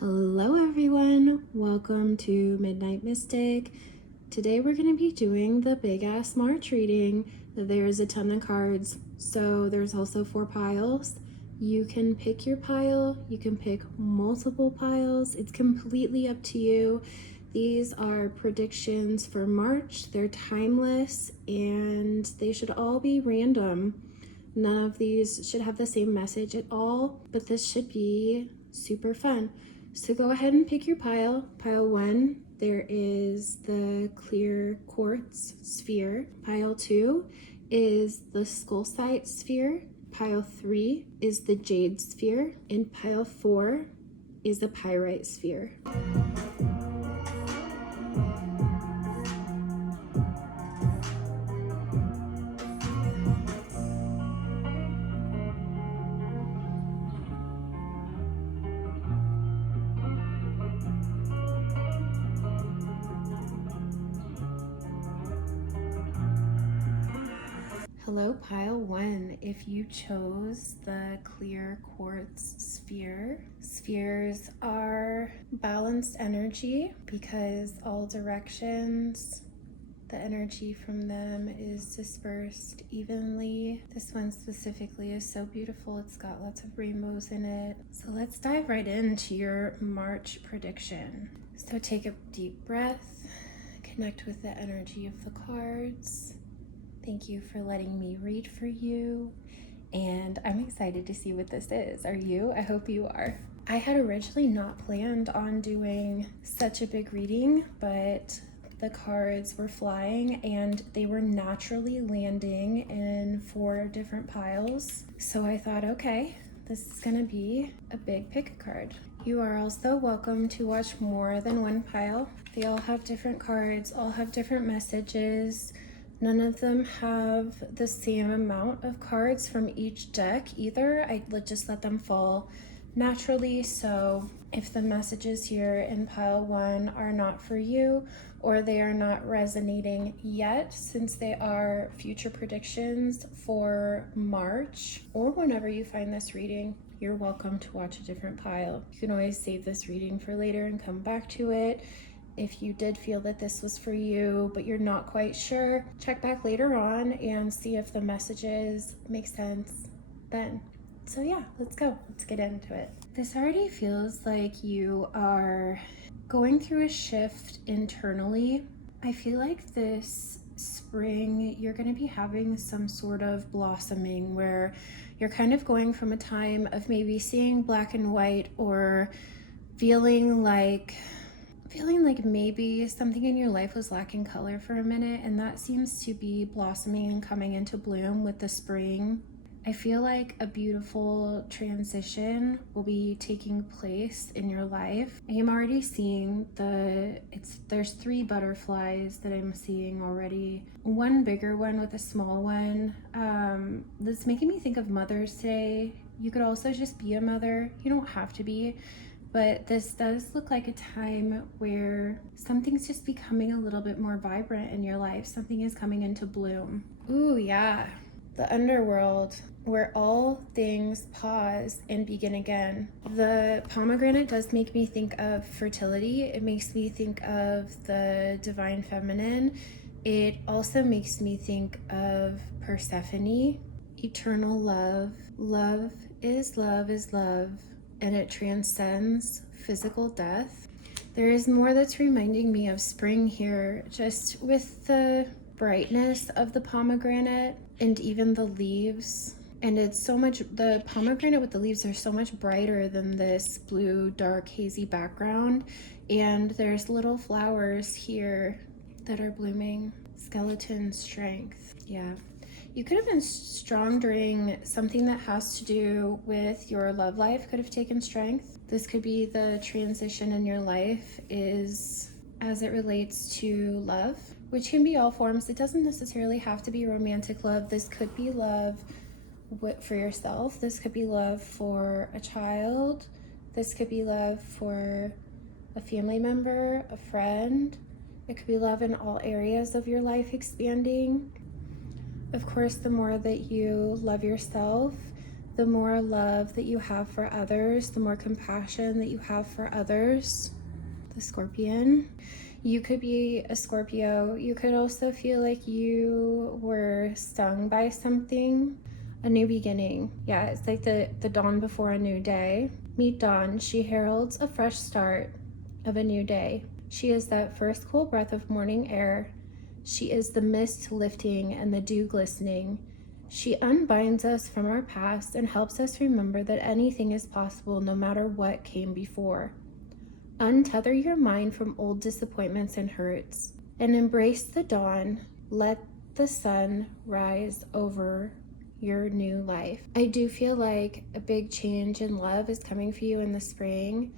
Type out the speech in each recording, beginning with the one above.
Hello everyone, welcome to Midnight Mystic. Today we're going to be doing the big ass March reading. There's a ton of cards, so there's also 4 piles. You can pick your pile, you can pick multiple piles, it's completely up to you. These are predictions for March, they're timeless, and they should all be random. None of these should have the same message at all, but this should be super fun. So go ahead and pick your pile. Pile 1, there is the clear quartz sphere. Pile 2 is the Scolecite sphere. Pile 3 is the Jade sphere. And pile 4 is the Pyrite sphere. Hello, pile 1. If you chose the clear quartz sphere, spheres are balanced energy because all directions, the energy from them is dispersed evenly. This one specifically is so beautiful. It's got lots of rainbows in it. So let's dive right into your March prediction. So take a deep breath, connect with the energy of the cards. Thank you for letting me read for you, and I'm excited to see what this is. Are you? I hope you are. I had originally not planned on doing such a big reading, but the cards were flying and they were naturally landing in 4 different piles. So I thought, okay, this is gonna be a big pick a card. You are also welcome to watch more than one pile. They all have different cards, all have different messages. None of them have the same amount of cards from each deck either. I just let them fall naturally. So if the messages here in pile 1 are not for you, or they are not resonating yet, since they are future predictions for March, or whenever you find this reading, you're welcome to watch a different pile. You can always save this reading for later and come back to it. If you did feel that this was for you, but you're not quite sure, check back later on and see if the messages make sense then. So yeah, let's go. Let's get into it. This already feels like you are going through a shift internally. I feel like this spring, you're going to be having some sort of blossoming where you're kind of going from a time of maybe seeing black and white or feeling like maybe something in your life was lacking color for a minute, and that seems to be blossoming and coming into bloom with the spring. I feel like a beautiful transition will be taking place in your life. I am already seeing there's 3 butterflies that I'm seeing already. One bigger one with a small one. That's making me think of Mother's Day. You could also just be a mother. You don't have to be. But this does look like a time where something's just becoming a little bit more vibrant in your life. Something is coming into bloom. Ooh, yeah. The underworld, where all things pause and begin again. The pomegranate does make me think of fertility. It makes me think of the divine feminine. It also makes me think of Persephone, eternal love. Love is love is love. And it transcends physical death. There is more that's reminding me of spring here, just with the brightness of the pomegranate and even the leaves. And it's so much, the pomegranate with the leaves are so much brighter than this blue, dark, hazy background. And there's little flowers here that are blooming. Skeleton strength, yeah. You could have been strong during something that has to do with your love life, could have taken strength. This could be the transition in your life is as it relates to love, which can be all forms. It doesn't necessarily have to be romantic love. This could be love for yourself. This could be love for a child. This could be love for a family member, a friend. It could be love in all areas of your life expanding. Of course, the more that you love yourself, the more love that you have for others, the more compassion that you have for others. The Scorpion. You could be a Scorpio. You could also feel like you were stung by something. A new beginning. Yeah, it's like the dawn before a new day. Meet Dawn. She heralds a fresh start of a new day. She is that first cool breath of morning air. She is the mist lifting and the dew glistening. She unbinds us from our past and helps us remember that anything is possible no matter what came before. Untether your mind from old disappointments and hurts and embrace the dawn. Let the sun rise over your new life. I do feel like a big change in love is coming for you in the spring.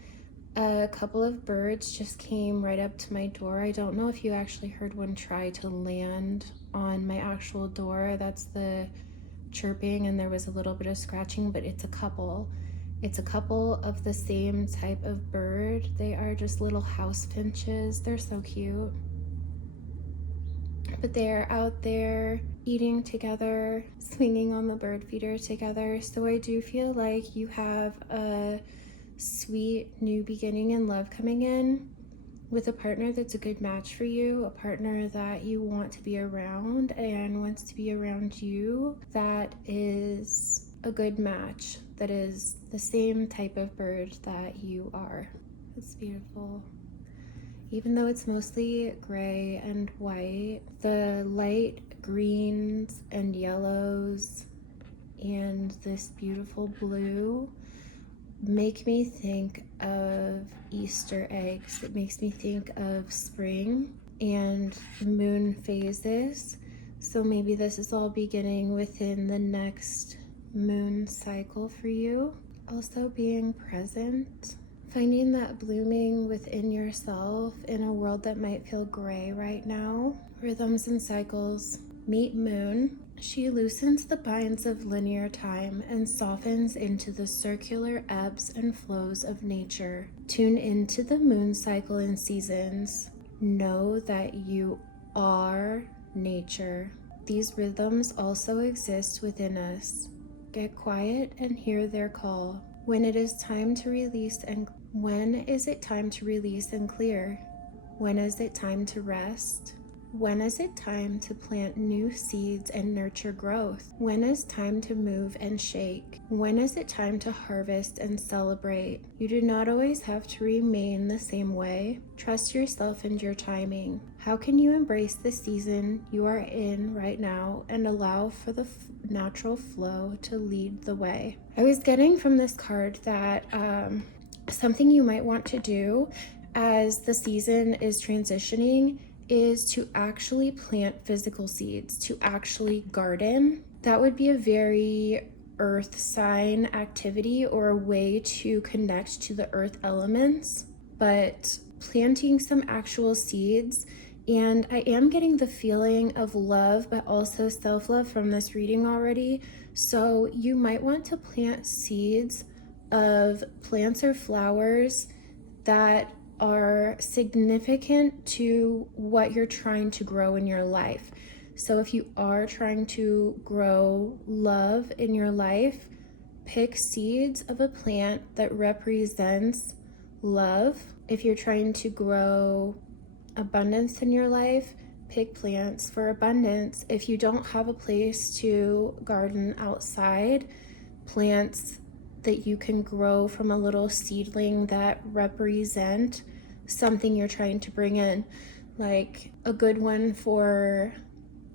A couple of birds just came right up to my door. I don't know if you actually heard one try to land on my actual door. That's the chirping, and there was a little bit of scratching, but it's a couple. It's a couple of the same type of bird. They are just little house finches. They're so cute. But they're out there eating together, swinging on the bird feeder together. So I do feel like you have a sweet new beginning in love coming in with a partner that's a good match for you, a partner that you want to be around and wants to be around you, that is a good match, that is the same type of bird that you are. It's beautiful. Even though it's mostly gray and white, the light greens and yellows and this beautiful blue make me think of Easter eggs. It makes me think of spring and moon phases. So maybe this is all beginning within the next moon cycle for you. Also being present, finding that blooming within yourself in a world that might feel gray right now. Rhythms and cycles. Meet Moon. She loosens the binds of linear time and softens into the circular ebbs and flows of nature. Tune into the moon cycle and seasons. Know that you are nature. These rhythms also exist within us. Get quiet and hear their call. When it is time to release and when is it time to release and clear? When is it time to rest? When is it time to plant new seeds and nurture growth? When is time to move and shake? When is it time to harvest and celebrate? You do not always have to remain the same way. Trust yourself and your timing. How can you embrace the season you are in right now and allow for the natural flow to lead the way? I was getting from this card that something you might want to do as the season is transitioning is to actually plant physical seeds, to actually garden. That would be a very earth sign activity or a way to connect to the earth elements, but planting some actual seeds. And I am getting the feeling of love, but also self-love from this reading already. So you might want to plant seeds of plants or flowers that are significant to what you're trying to grow in your life. So if you are trying to grow love in your life, pick seeds of a plant that represents love. If you're trying to grow abundance in your life, pick plants for abundance. If you don't have a place to garden outside, plants that you can grow from a little seedling that represent something you're trying to bring in. Like a good one for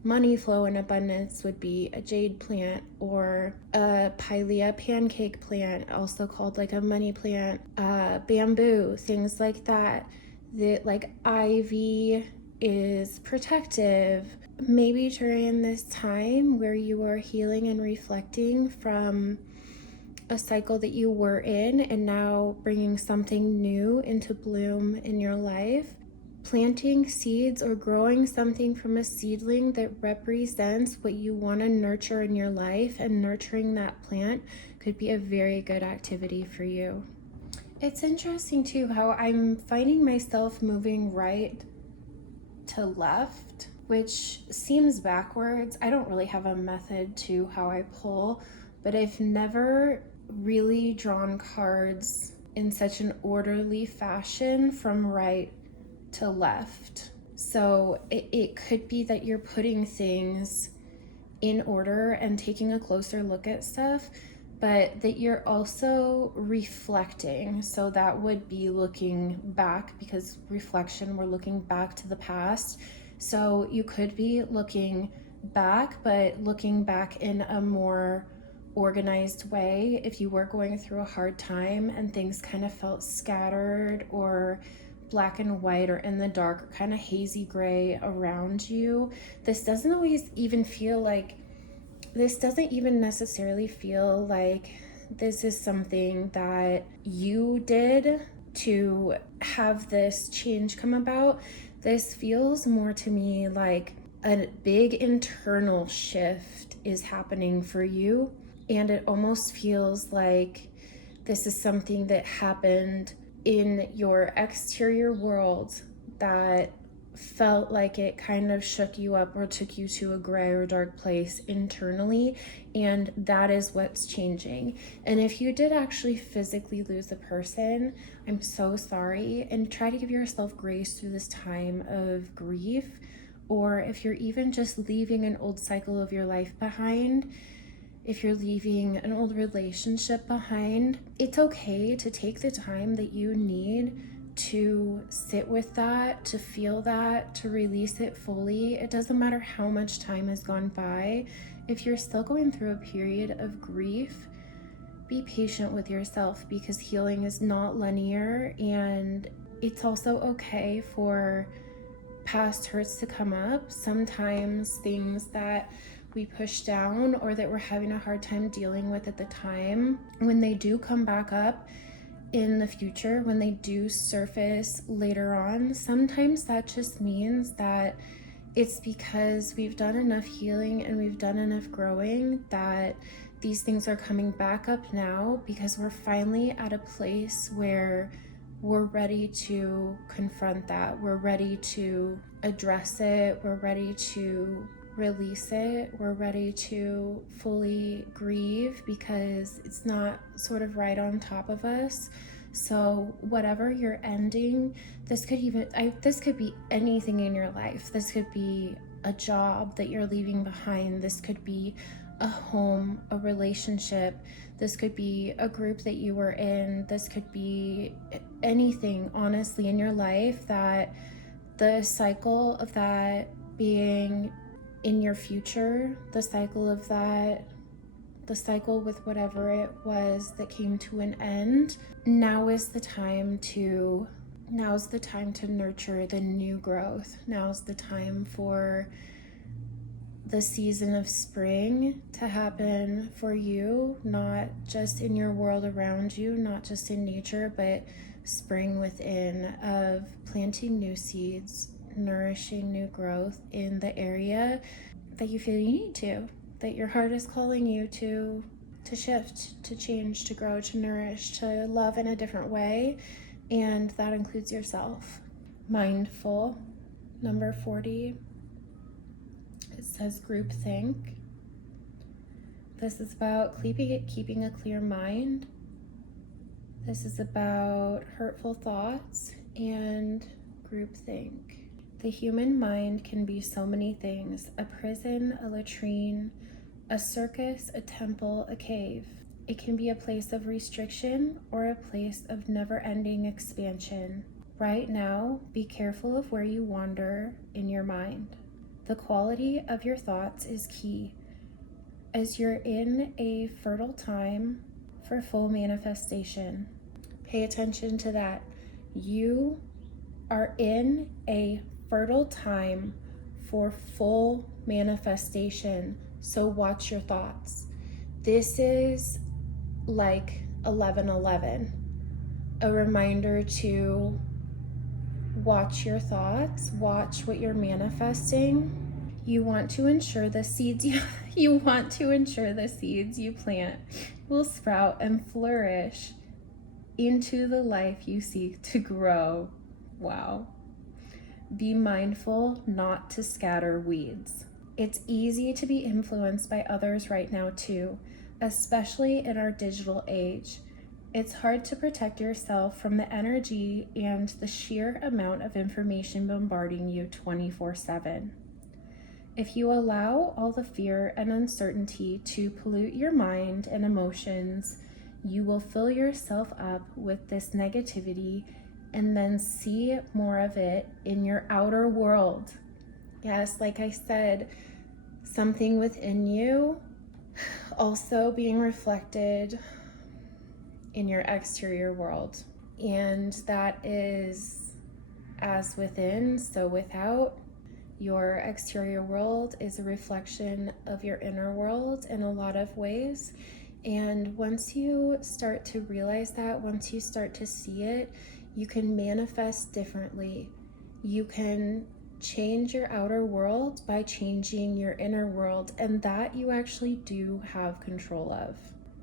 money flow and abundance would be a jade plant or a pilea pancake plant, also called like a money plant, bamboo, things like that. Like ivy is protective. Maybe during this time where you are healing and reflecting from a cycle that you were in and now bringing something new into bloom in your life, planting seeds or growing something from a seedling that represents what you want to nurture in your life, and nurturing that plant could be a very good activity for you. It's interesting too how I'm finding myself moving right to left, which seems backwards. I don't really have a method to how I pull, but I've never really drawn cards in such an orderly fashion from right to left. So it could be that you're putting things in order and taking a closer look at stuff, but that you're also reflecting. So that would be looking back, because reflection, we're looking back to the past. So you could be looking back, but looking back in a more organized way. If you were going through a hard time and things kind of felt scattered or black and white or in the dark or kind of hazy gray around you, this doesn't always even feel like, this doesn't even necessarily feel like this is something that you did to have this change come about. This feels more to me like a big internal shift is happening for you. And it almost feels like this is something that happened in your exterior world that felt like it kind of shook you up or took you to a gray or dark place internally, and that is what's changing. And if you did actually physically lose a person, I'm so sorry, and try to give yourself grace through this time of grief. Or if you're even just leaving an old cycle of your life behind, if you're leaving an old relationship behind, it's okay to take the time that you need to sit with that, to feel that, to release it fully. It doesn't matter how much time has gone by. If you're still going through a period of grief, be patient with yourself, because healing is not linear, and it's also okay for past hurts to come up. Sometimes things that we push down or that we're having a hard time dealing with at the time, when they do come back up in the future, when they do surface later on, sometimes that just means that it's because we've done enough healing and we've done enough growing that these things are coming back up now, because we're finally at a place where we're ready to confront that. We're ready to address it. We're ready to release it. We're ready to fully grieve, because it's not sort of right on top of us. So whatever you're ending, this could be anything in your life. This could be a job that you're leaving behind. This could be a home, a relationship. This could be a group that you were in. This could be anything, honestly, in your life, that the cycle of that being in your future, the cycle of that, the cycle with whatever it was that came to an end, now's the time to nurture the new growth. Now's the time for the season of spring to happen for you, not just in your world around you, not just in nature, but spring within, of planting new seeds, nourishing new growth in the area that you feel you need to, that your heart is calling you to shift, to change, to grow, to nourish, to love in a different way. And that includes yourself. Mindful, number 40. It says groupthink. This is about keeping a clear mind. This is about hurtful thoughts and groupthink. The human mind can be so many things: a prison, a latrine, a circus, a temple, a cave. It can be a place of restriction or a place of never-ending expansion. Right now, be careful of where you wander in your mind. The quality of your thoughts is key, as you're in a fertile time for full manifestation. Pay attention to that. You are in a fertile time for full manifestation, so watch your thoughts. This is like 11:11, a reminder to watch your thoughts, watch what you're manifesting. You want to ensure the seeds you plant will sprout and flourish into the life you seek to grow. Wow. Be mindful not to scatter weeds. It's easy to be influenced by others right now too, especially in our digital age. It's hard to protect yourself from the energy and the sheer amount of information bombarding you 24/7. If you allow all the fear and uncertainty to pollute your mind and emotions, you will fill yourself up with this negativity and then see more of it in your outer world. Yes, like I said, something within you also being reflected in your exterior world. And that is as within, so without. Your exterior world is a reflection of your inner world in a lot of ways. And once you start to realize that, once you start to see it, you can manifest differently. You can change your outer world by changing your inner world, and that you actually do have control of.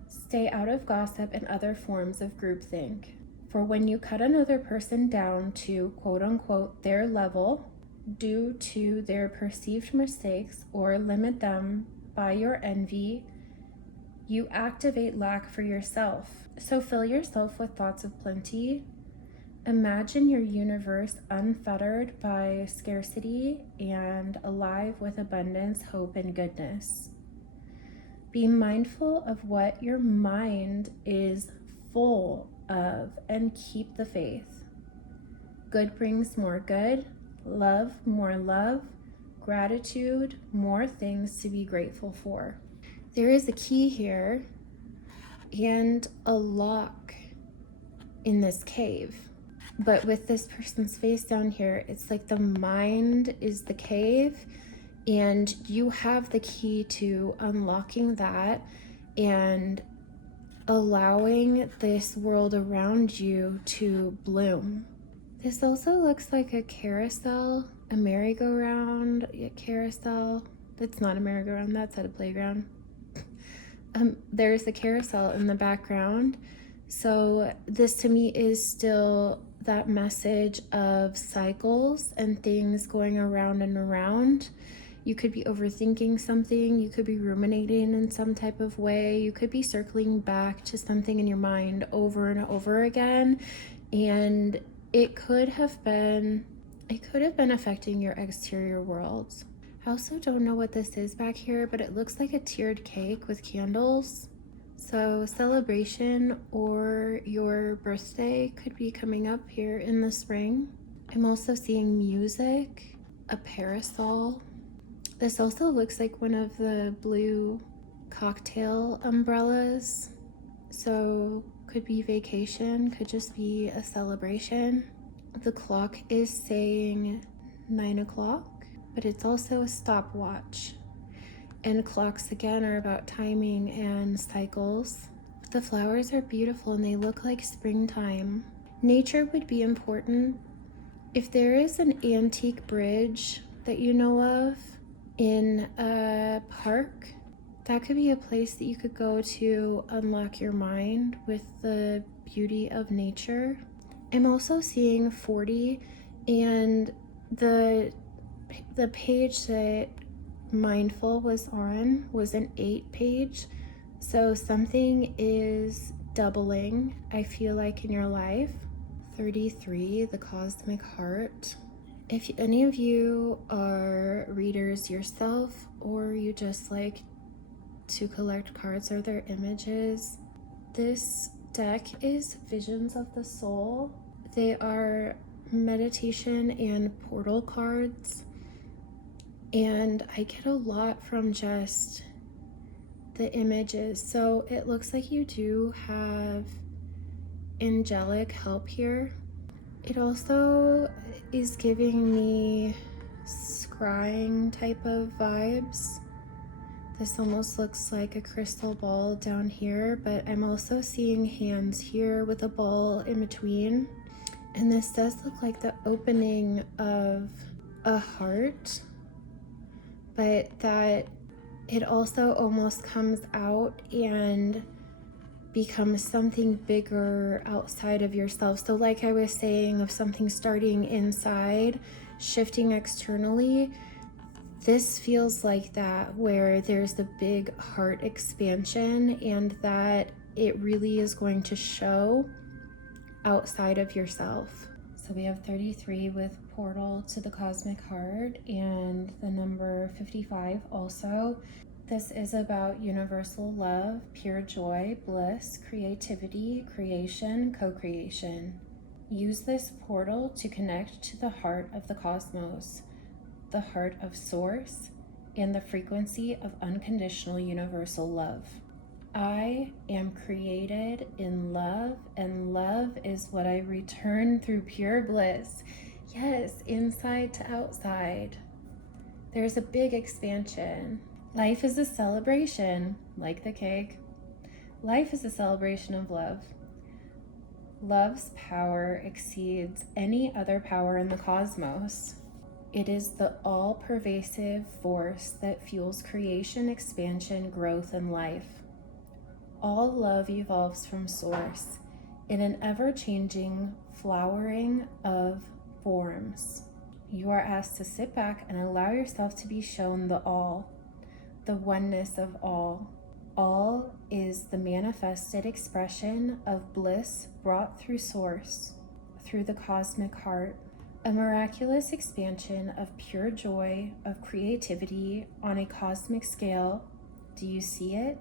Stay out of gossip and other forms of groupthink. For when you cut another person down to quote unquote their level, due to their perceived mistakes or limit them by your envy, you activate lack for yourself. So fill yourself with thoughts of plenty. Imagine your universe unfettered by scarcity and alive with abundance, hope, and goodness. Be mindful of what your mind is full of and keep the faith. Good brings more good. Love, more love, gratitude, more things to be grateful for. There is a key here and a lock in this cave. But with this person's face down here, it's like the mind is the cave and you have the key to unlocking that and allowing this world around you to bloom. This also looks like a carousel, a merry-go-round, a carousel. That's not a merry-go-round, that's at a playground. There's a carousel in the background. So this to me is still that message of cycles and things going around and around. You could be overthinking something, you could be ruminating in some type of way, you could be circling back to something in your mind over and over again, and it could have been affecting your exterior world. I also don't know what this is back here, but it looks like a tiered cake with candles. So celebration or your birthday could be coming up here in the spring. I'm also seeing music, a parasol. This also looks like one of the blue cocktail umbrellas. So could be vacation, could just be a celebration. The clock is saying 9 o'clock, but it's also a stopwatch. And clocks again are about timing and cycles. The flowers are beautiful and they look like springtime. Nature would be important. If there is an antique bridge that you know of in a park, that could be a place that you could go to unlock your mind with the beauty of nature. I'm also seeing 40, and the page that Mindful was on was an 8 page. So something is doubling, I feel like, in your life. 33, the cosmic heart. If any of you are readers yourself, or you just like to collect cards or their images, this deck is Visions of the Soul. They are meditation and portal cards, and I get a lot from just the images. So it looks like you do have angelic help here. It also is giving me scrying type of vibes. This almost looks like a crystal ball down here, but I'm also seeing hands here with a ball in between. And this does look like the opening of a heart, but that it also almost comes out and becomes something bigger outside of yourself. So like I was saying, of something starting inside, shifting externally, This feels like that, where there's the big heart expansion and that it really is going to show outside of yourself. So we have 33 with portal to the cosmic heart and the number 55 also. This is about universal love, pure joy, bliss, creativity, creation, co-creation. Use this portal to connect to the heart of the cosmos, the heart of source, and the frequency of unconditional universal love. I am created in love, and love is what I return through pure bliss. Yes, inside to outside. There's a big expansion. Life is a celebration, like the cake. Life is a celebration of love. Love's power exceeds any other power in the cosmos. It is the all-pervasive force that fuels creation, expansion, growth, and life. All love evolves from source in an ever-changing flowering of forms. You are asked to sit back and allow yourself to be shown the all, the oneness of all. All is the manifested expression of bliss brought through source, through the cosmic heart. A miraculous expansion of pure joy, of creativity on a cosmic scale. Do you see it?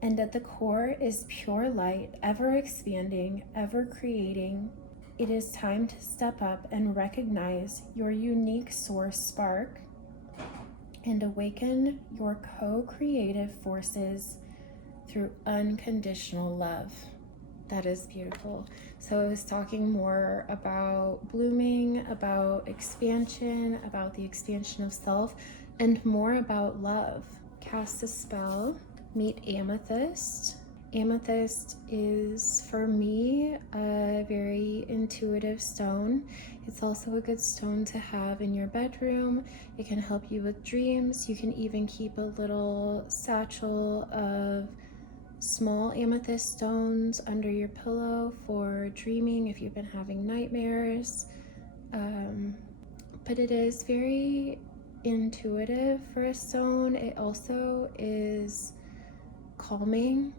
And at the core is pure light, ever expanding, ever creating. It is time to step up and recognize your unique source spark and awaken your co-creative forces through unconditional love. That is beautiful. So I was talking more about blooming, about expansion, about the expansion of self, and more about love. Cast a spell. Meet Amethyst. Amethyst is, for me, a very intuitive stone. It's also a good stone to have in your bedroom. It can help you with dreams. You can even keep a little satchel of small amethyst stones under your pillow for dreaming if you've been having nightmares. But it is very intuitive for a stone. It also is calming.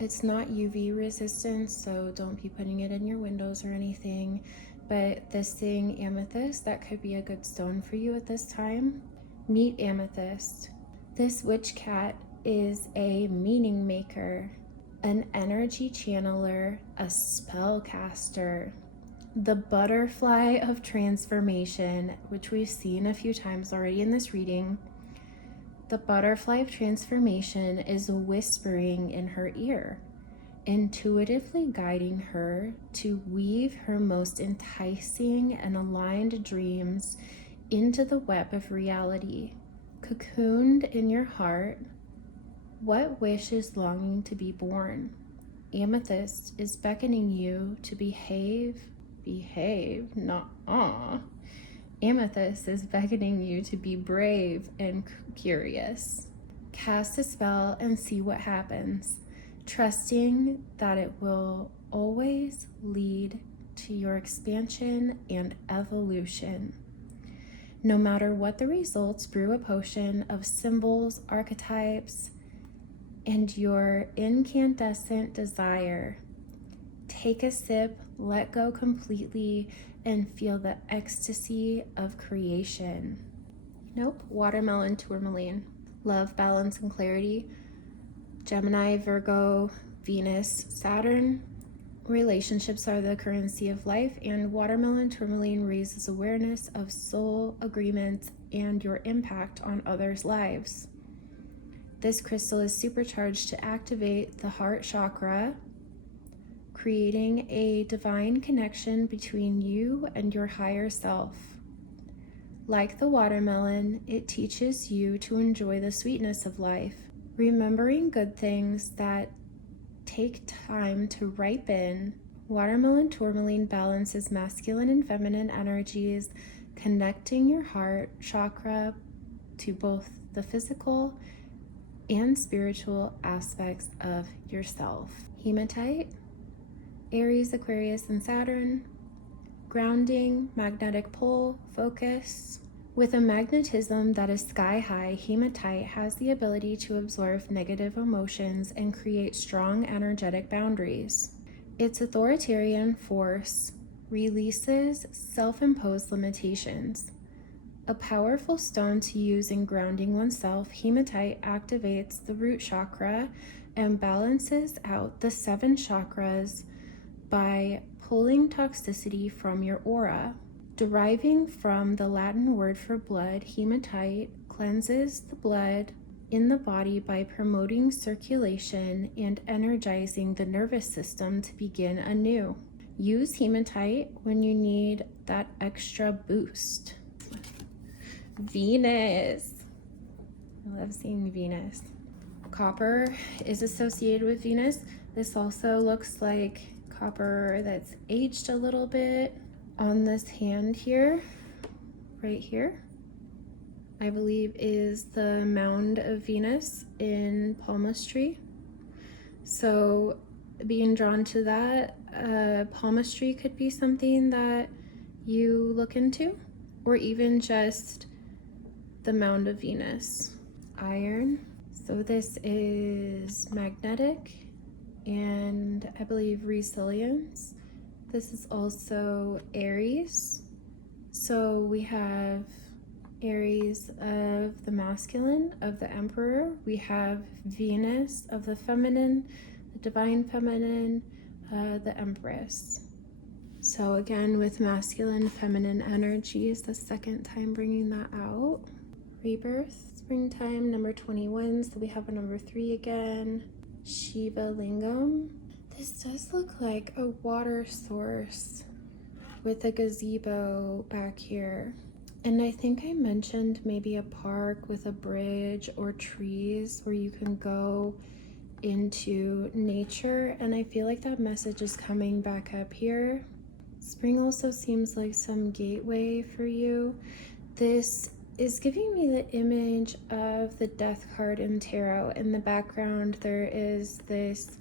It's not UV resistant, so don't be putting it in your windows or anything. But this thing, amethyst, that could be a good stone for you at this time. Meet Amethyst. This witch cat is a meaning maker, an energy channeler, a spellcaster, the butterfly of transformation, which we've seen a few times already in this reading. The butterfly of transformation is whispering in her ear, intuitively guiding her to weave her most enticing and aligned dreams into the web of reality. Cocooned in your heart, what wish is longing to be born? Amethyst is beckoning you to behave, not Amethyst is beckoning you to be brave and curious. Cast a spell and see what happens, trusting that it will always lead to your expansion and evolution. No matter what the results, brew a potion of symbols, archetypes, and your incandescent desire. Take a sip, let go completely, and feel the ecstasy of creation. Nope, watermelon tourmaline. Love, balance, and clarity. Gemini, Virgo, Venus, Saturn. Relationships are the currency of life, and watermelon tourmaline raises awareness of soul agreements and your impact on others' lives. This crystal is supercharged to activate the heart chakra, creating a divine connection between you and your higher self. Like the watermelon, it teaches you to enjoy the sweetness of life, remembering good things that take time to ripen. Watermelon tourmaline balances masculine and feminine energies, connecting your heart chakra to both the physical and spiritual aspects of yourself. Hematite, Aries, Aquarius, and Saturn. Grounding, magnetic pole, focus. With a magnetism that is sky high, hematite has the ability to absorb negative emotions and create strong energetic boundaries. Its authoritarian force releases self-imposed limitations. A powerful stone to use in grounding oneself, hematite activates the root chakra and balances out the 7 chakras by pulling toxicity from your aura. Deriving from the Latin word for blood, hematite cleanses the blood in the body by promoting circulation and energizing the nervous system to begin anew. Use hematite when you need that extra boost. Venus. I love seeing Venus. Copper is associated with Venus. This also looks like copper that's aged a little bit. On this hand here, right here, I believe is the mound of Venus in palmistry. So being drawn to that, palmistry could be something that you look into, or even just the mound of Venus. Iron. So this is magnetic and I believe resilience. This is also Aries. So we have Aries of the masculine, of the emperor. We have Venus of the feminine, the divine feminine, the empress. So again, with masculine, feminine energies, the second time bringing that out. Rebirth, springtime, number 21. So we have a number 3 again. Shiva Lingam. This does look like a water source with a gazebo back here. And I think I mentioned maybe a park with a bridge or trees where you can go into nature. And I feel like that message is coming back up here. Spring also seems like some gateway for you. This is giving me the image of the Death card in tarot. In the background, there is this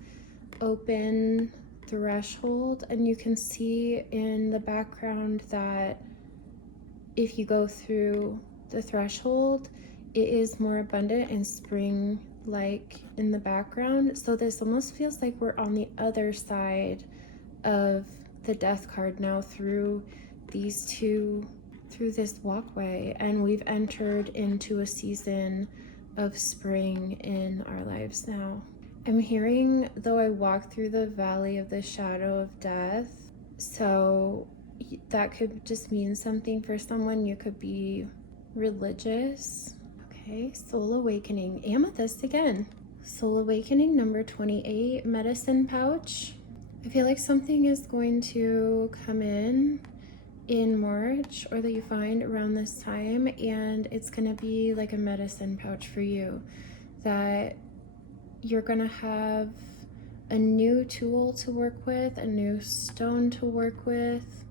open threshold, and you can see in the background that if you go through the threshold, it is more abundant and spring-like in the background. So this almost feels like we're on the other side of the Death card now through this walkway, and we've entered into a season of spring in our lives now. I'm hearing, though I walk through the valley of the shadow of death, so that could just mean something for someone. You could be religious. Okay, soul awakening, amethyst again. Soul awakening, number 28, medicine pouch. I feel like something is going to come in March, or that you find around this time, and it's going to be like a medicine pouch for you, that you're going to have a new tool to work with, a new stone to work with.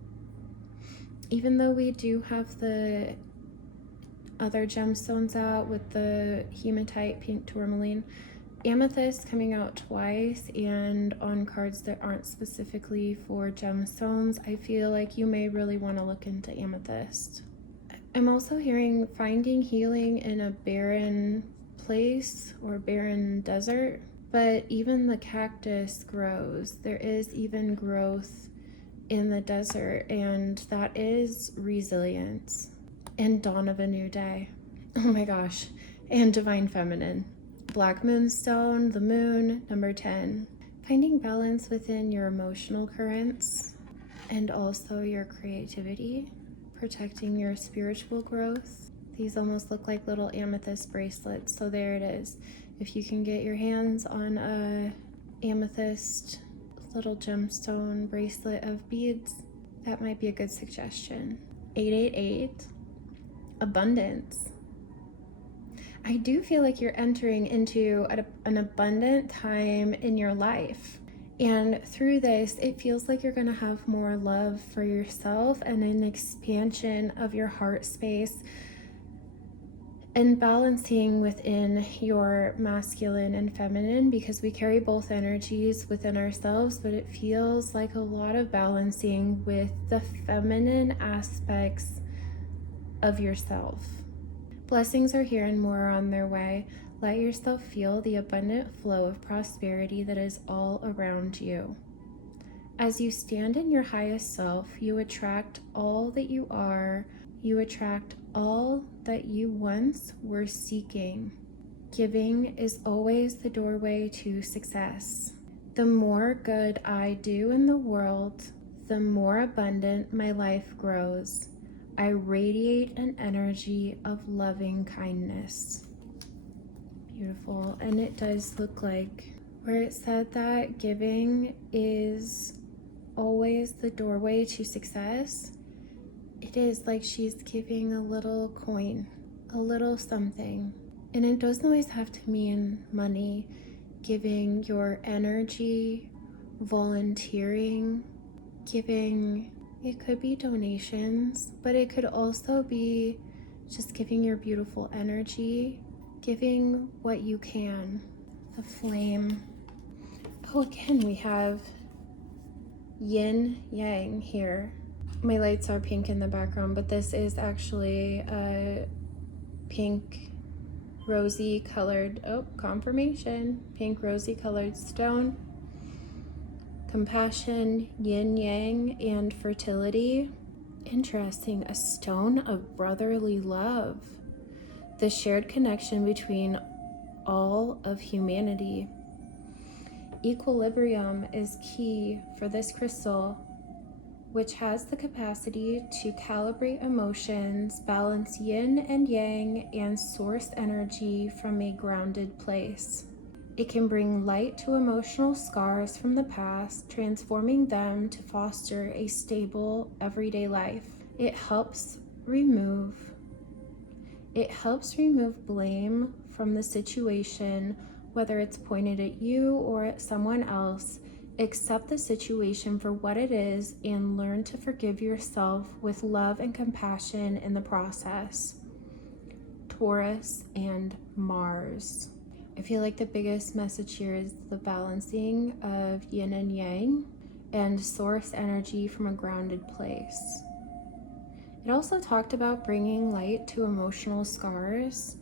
Even though we do have the other gemstones out with the hematite, pink tourmaline, amethyst coming out twice, and on cards that aren't specifically for gemstones, I feel like you may really want to look into amethyst. I'm also hearing finding healing in a barren place or barren desert, but even the cactus grows. There is even growth in the desert, and that is resilience and dawn of a new day. Oh my gosh. And divine feminine. Black moonstone, the moon, number 10. Finding balance within your emotional currents and also your creativity, protecting your spiritual growth. These almost look like little amethyst bracelets, so there it is. If you can get your hands on a amethyst little gemstone bracelet of beads, that might be a good suggestion. 888, abundance. I do feel like you're entering into an abundant time in your life. And through this, it feels like you're going to have more love for yourself and an expansion of your heart space and balancing within your masculine and feminine, because we carry both energies within ourselves, but it feels like a lot of balancing with the feminine aspects of yourself. Blessings are here and more are on their way. Let yourself feel the abundant flow of prosperity that is all around you. As you stand in your highest self, you attract all that you are. You attract all that you once were seeking. Giving is always the doorway to success. The more good I do in the world, the more abundant my life grows. I radiate an energy of loving kindness. Beautiful. And it does look like where it said that giving is always the doorway to success. It is like she's giving a little coin, a little something. And it doesn't always have to mean money. Giving your energy, volunteering, giving, it could be donations, but it could also be just giving your beautiful energy, giving what you can. The flame. Oh, again, we have yin yang here. My lights are pink in the background, but this is actually a pink rosy colored, confirmation, pink rosy colored stone. Compassion, yin yang, and fertility. Interesting, a stone of brotherly love. The shared connection between all of humanity. Equilibrium is key for this crystal, which has the capacity to calibrate emotions, balance yin and yang, and source energy from a grounded place. It can bring light to emotional scars from the past, transforming them to foster a stable, everyday life. It helps remove blame from the situation, whether it's pointed at you or at someone else. Accept the situation for what it is and learn to forgive yourself with love and compassion in the process. Taurus and Mars. I feel like the biggest message here is the balancing of yin and yang and source energy from a grounded place. It also talked about bringing light to emotional scars,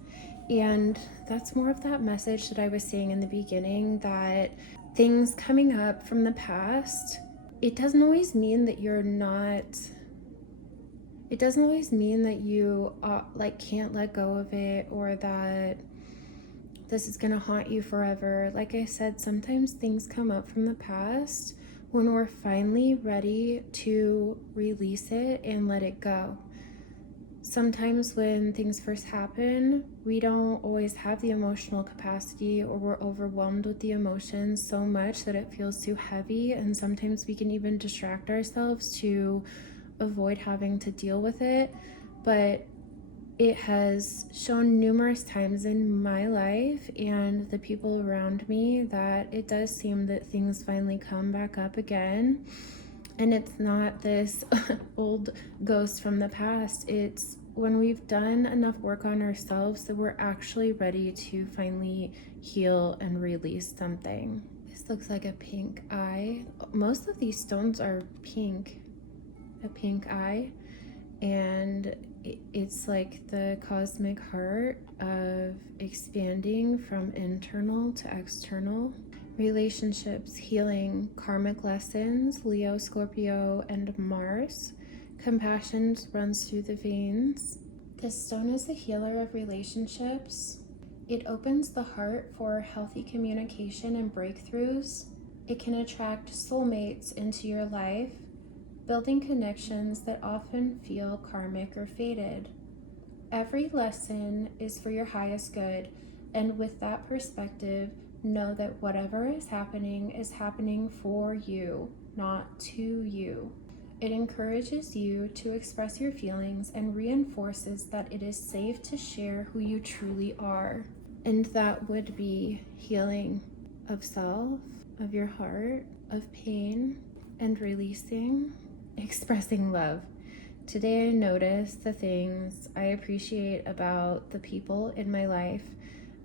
and that's more of that message that I was saying in the beginning, that things coming up from the past, it doesn't always mean that you're not, it doesn't always mean that you can't let go of it, or that this is gonna haunt you forever. Like I said, sometimes things come up from the past when we're finally ready to release it and let it go. Sometimes when things first happen, we don't always have the emotional capacity, or we're overwhelmed with the emotions so much that it feels too heavy, and sometimes we can even distract ourselves to avoid having to deal with it. But it has shown numerous times in my life and the people around me that it does seem that things finally come back up again. And it's not this old ghost from the past. It's when we've done enough work on ourselves that we're actually ready to finally heal and release something. This looks like a pink eye. Most of these stones are pink, a pink eye. And it's like the cosmic heart of expanding from internal to external. Relationships, healing, karmic lessons, Leo, Scorpio, and Mars. Compassion runs through the veins. This stone is a healer of relationships. It opens the heart for healthy communication and breakthroughs. It can attract soulmates into your life, building connections that often feel karmic or fated. Every lesson is for your highest good, and with that perspective, know that whatever is happening for you, not to you. It encourages you to express your feelings and reinforces that it is safe to share who you truly are. And that would be healing of self, of your heart, of pain, and releasing, expressing love. Today I notice the things I appreciate about the people in my life.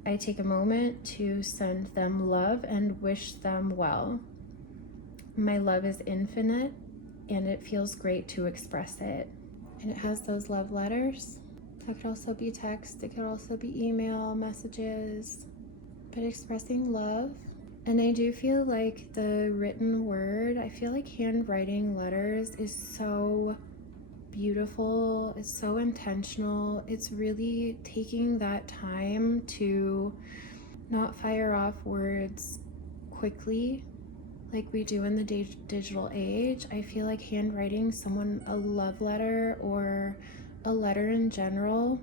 I take a moment to send them love and wish them well. My love is infinite, and it feels great to express it. And it has those love letters. That could also be text, it could also be email, messages, but expressing love. And I do feel like the written word, I feel like handwriting letters is so beautiful, it's so intentional. It's really taking that time to not fire off words quickly like we do in the digital age. I feel like handwriting someone a love letter or a letter in general.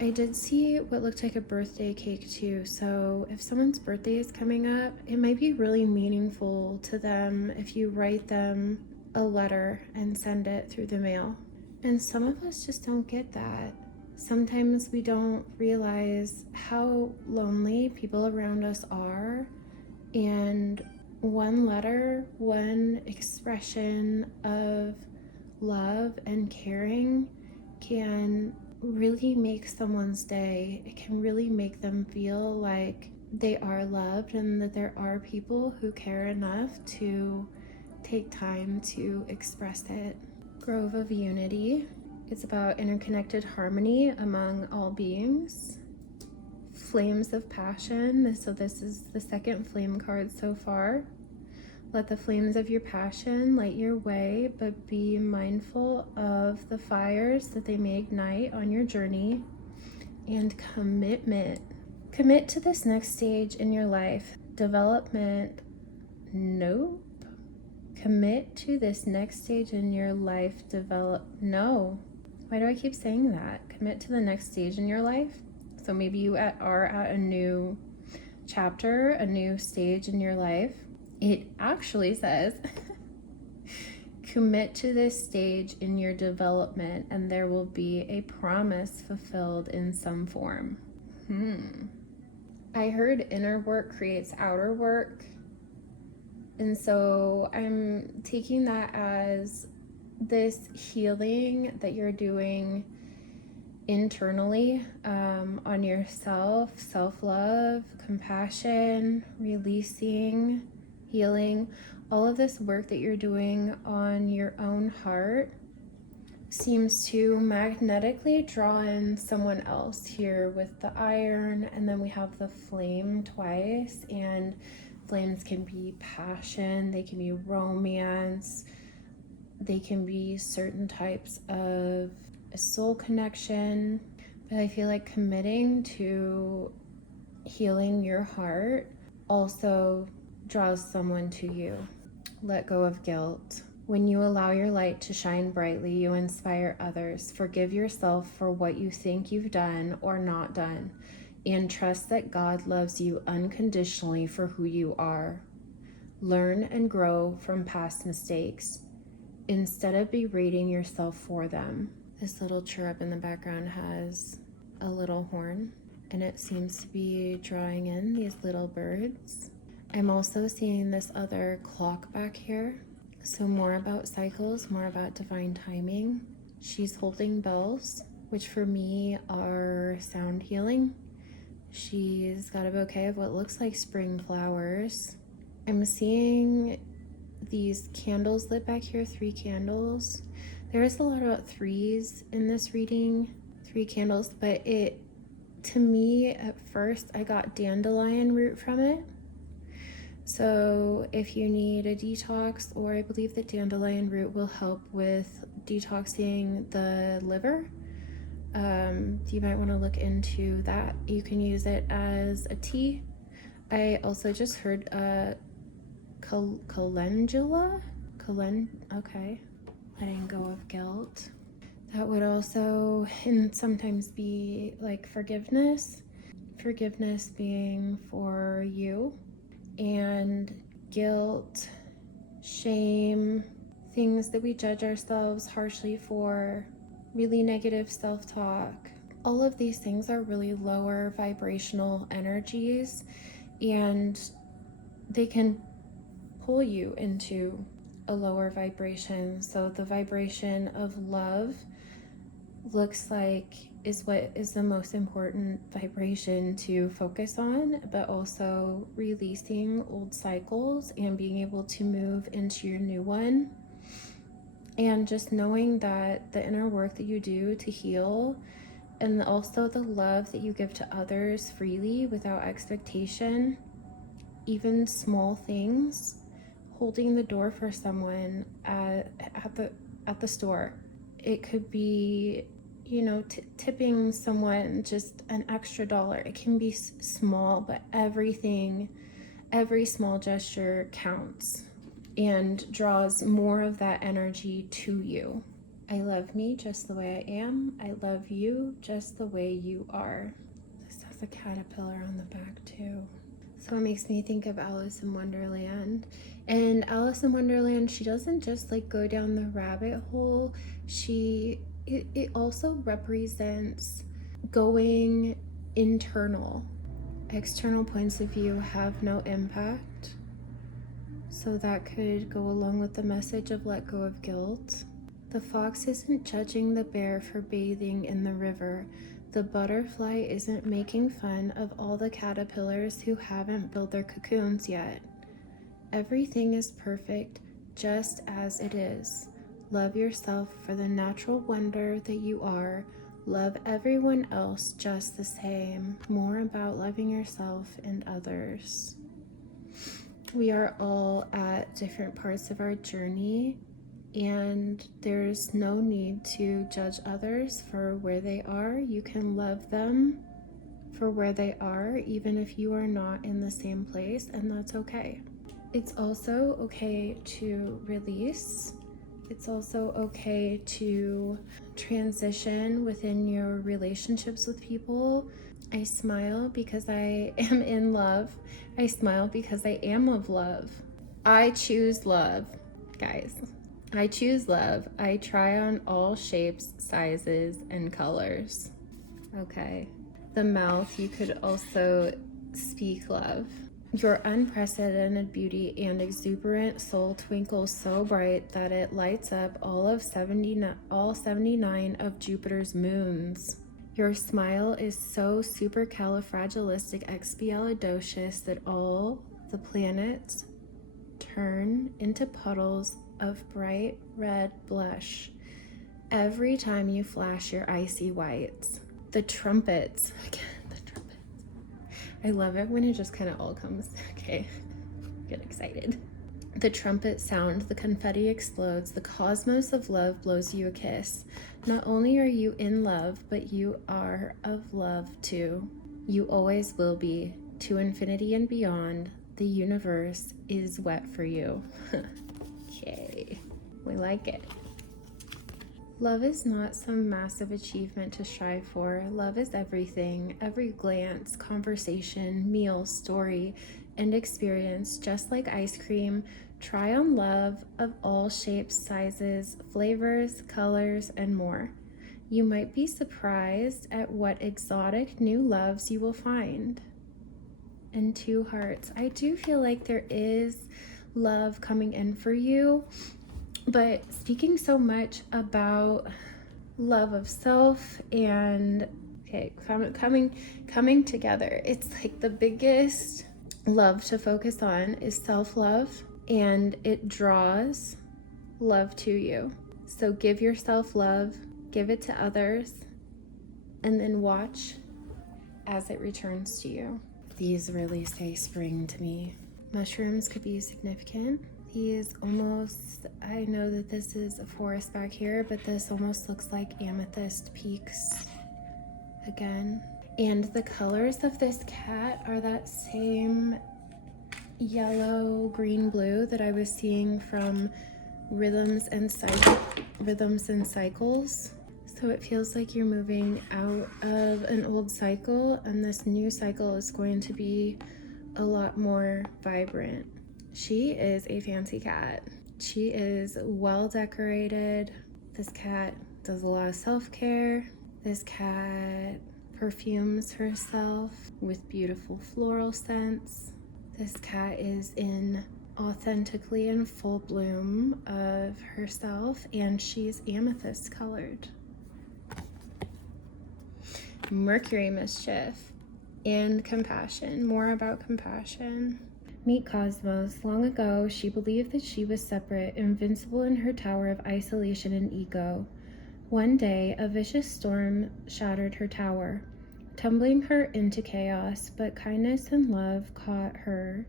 I did see what looked like a birthday cake too, so if someone's birthday is coming up, it might be really meaningful to them if you write them a letter and send it through the mail. And some of us just don't get that. Sometimes we don't realize how lonely people around us are, and one letter, one expression of love and caring can really make someone's day. It can really make them feel like they are loved and that there are people who care enough to take time to express it. Grove of Unity. It's about interconnected harmony among all beings. Flames of Passion. So this is the second flame card so far. Let the flames of your passion light your way, but be mindful of the fires that they may ignite on your journey. And commitment. Commit to this next stage in your life. Development. Nope. Commit to this next stage in your life. No. Why do I keep saying that? Commit to the next stage in your life. So maybe you are at a new chapter, a new stage in your life. It actually says, commit to this stage in your development and there will be a promise fulfilled in some form. I heard inner work creates outer work. And so I'm taking that as this healing that you're doing internally on yourself, self-love, compassion, releasing, healing, all of this work that you're doing on your own heart seems to magnetically draw in someone else here with the iron, and then we have the flame twice, and flames can be passion, they can be romance, they can be certain types of a soul connection. But I feel like committing to healing your heart also draws someone to you. Let go of guilt. When you allow your light to shine brightly, you inspire others. Forgive yourself for what you think you've done or not done, and trust that God loves you unconditionally for who you are. Learn and grow from past mistakes instead of berating yourself for them. This little chirrup in the background has a little horn, and it seems to be drawing in these little birds. I'm also seeing this other clock back here. So more about cycles, more about divine timing. She's holding bells, which for me are sound healing. She's got a bouquet of what looks like spring flowers. I'm seeing these candles lit back here, 3 candles. There is a lot about threes in this reading, 3 candles, but to me at first I got dandelion root from it. So if you need a detox, or I believe that dandelion root will help with detoxing the liver, you might want to look into that. You can use it as a tea. I also just heard calendula? Okay. Letting go of guilt. That would also and sometimes be like forgiveness. Forgiveness being for you. And guilt, shame, things that we judge ourselves harshly for, really negative self-talk. All of these things are really lower vibrational energies, and they can pull you into a lower vibration. So the vibration of love looks like is what is the most important vibration to focus on, but also releasing old cycles and being able to move into your new one. And just knowing that the inner work that you do to heal, and also the love that you give to others freely without expectation, even small things, holding the door for someone at the store. It could be, you know, tipping someone just an extra dollar. It can be small, but every small gesture counts and draws more of that energy to you. I love me just the way I am. I love you just the way you are. This has a caterpillar on the back too. So it makes me think of Alice in Wonderland. And Alice in Wonderland, she doesn't just like go down the rabbit hole. It also represents going internal. External points of view have no impact. So that could go along with the message of let go of guilt. The fox isn't judging the bear for bathing in the river. The butterfly isn't making fun of all the caterpillars who haven't built their cocoons yet. Everything is perfect just as it is. Love yourself for the natural wonder that you are. Love everyone else just the same. More about loving yourself and others. We are all at different parts of our journey, and there's no need to judge others for where they are. You can love them for where they are, even if you are not in the same place, and that's okay. It's also okay to release. It's also okay to transition within your relationships with people. I smile because I am in love. I smile because I am of love. I choose love, guys. I choose love. I try on all shapes, sizes, and colors. Okay. The mouth, you could also speak love. Your unprecedented beauty and exuberant soul twinkles so bright that it lights up all 79 of Jupiter's moons. Your smile is so supercalifragilisticexpialidocious that all the planets turn into puddles of bright red blush every time you flash your icy whites. The trumpets, again, the trumpets. I love it when it just kind of all comes. Okay, get excited. The trumpet sound, the confetti explodes, the cosmos of love blows you a kiss. Not only are you in love, but you are of love too. You always will be, to infinity and beyond. The universe is wet for you. Okay, we like it. Love is not some massive achievement to strive for. Love is everything, every glance, conversation, meal, story, and experience. Just like ice cream, try on love of all shapes, sizes, flavors, colors, and more. You might be surprised at what exotic new loves you will find. And 2 hearts. I do feel like there is love coming in for you. But speaking so much about love of self and coming together, it's like the biggest love to focus on is self-love, and it draws love to you. So give yourself love, give it to others, and then watch as it returns to you. These really say spring to me. Mushrooms could be significant. These almost, I know that this is a forest back here, but this almost looks like amethyst peaks again. And the colors of this cat are that same yellow, green, blue that I was seeing from Rhythms and Cycles. So it feels like you're moving out of an old cycle, and this new cycle is going to be a lot more vibrant. She is a fancy cat. She is well decorated. This cat does a lot of self-care. This cat perfumes herself with beautiful floral scents. This cat is authentically in full bloom of herself, and she's amethyst colored. Mercury mischief and compassion. More about compassion. Meet Cosmos. Long ago, she believed that she was separate, invincible in her tower of isolation and ego. One day, a vicious storm shattered her tower, tumbling her into chaos, but kindness and love caught her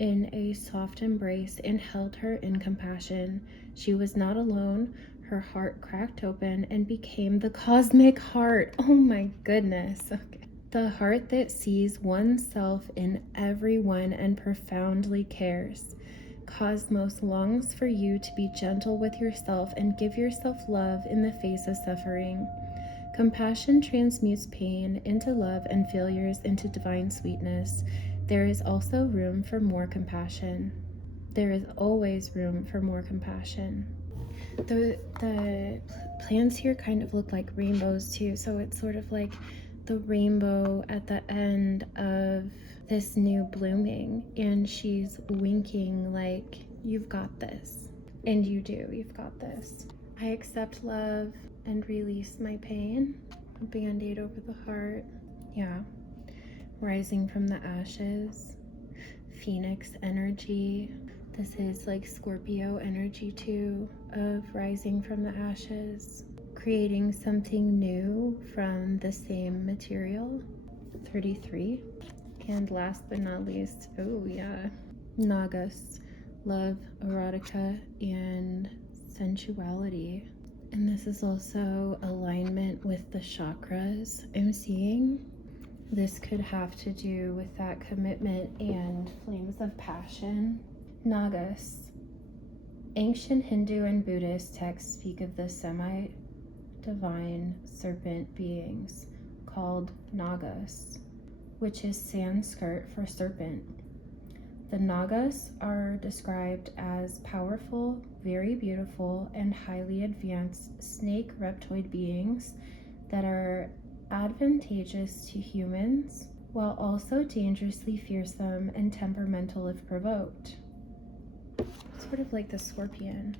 in a soft embrace and held her in compassion. She was not alone. Her heart cracked open and became the cosmic heart. Oh my goodness. Okay. The heart that sees oneself in everyone and profoundly cares. Cosmos longs for you to be gentle with yourself and give yourself love in the face of suffering. Compassion transmutes pain into love and failures into divine sweetness. There is also room for more compassion. There is always room for more compassion. The plants here kind of look like rainbows too, so it's sort of like the rainbow at the end of this new blooming, and she's winking like, you've got this. And you do, you've got this. I accept love and release my pain. A band-aid over the heart. Yeah. Rising from the ashes. Phoenix energy. This is like Scorpio energy too, of rising from the ashes. Creating something new from the same material. 33. And last but not least, oh yeah, Nagas. Love, erotica, and sensuality. And this is also alignment with the chakras I'm seeing. This could have to do with that commitment and flames of passion. Nagas. Ancient Hindu and Buddhist texts speak of the semi-divine serpent beings called Nagas, which is Sanskrit for serpent. The Nagas are described as powerful, very beautiful, and highly advanced snake reptoid beings that are advantageous to humans, while also dangerously fearsome and temperamental if provoked. Sort of like the scorpion.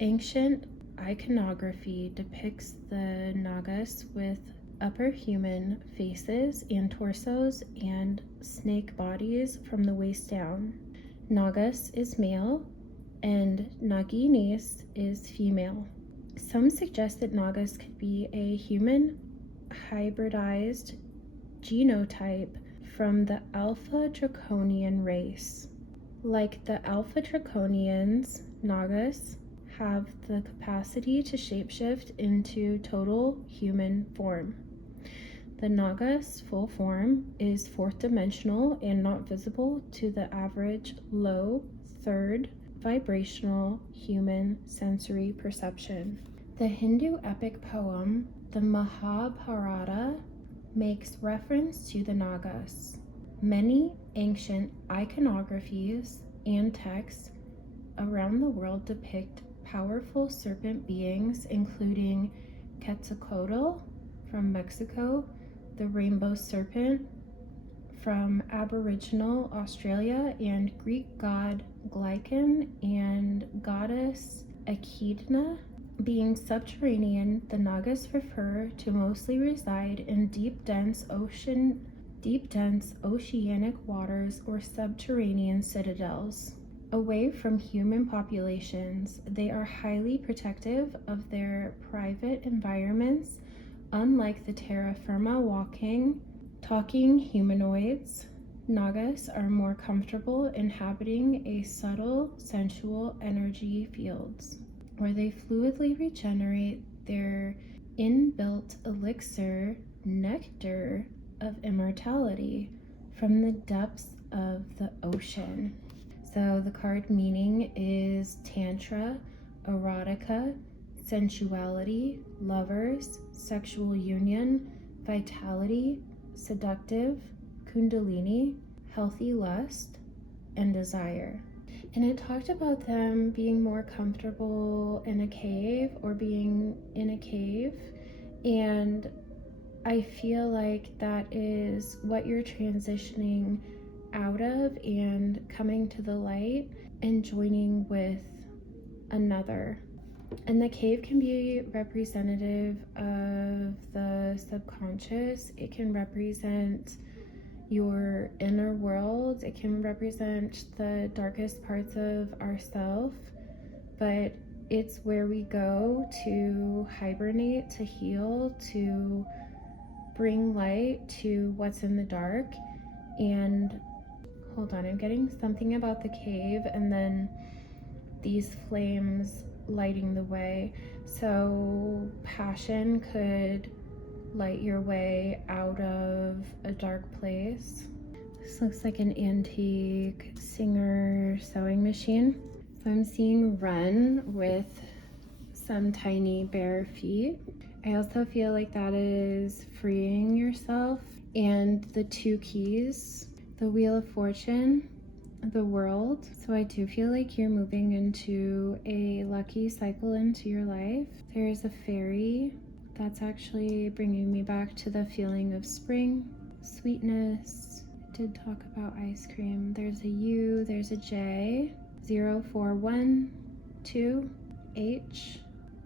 Ancient iconography depicts the Nagas with upper human faces and torsos and snake bodies from the waist down. Nagas is male and Naginis is female. Some suggest that Nagas could be a human hybridized genotype from the Alpha Draconian race. Like the Alpha Draconians, Nagas have the capacity to shapeshift into total human form. The Naga's full form is fourth dimensional and not visible to the average low third vibrational human sensory perception. The Hindu epic poem, the Mahabharata, makes reference to the Nagas. Many ancient iconographies and texts around the world depict powerful serpent beings, including Quetzalcoatl from Mexico, the rainbow serpent from Aboriginal Australia, and Greek god Glycon and goddess Echidna. Being subterranean, the Nagas prefer to mostly reside in deep, dense oceanic waters or subterranean citadels. Away from human populations, they are highly protective of their private environments. Unlike the terra firma talking humanoids, Nagas are more comfortable inhabiting a subtle, sensual energy fields, where they fluidly regenerate their inbuilt elixir, nectar of immortality, from the depths of the ocean. So the card meaning is Tantra, erotica, sensuality, lovers, sexual union, vitality, seductive, kundalini, healthy lust, and desire. And it talked about them being more comfortable in a cave or being in a cave. And I feel like that is what you're transitioning out of and coming to the light and joining with another. And the cave can be representative of the subconscious. It can represent your inner world. It can represent the darkest parts of ourself, but it's where we go to hibernate, to heal, to bring light to what's in the dark. And hold on, I'm getting something about the cave and then these flames lighting the way. So passion could light your way out of a dark place. This looks like an antique Singer sewing machine. So I'm seeing run with some tiny bare feet. I also feel like that is freeing yourself. And the two keys, the Wheel of Fortune, the World. So I do feel like you're moving into a lucky cycle into your life. There's a fairy that's actually bringing me back to the feeling of spring, sweetness. I did talk about ice cream. There's a U, there's a J, 0412, H,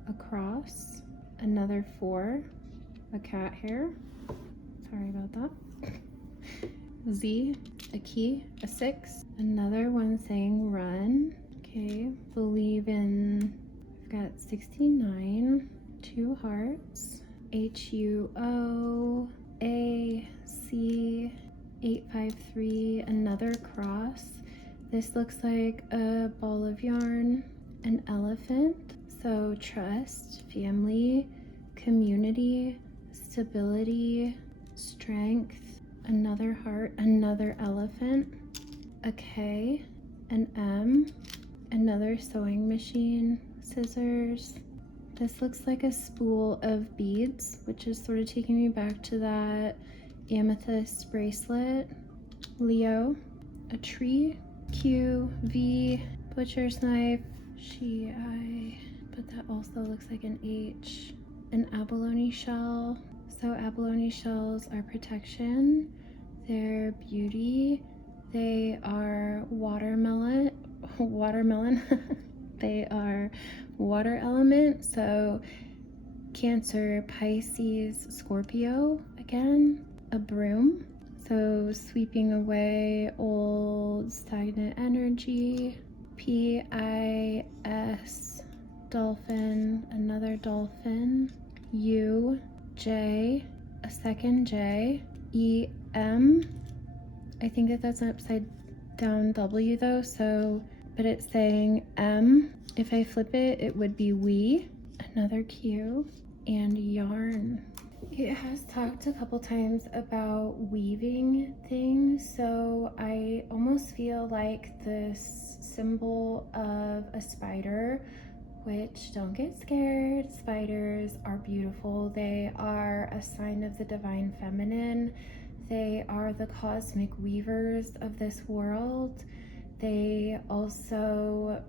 a cross, another 4, a cat hair. Sorry about that. Z, a key, a 6, another one saying run. Okay, believe in, I've got 69, 2 hearts, HUO, A, C, 853, another cross. This looks like a ball of yarn, an elephant. So trust, family, community, stability, strength, another heart, another elephant, a K, an M, another sewing machine, scissors. This looks like a spool of beads, which is sort of taking me back to that amethyst bracelet. Leo, a tree, Q, V, butcher's knife, she, I, but that also looks like an H, an abalone shell. So abalone shells are protection, they're beauty, they are watermelon, they are water element, so Cancer, Pisces, Scorpio again, a broom, so sweeping away old stagnant energy, PIS, dolphin, another dolphin, U, J, a second J, EM. I think that that's an upside down W though, so, but it's saying M. If I flip it, it would be we, another Q, and yarn. It has talked a couple times about weaving things, so I almost feel like this symbol of a spider, which don't get scared, spiders are beautiful. They are a sign of the divine feminine. They are the cosmic weavers of this world. They also,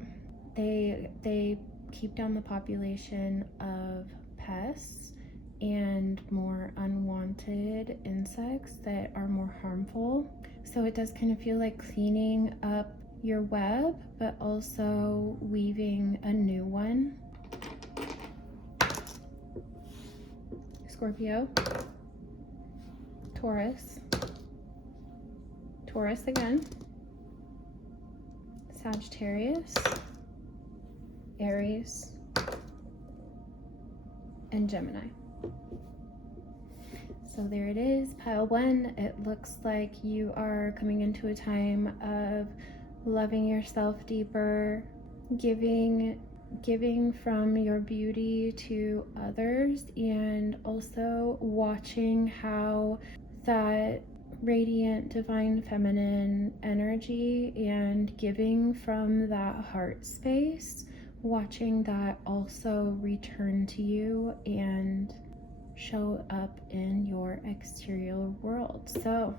they keep down the population of pests and more unwanted insects that are more harmful. So it does kind of feel like cleaning up your web, but also weaving a new one. Scorpio, Taurus, Taurus again, Sagittarius, Aries, and Gemini. So there it is, pile 1. It looks like you are coming into a time of loving yourself deeper, giving from your beauty to others, and also watching how that radiant divine feminine energy and giving from that heart space, watching that also return to you and show up in your exterior world. So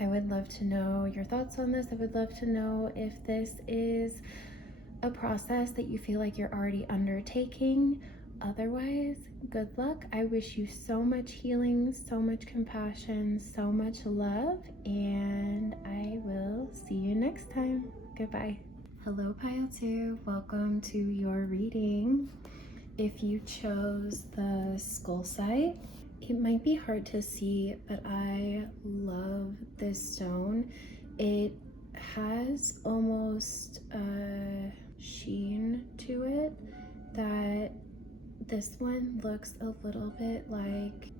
I would love to know your thoughts on this. I would love to know if this is a process that you feel like you're already undertaking. Otherwise, good luck. I wish you so much healing, so much compassion, so much love, and I will see you next time. Goodbye. Hello, Pile 2. Welcome to your reading. If you chose the Scolecite, It might be hard to see, but I love this stone. It has almost a sheen to it that this one looks a little bit like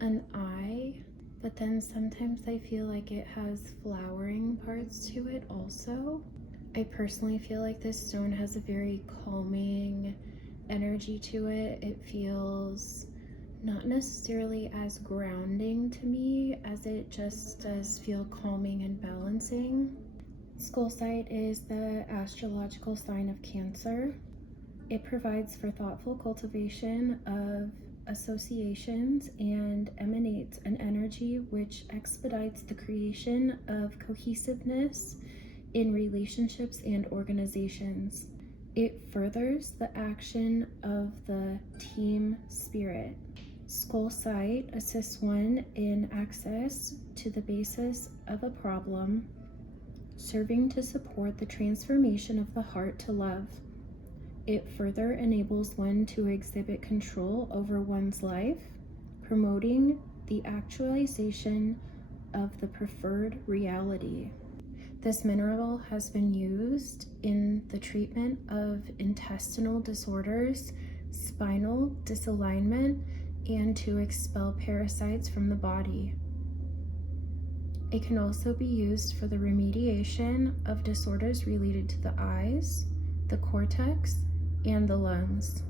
an eye, but then sometimes I feel like it has flowering parts to it also. I personally feel like this stone has a very calming energy to it. It feels not necessarily as grounding to me as it just does feel calming and balancing. Scolecite is the astrological sign of Cancer. It provides for thoughtful cultivation of associations and emanates an energy which expedites the creation of cohesiveness in relationships and organizations. It furthers the action of the team spirit. Scolecite assists one in access to the basis of a problem, serving to support the transformation of the heart to love. It further enables one to exhibit control over one's life, promoting the actualization of the preferred reality. This mineral has been used in the treatment of intestinal disorders, spinal disalignment, and to expel parasites from the body. It can also be used for the remediation of disorders related to the eyes, the cortex, and the lungs.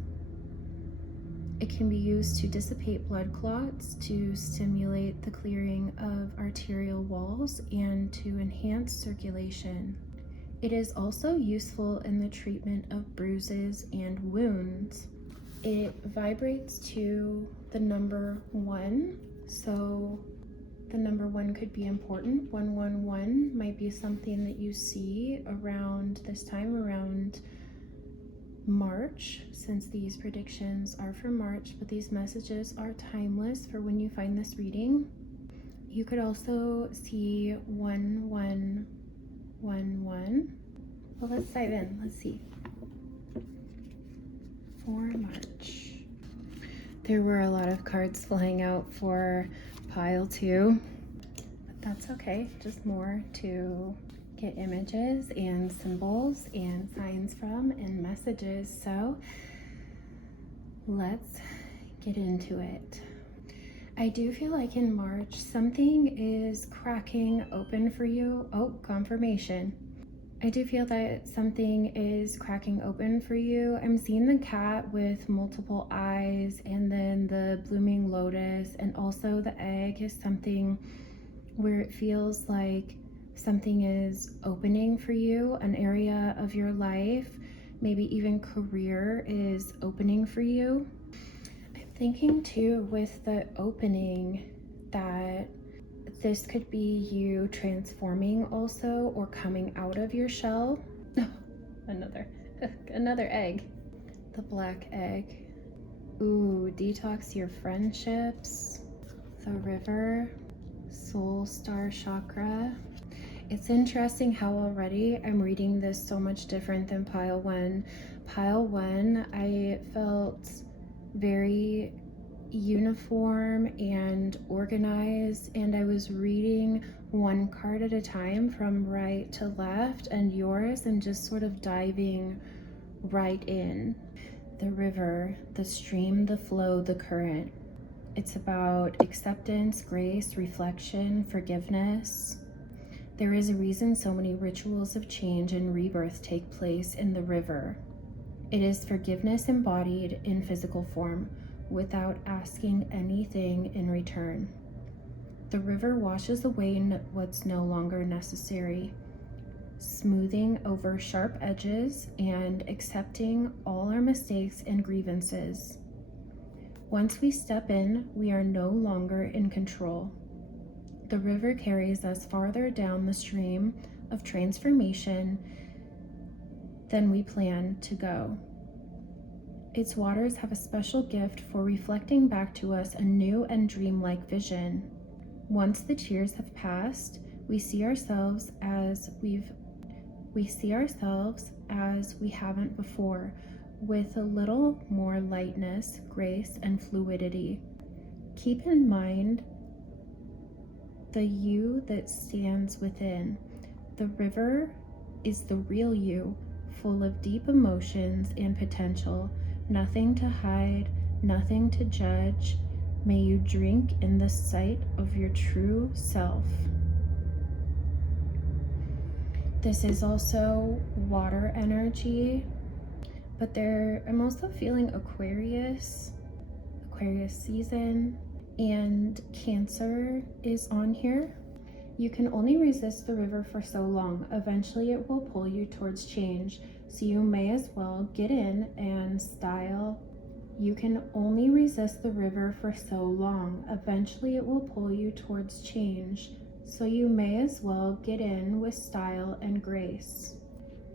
It can be used to dissipate blood clots, to stimulate the clearing of arterial walls, and to enhance circulation. It is also useful in the treatment of bruises and wounds. It vibrates to the number 1, so the number 1 could be important. 111 might be something that you see around this time, around March, since these predictions are for March, but these messages are timeless for when you find this reading. You could also see 1111. Well, let's dive in. Let's see. For March. There were a lot of cards flying out for pile 2, but that's okay. Just more to get images and symbols and signs from and messages. So let's get into it. I do feel like in March something is cracking open for you. Oh, confirmation. I do feel that something is cracking open for you. I'm seeing the cat with multiple eyes, and then the blooming lotus, and also the egg is something where it feels like something is opening for you. An area of your life, maybe even career, is opening for you. I'm thinking too with the opening that this could be you transforming also, or coming out of your shell. another egg. The black egg. Ooh, detox your friendships. The river. Soul star chakra. It's interesting how already I'm reading this so much different than pile 1. Pile 1, I felt very uniform and organized, and I was reading one card at a time from right to left, and yours, and just sort of diving right in. The river, the stream, the flow, the current. It's about acceptance, grace, reflection, forgiveness. There is a reason so many rituals of change and rebirth take place in the river. It is forgiveness embodied in physical form, without asking anything in return. The river washes away what's no longer necessary, smoothing over sharp edges and accepting all our mistakes and grievances. Once we step in, we are no longer in control. The river carries us farther down the stream of transformation than we plan to go. Its waters have a special gift for reflecting back to us a new and dreamlike vision. Once the tears have passed, we see ourselves as we haven't before, with a little more lightness, grace, and fluidity. keep in mind the you that stands within. The river is the real you, full of deep emotions and potential, nothing to hide, nothing to judge. May you drink in the sight of your true self. This is also water energy, but I'm also feeling Aquarius season, and Cancer is on here. You can only resist the river for so long. Eventually it will pull you towards change, so you may as well get in and style. You can only resist the river for so long. Eventually it will pull you towards change, so you may as well get in with style and grace.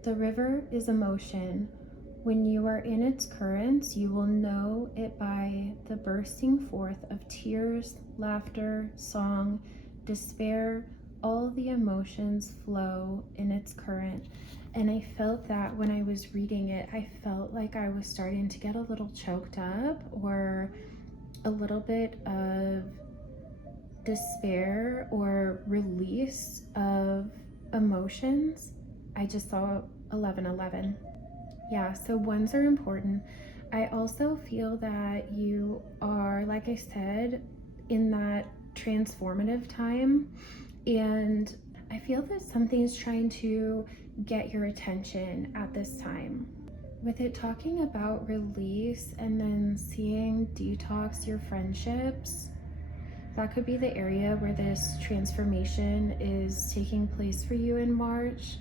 The river is emotion. When you are in its currents, you will know it by the bursting forth of tears, laughter, song, despair. All the emotions flow in its current. And I felt that when I was reading it, I felt like I was starting to get a little choked up, or a little bit of despair or release of emotions. I just saw 1111. Yeah, so ones are important. I also feel that you are, like I said, in that transformative time, and I feel that something's trying to get your attention at this time. With it talking about release and then seeing detox your friendships, that could be the area where this transformation is taking place for you in March.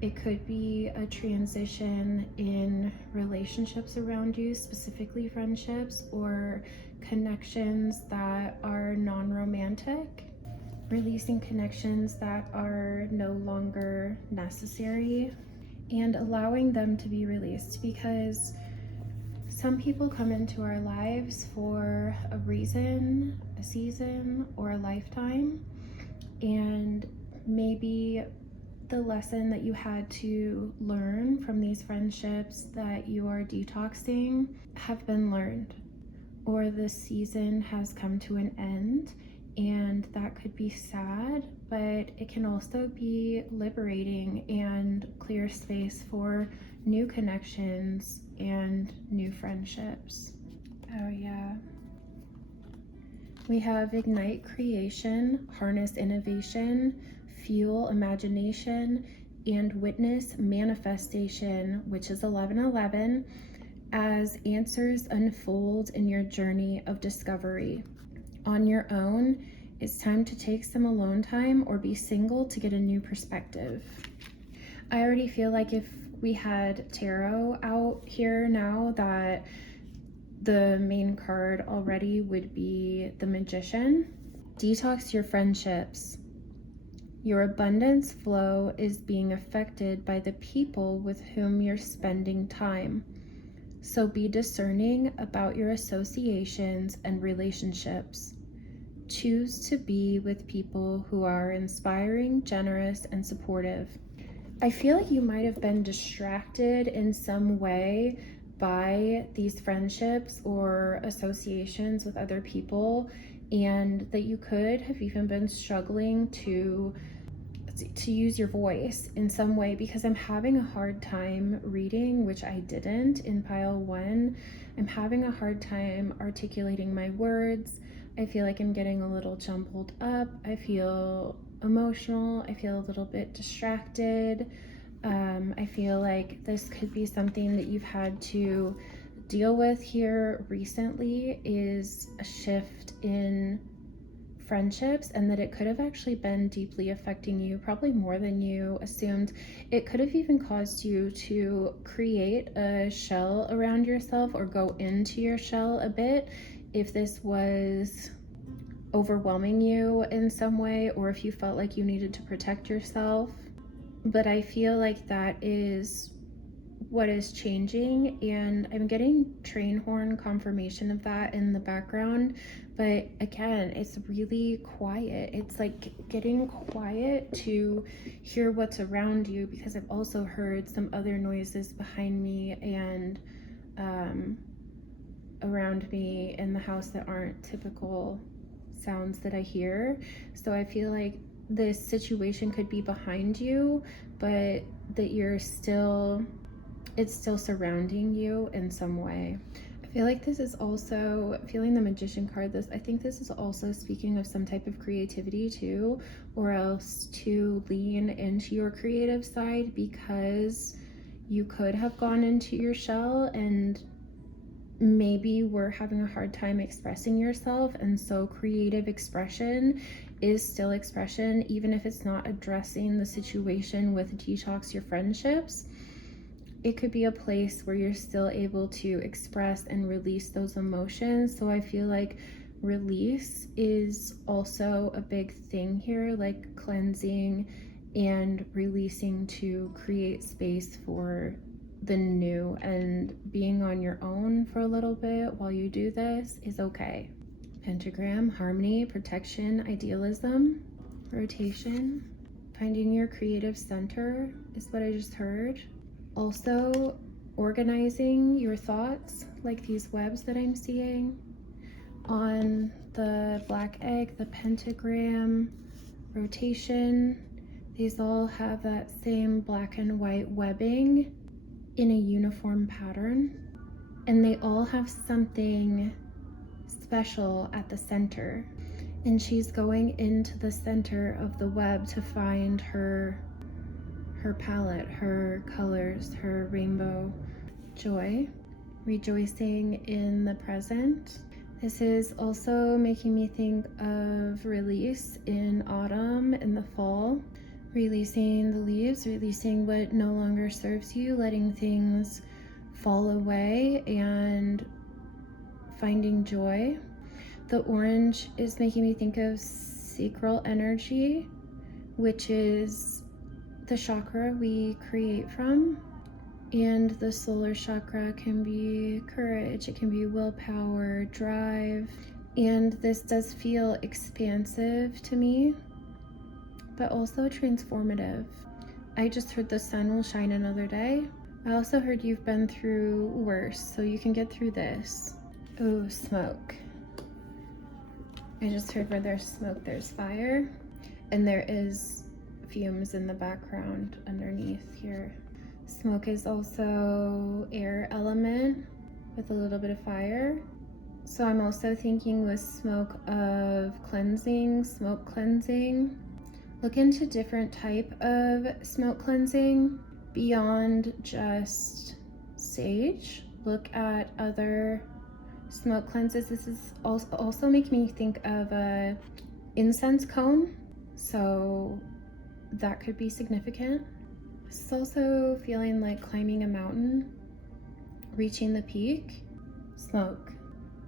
It could be a transition in relationships around you, specifically friendships or connections that are non-romantic, releasing connections that are no longer necessary, and allowing them to be released, because some people come into our lives for a reason, a season, or a lifetime, and maybe the lesson that you had to learn from these friendships that you are detoxing have been learned, or the season has come to an end, and that could be sad, but it can also be liberating and clear space for new connections and new friendships. Oh yeah. We have ignite creation, harness innovation, fuel imagination, and witness manifestation, which is 1111, as answers unfold in your journey of discovery. On your own, it's time to take some alone time or be single to get a new perspective. I already feel like if we had tarot out here now, that the main card already would be the Magician. Detox your friendships. Your abundance flow is being affected by the people with whom you're spending time. So be discerning about your associations and relationships. Choose to be with people who are inspiring, generous, and supportive. I feel like you might have been distracted in some way by these friendships or associations with other people, and that you could have even been struggling to use your voice in some way, because I'm having a hard time reading, which I didn't in pile 1. I'm having a hard time articulating my words. I feel like I'm getting a little jumbled up. I feel emotional. I feel a little bit distracted. I feel like this could be something that you've had to deal with here recently, is a shift in friendships, and that it could have actually been deeply affecting you, probably more than you assumed. It could have even caused you to create a shell around yourself or go into your shell a bit if this was overwhelming you in some way, or if you felt like you needed to protect yourself. But I feel like that is what is changing, and I'm getting train horn confirmation of that in the background. But again, it's really quiet. It's like getting quiet to hear what's around you, because I've also heard some other noises behind me, and around me in the house that aren't typical sounds that I hear. So I feel like this situation could be behind you, but that it's still surrounding you in some way. I feel like this is also feeling the Magician card. I think this is also speaking of some type of creativity too, or else to lean into your creative side, because you could have gone into your shell and maybe were having a hard time expressing yourself. And so creative expression is still expression, even if it's not addressing the situation with Detox your friendships. It could be a place where you're still able to express and release those emotions. So I feel like release is also a big thing here, like cleansing and releasing to create space for the new, and being on your own for a little bit while you do this is okay. Pentagram, harmony, protection, idealism, rotation, finding your creative center is what I just heard. Also, organizing your thoughts, like these webs that I'm seeing on the black egg, the pentagram, rotation. These all have that same black and white webbing in a uniform pattern, and they all have something special at the center. And she's going into the center of the web to find her palette, her colors, her rainbow. Joy, rejoicing in the present. This is also making me think of release in autumn, in the fall, releasing the leaves, releasing what no longer serves you, letting things fall away and finding joy. The orange is making me think of sacral energy, which is the chakra we create from. And the solar chakra can be courage, it can be willpower, drive. And this does feel expansive to me, but also transformative. I just heard the sun will shine another day. I also heard you've been through worse, so you can get through this. Oh, smoke. I just heard where there's smoke, there's fire. And there is fumes in the background underneath here. Smoke is also air element with a little bit of fire. So I'm also thinking with smoke of cleansing, smoke cleansing. Look into different type of smoke cleansing beyond just sage. Look at other smoke cleanses. This is also making me think of a incense cone. So that could be significant. It's also feeling like climbing a mountain, reaching the peak. Smoke,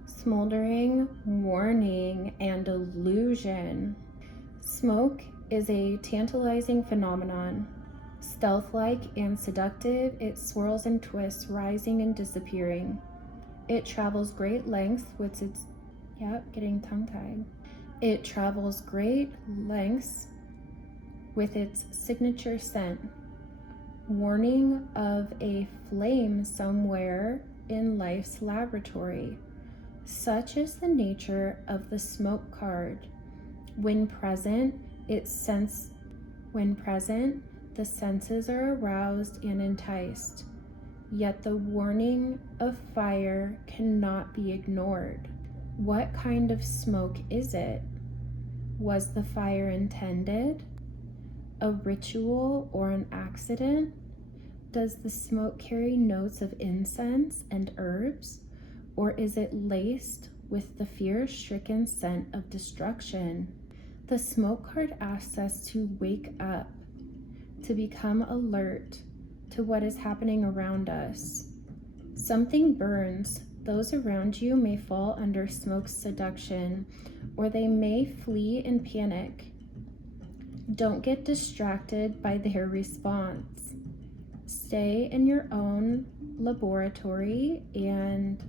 smoldering, warning, and illusion. Smoke is a tantalizing phenomenon. Stealth-like and seductive, it swirls and twists, rising and disappearing. It travels great lengths with its, getting tongue-tied. It travels great lengths with its signature scent. Warning of a flame somewhere in life's laboratory. Such is the nature of the smoke card. When present, the senses are aroused and enticed. Yet the warning of fire cannot be ignored. What kind of smoke is it? Was the fire intended? A ritual or an accident? Does the smoke carry notes of incense and herbs, or is it laced with the fear-stricken scent of destruction? The smoke card asks us to wake up, to become alert to what is happening around us. Something burns. Those around you may fall under smoke's seduction, or they may flee in panic. Don't get distracted by their response. Stay in your own laboratory and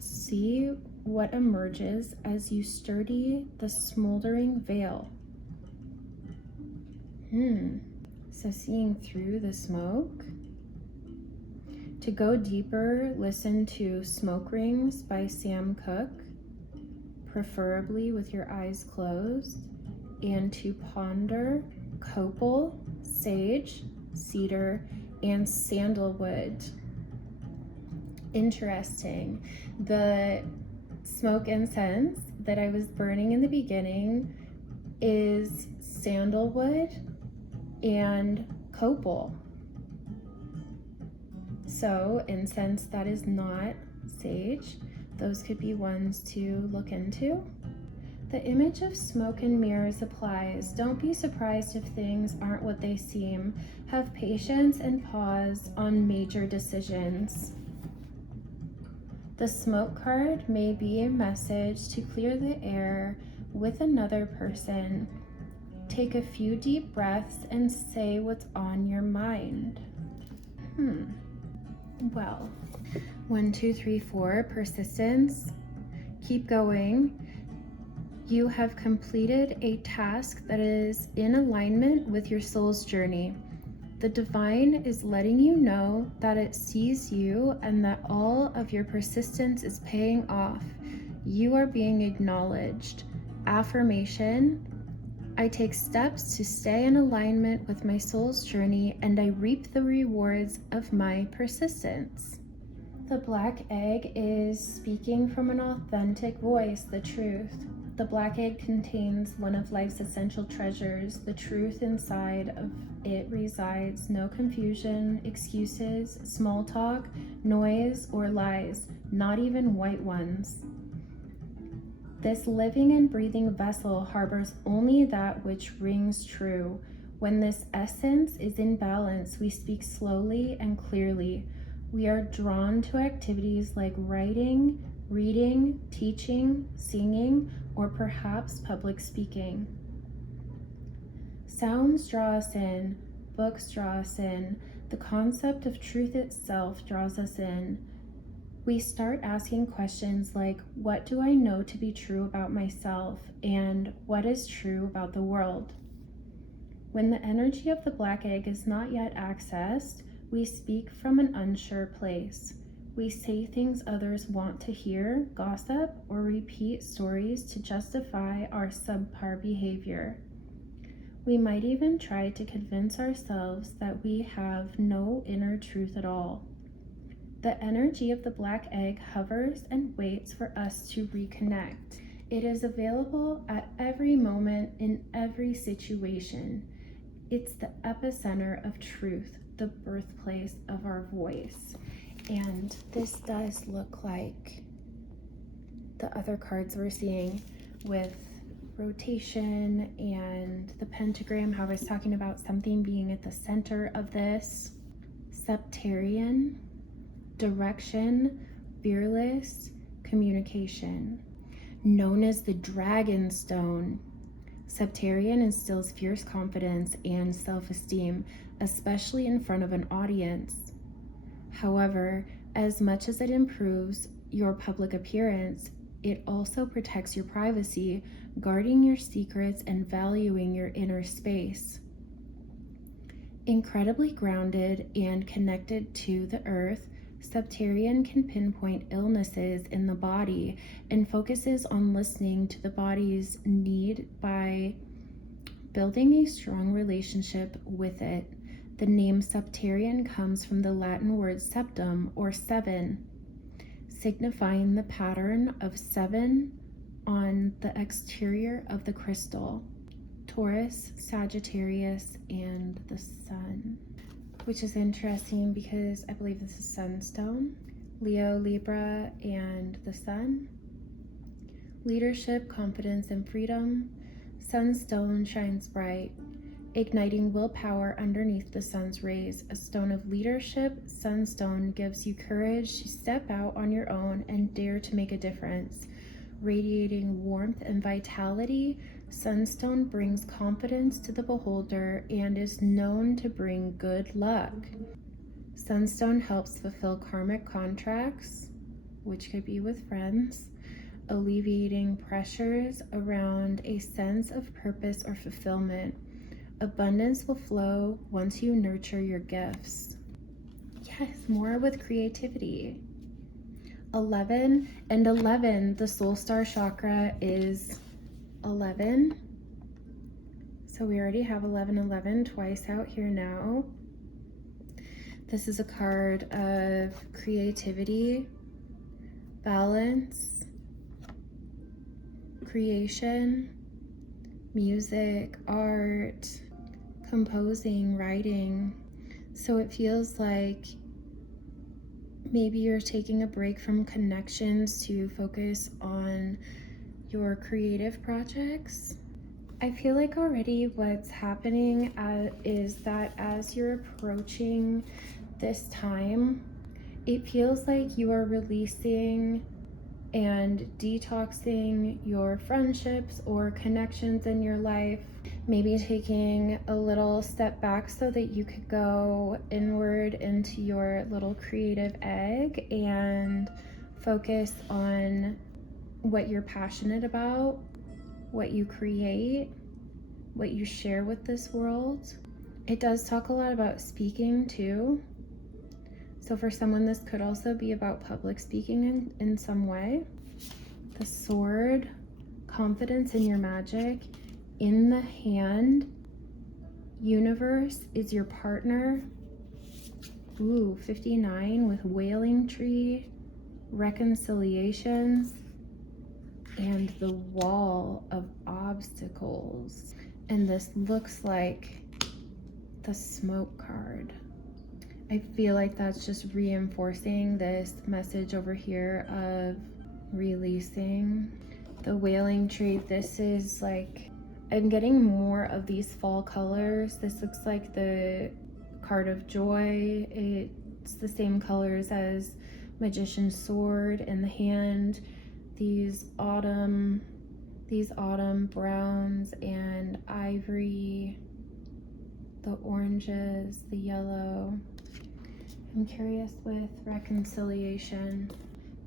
see what emerges as you study the smoldering veil. So seeing through the smoke, To go deeper, listen to Smoke Rings by Sam Cooke, preferably with your eyes closed, and to ponder copal, sage, cedar, and sandalwood. Interesting. The smoke incense that I was burning in the beginning is sandalwood and copal. So incense that is not sage, those could be ones to look into. The image of smoke and mirrors applies. Don't be surprised if things aren't what they seem. Have patience and pause on major decisions. The smoke card may be a message to clear the air with another person. Take a few deep breaths and say what's on your mind. Well, 1, 2, 3, 4, persistence. Keep going. You have completed a task that is in alignment with your soul's journey. The divine is letting you know that it sees you and that all of your persistence is paying off. You are being acknowledged. Affirmation: I take steps to stay in alignment with my soul's journey, and I reap the rewards of my persistence. The black egg is speaking from an authentic voice, the truth. The black egg contains one of life's essential treasures. The truth inside of it resides. No confusion, excuses, small talk, noise, or lies, not even white ones. This living and breathing vessel harbors only that which rings true. When this essence is in balance, we speak slowly and clearly. We are drawn to activities like writing, reading, teaching, singing, or perhaps public speaking. Sounds draw us in, books draw us in, the concept of truth itself draws us in. We start asking questions like, what do I know to be true about myself, and what is true about the world? When the energy of the black egg is not yet accessed, we speak from an unsure place. We say things others want to hear, gossip, or repeat stories to justify our subpar behavior. We might even try to convince ourselves that we have no inner truth at all. The energy of the black egg hovers and waits for us to reconnect. It is available at every moment in every situation. It's the epicenter of truth, the birthplace of our voice. And this does look like the other cards we're seeing with rotation and the pentagram, how I was talking about something being at the center of this. Septarian, direction, fearless, communication. Known as the Dragon Stone, Septarian instills fierce confidence and self-esteem, especially in front of an audience. However, as much as it improves your public appearance, it also protects your privacy, guarding your secrets and valuing your inner space. Incredibly grounded and connected to the earth, Septarian can pinpoint illnesses in the body and focuses on listening to the body's need by building a strong relationship with it. The name Septarian comes from the Latin word septum, or seven, signifying the pattern of seven on the exterior of the crystal: Taurus, Sagittarius, and the Sun. Which is interesting because I believe this is Sunstone, Leo, Libra, and the Sun. Leadership, confidence, and freedom. Sunstone shines bright, igniting willpower underneath the sun's rays. A stone of leadership, Sunstone gives you courage to step out on your own and dare to make a difference. Radiating warmth and vitality, Sunstone brings confidence to the beholder and is known to bring good luck. Sunstone helps fulfill karmic contracts, which could be with friends, alleviating pressures around a sense of purpose or fulfillment. Abundance will flow once you nurture your gifts. Yeah, Yes, more with creativity. 11 and 11, the soul star chakra is 11. So we already have 11 twice out here now. This is a card of creativity, balance, creation, music, art, composing, writing. So it feels like maybe you're taking a break from connections to focus on your creative projects. I feel like already what's happening is that as you're approaching this time, it feels like you are releasing and detoxing your friendships or connections in your life, maybe taking a little step back so that you could go inward into your little creative egg and focus on what you're passionate about, what you create, what you share with this world. It does talk a lot about speaking too. So for someone, this could also be about public speaking in some way. The sword, confidence in your magic. In the hand, universe is your partner. Ooh, 59 with wailing tree, reconciliations, and the wall of obstacles. And this looks like the smoke card. I feel like that's just reinforcing this message over here of releasing. The wailing tree, this is like, I'm getting more of these fall colors. This looks like the card of joy. It's the same colors as magician's sword in the hand. These autumn browns and ivory, the oranges, the yellow. I'm curious with reconciliation.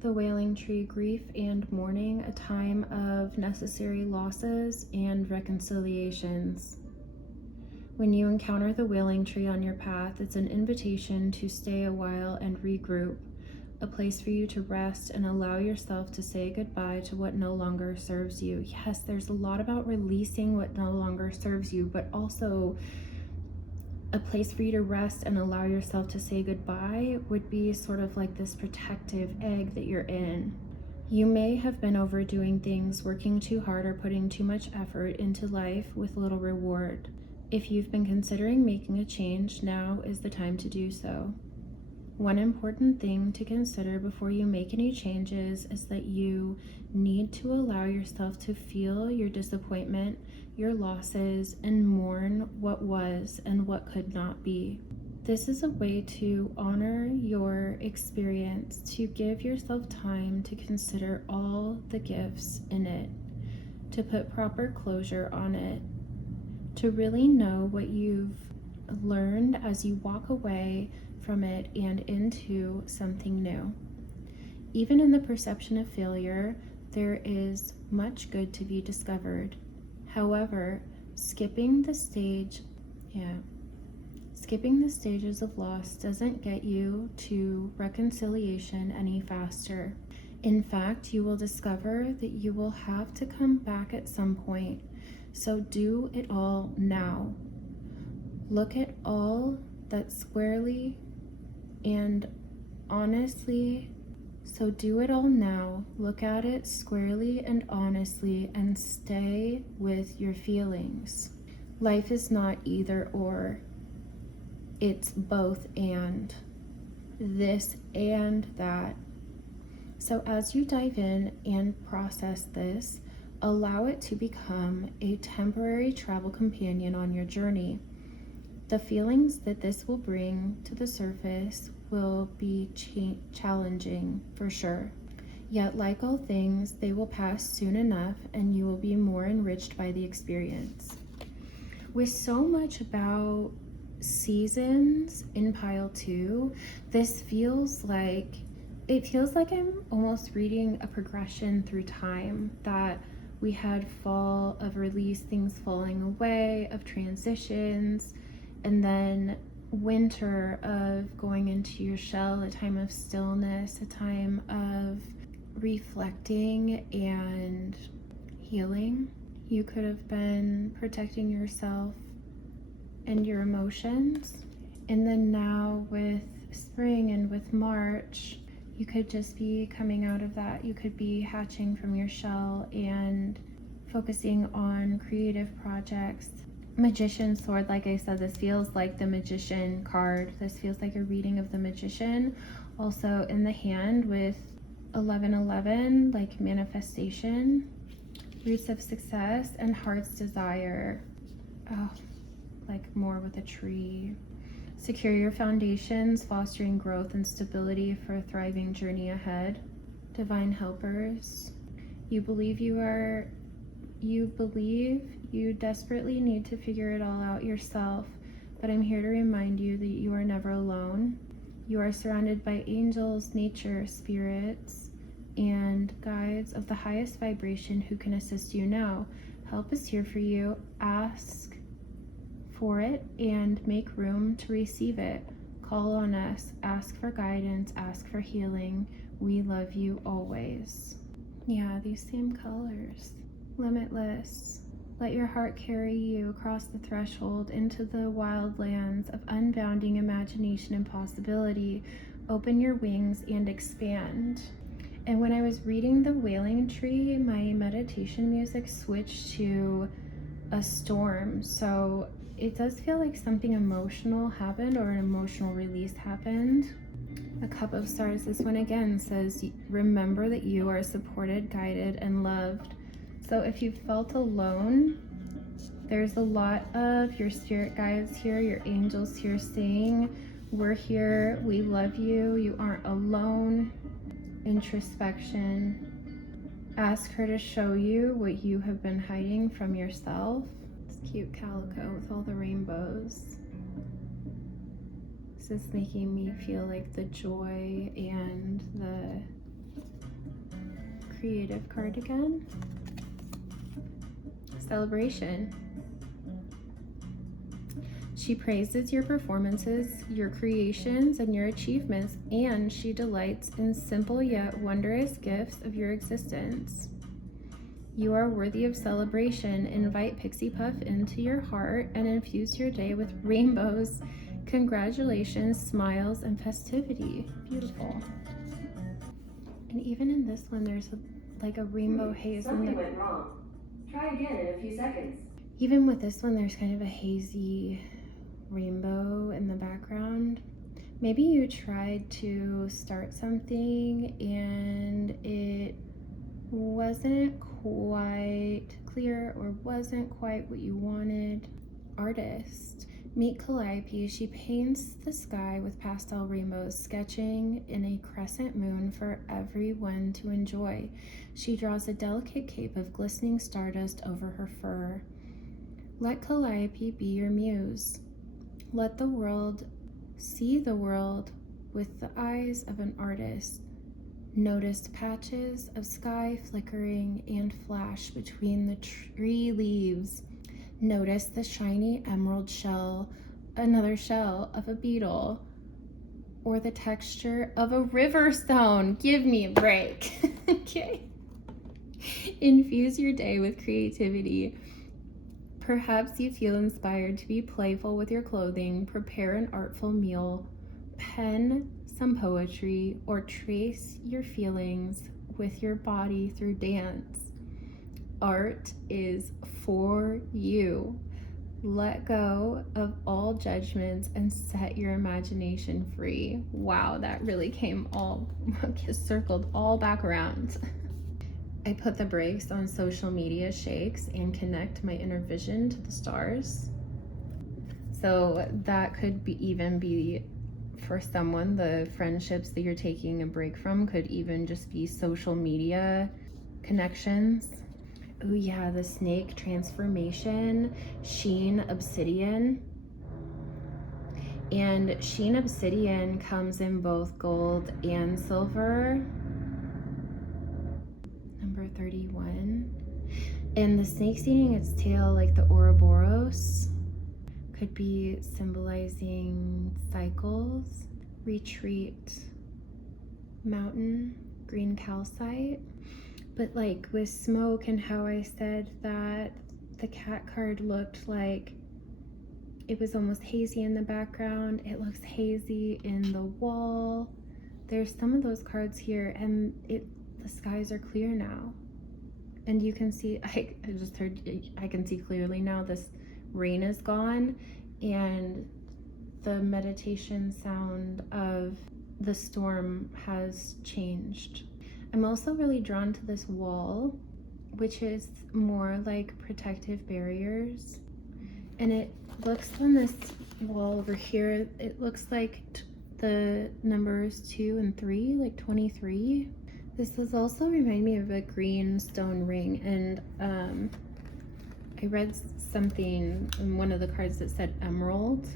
The wailing tree, grief and mourning, a time of necessary losses and reconciliations. When you encounter the wailing tree on your path, it's an invitation to stay a while and regroup, a place for you to rest and allow yourself to say goodbye to what no longer serves you. Yes, there's a lot about releasing what no longer serves you, but also a place for you to rest and allow yourself to say goodbye would be sort of like this protective egg that you're in. You may have been overdoing things, working too hard, or putting too much effort into life with little reward. If you've been considering making a change, now is the time to do so. One important thing to consider before you make any changes is that you need to allow yourself to feel your disappointment, your losses, and mourn what was and what could not be. This is a way to honor your experience, to give yourself time to consider all the gifts in it, to put proper closure on it, to really know what you've learned as you walk away from it and into something new. Even in the perception of failure, there is much good to be discovered. However, skipping the stages of loss doesn't get you to reconciliation any faster. In fact, you will discover that you will have to come back at some point. So do it all now. Look at all that squarely and honestly. So do it all now. Look at it squarely and honestly and stay with your feelings. Life is not either or. It's both and. This and that. So as you dive in and process this, allow it to become a temporary travel companion on your journey. The feelings that this will bring to the surface will be challenging for sure. Yet, like all things, they will pass soon enough and you will be more enriched by the experience. With so much about seasons in pile 2, this feels like I'm almost reading a progression through time, that we had fall of release, things falling away, of transitions, and then winter of going into your shell, a time of stillness, a time of reflecting and healing. You could have been protecting yourself and your emotions. And then now with spring and with March, you could just be coming out of that. You could be hatching from your shell and focusing on creative projects. Magician sword, like I said, this feels like the Magician card. This feels like a reading of the Magician. Also in the hand with 1111, like manifestation, roots of success, and heart's desire. Oh, like more with a tree. Secure your foundations, fostering growth and stability for a thriving journey ahead. Divine helpers. You believe you desperately need to figure it all out yourself, but I'm here to remind you that you are never alone. You are surrounded by angels, nature, spirits, and guides of the highest vibration who can assist you now. Help is here for you. Ask for it and make room to receive it. Call on us. Ask for guidance. Ask for healing. We love you always. Yeah, these same colors. Limitless. Let your heart carry you across the threshold into the wild lands of unbounding imagination and possibility. Open your wings and expand. And when I was reading the Wailing Tree, my meditation music switched to a storm. So it does feel like something emotional happened, or an emotional release happened. A Cup of Stars. This one again says, remember that you are supported, guided, and loved. So if you felt alone, there's a lot of your spirit guides here, your angels here saying, we're here, we love you, you aren't alone. Introspection. Ask her to show you what you have been hiding from yourself. It's cute calico with all the rainbows. This is making me feel like the joy and the creative card again. Celebration. She praises your performances, your creations, and your achievements, and she delights in simple yet wondrous gifts of your existence. You are worthy of celebration. Invite Pixie Puff into your heart and infuse your day with rainbows, congratulations, smiles, and festivity. Beautiful. And even in this one, there's like a rainbow haze. Something went wrong. Try again in a few seconds. Even with this one, there's kind of a hazy rainbow in the background. Maybe you tried to start something and it wasn't quite clear or wasn't quite what you wanted. Artist. Meet Calliope. She paints the sky with pastel rainbows, sketching in a crescent moon for everyone to enjoy. She draws a delicate cape of glistening stardust over her fur. Let Calliope be your muse. Let the world see the world with the eyes of an artist. Notice patches of sky flickering and flash between the tree leaves. Notice the shiny emerald shell, another shell of a beetle, or the texture of a river stone. Give me a break. Okay. Infuse your day with creativity. Perhaps you feel inspired to be playful with your clothing, prepare an artful meal, pen some poetry, or trace your feelings with your body through dance. Art is for you. Let go of all judgments and set your imagination free. Wow, that really came all, circled all back around. I put the brakes on social media shakes and connect my inner vision to the stars. So that could even be for someone, the friendships that you're taking a break from could even just be social media connections. Oh yeah, the snake transformation, sheen obsidian. And sheen obsidian comes in both gold and silver. Number 31. And the snake's eating its tail like the Ouroboros. Could be symbolizing cycles, retreat, mountain, green calcite. But like with smoke and how I said that the cat card looked like it was almost hazy in the background. It looks hazy in the wall. There's some of those cards here, and the skies are clear now. And you can see, I just heard, I can see clearly now this rain is gone, and the meditation sound of the storm has changed. I'm also really drawn to this wall, which is more like protective barriers. And it looks on this wall over here, it looks like the numbers 2 and 3, like 23. This does also remind me of a green stone ring, and I read something in one of the cards that said emerald.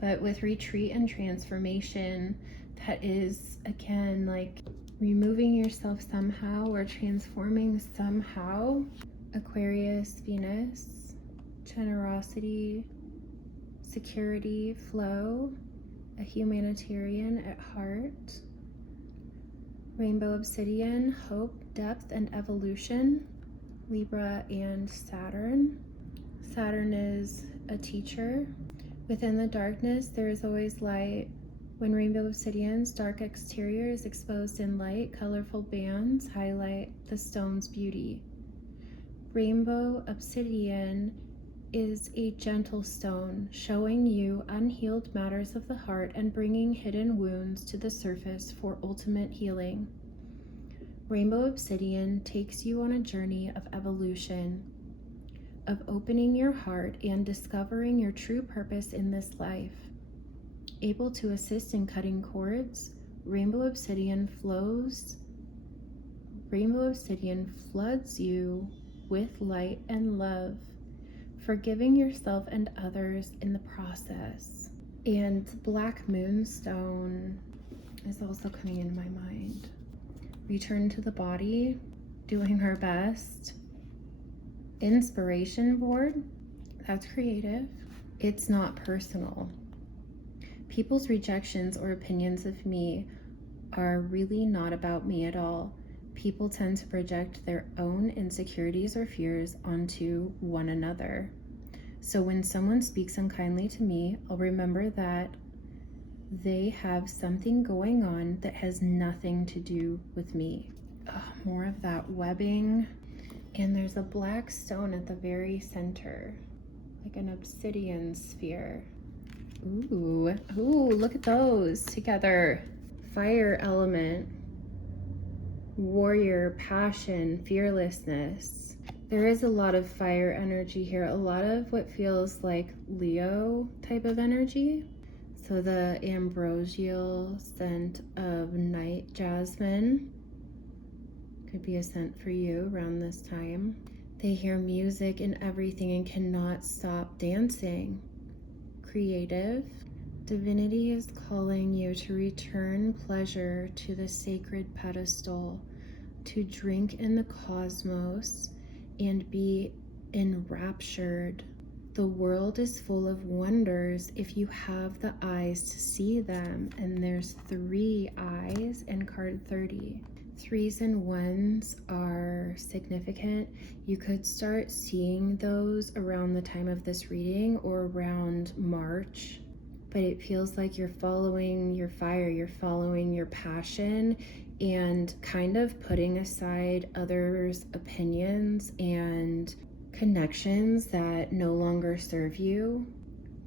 But with retreat and transformation, that is, again, like removing yourself somehow or transforming somehow. Aquarius, Venus, generosity, security, flow, a humanitarian at heart. Rainbow obsidian, hope, depth, and evolution. Libra and Saturn. Saturn is a teacher. Within the darkness, there is always light. When rainbow obsidian's dark exterior is exposed in light, colorful bands highlight the stone's beauty. Rainbow obsidian is a gentle stone, showing you unhealed matters of the heart and bringing hidden wounds to the surface for ultimate healing. Rainbow obsidian takes you on a journey of evolution, of opening your heart and discovering your true purpose in this life. Able to assist in cutting cords, rainbow obsidian floods you with light and love, forgiving yourself and others in the process. And black moonstone is also coming into my mind. Return to the body, doing our best. Inspiration board, that's creative. It's not personal. People's rejections or opinions of me are really not about me at all. People tend to project their own insecurities or fears onto one another. So when someone speaks unkindly to me, I'll remember that they have something going on that has nothing to do with me. More of that webbing. And there's a black stone at the very center, like an obsidian sphere. Ooh, look at those together. Fire element, warrior, passion, fearlessness. There is a lot of fire energy here, a lot of what feels like Leo type of energy. So the ambrosial scent of night jasmine could be a scent for you around this time. They hear music and everything and cannot stop dancing. Creative. Divinity is calling you to return pleasure to the sacred pedestal, to drink in the cosmos and be enraptured. The world is full of wonders if you have the eyes to see them, and there's 3 eyes in card 30. 3s and 1s are significant. You could start seeing those around the time of this reading or around March, but it feels like you're following your fire, you're following your passion, and kind of putting aside others' opinions and connections that no longer serve you,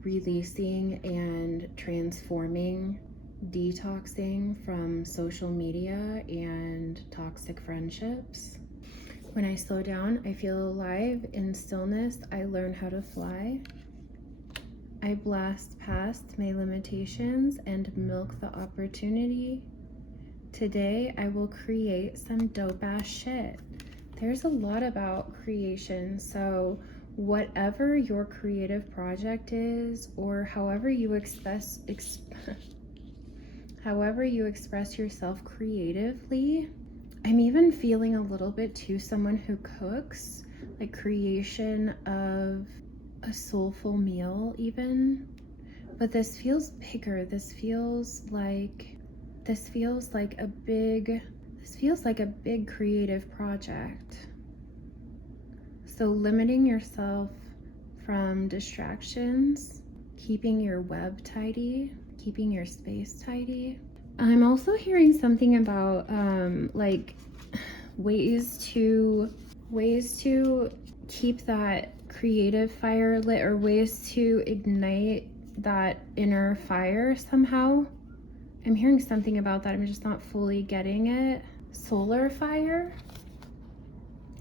releasing and transforming, detoxing from social media and toxic friendships. When I slow down, I feel alive. In stillness, I learn how to fly. I blast past my limitations and milk the opportunity. Today, I will create some dope-ass shit. There's a lot about creation, so whatever your creative project is, or however you express yourself creatively. I'm even feeling a little bit to someone who cooks. like creation of a soulful meal even. But this feels bigger. This feels like a big creative project. So limiting yourself from distractions, keeping your web tidy, keeping your space tidy. I'm also hearing something about like ways to keep that creative fire lit, or ways to ignite that inner fire somehow. I'm hearing something about that. I'm just not fully getting it. Solar fire?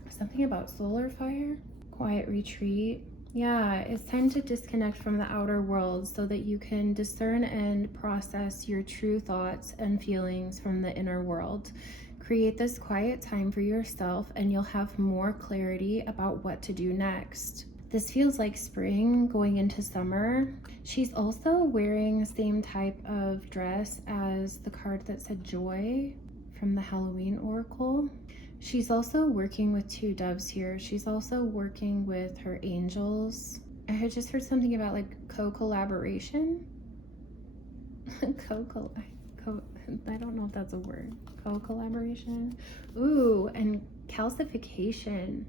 Something about solar fire? Quiet retreat. Yeah, it's time to disconnect from the outer world so that you can discern and process your true thoughts and feelings from the inner world. Create this quiet time for yourself and you'll have more clarity about what to do next. This feels like spring going into summer. She's also wearing the same type of dress as the card that said joy from the Halloween Oracle. She's also working with two doves here. She's also working with her angels. I had just heard something about like co-collaboration. I don't know if that's a word. Co-collaboration. Ooh, and calcification.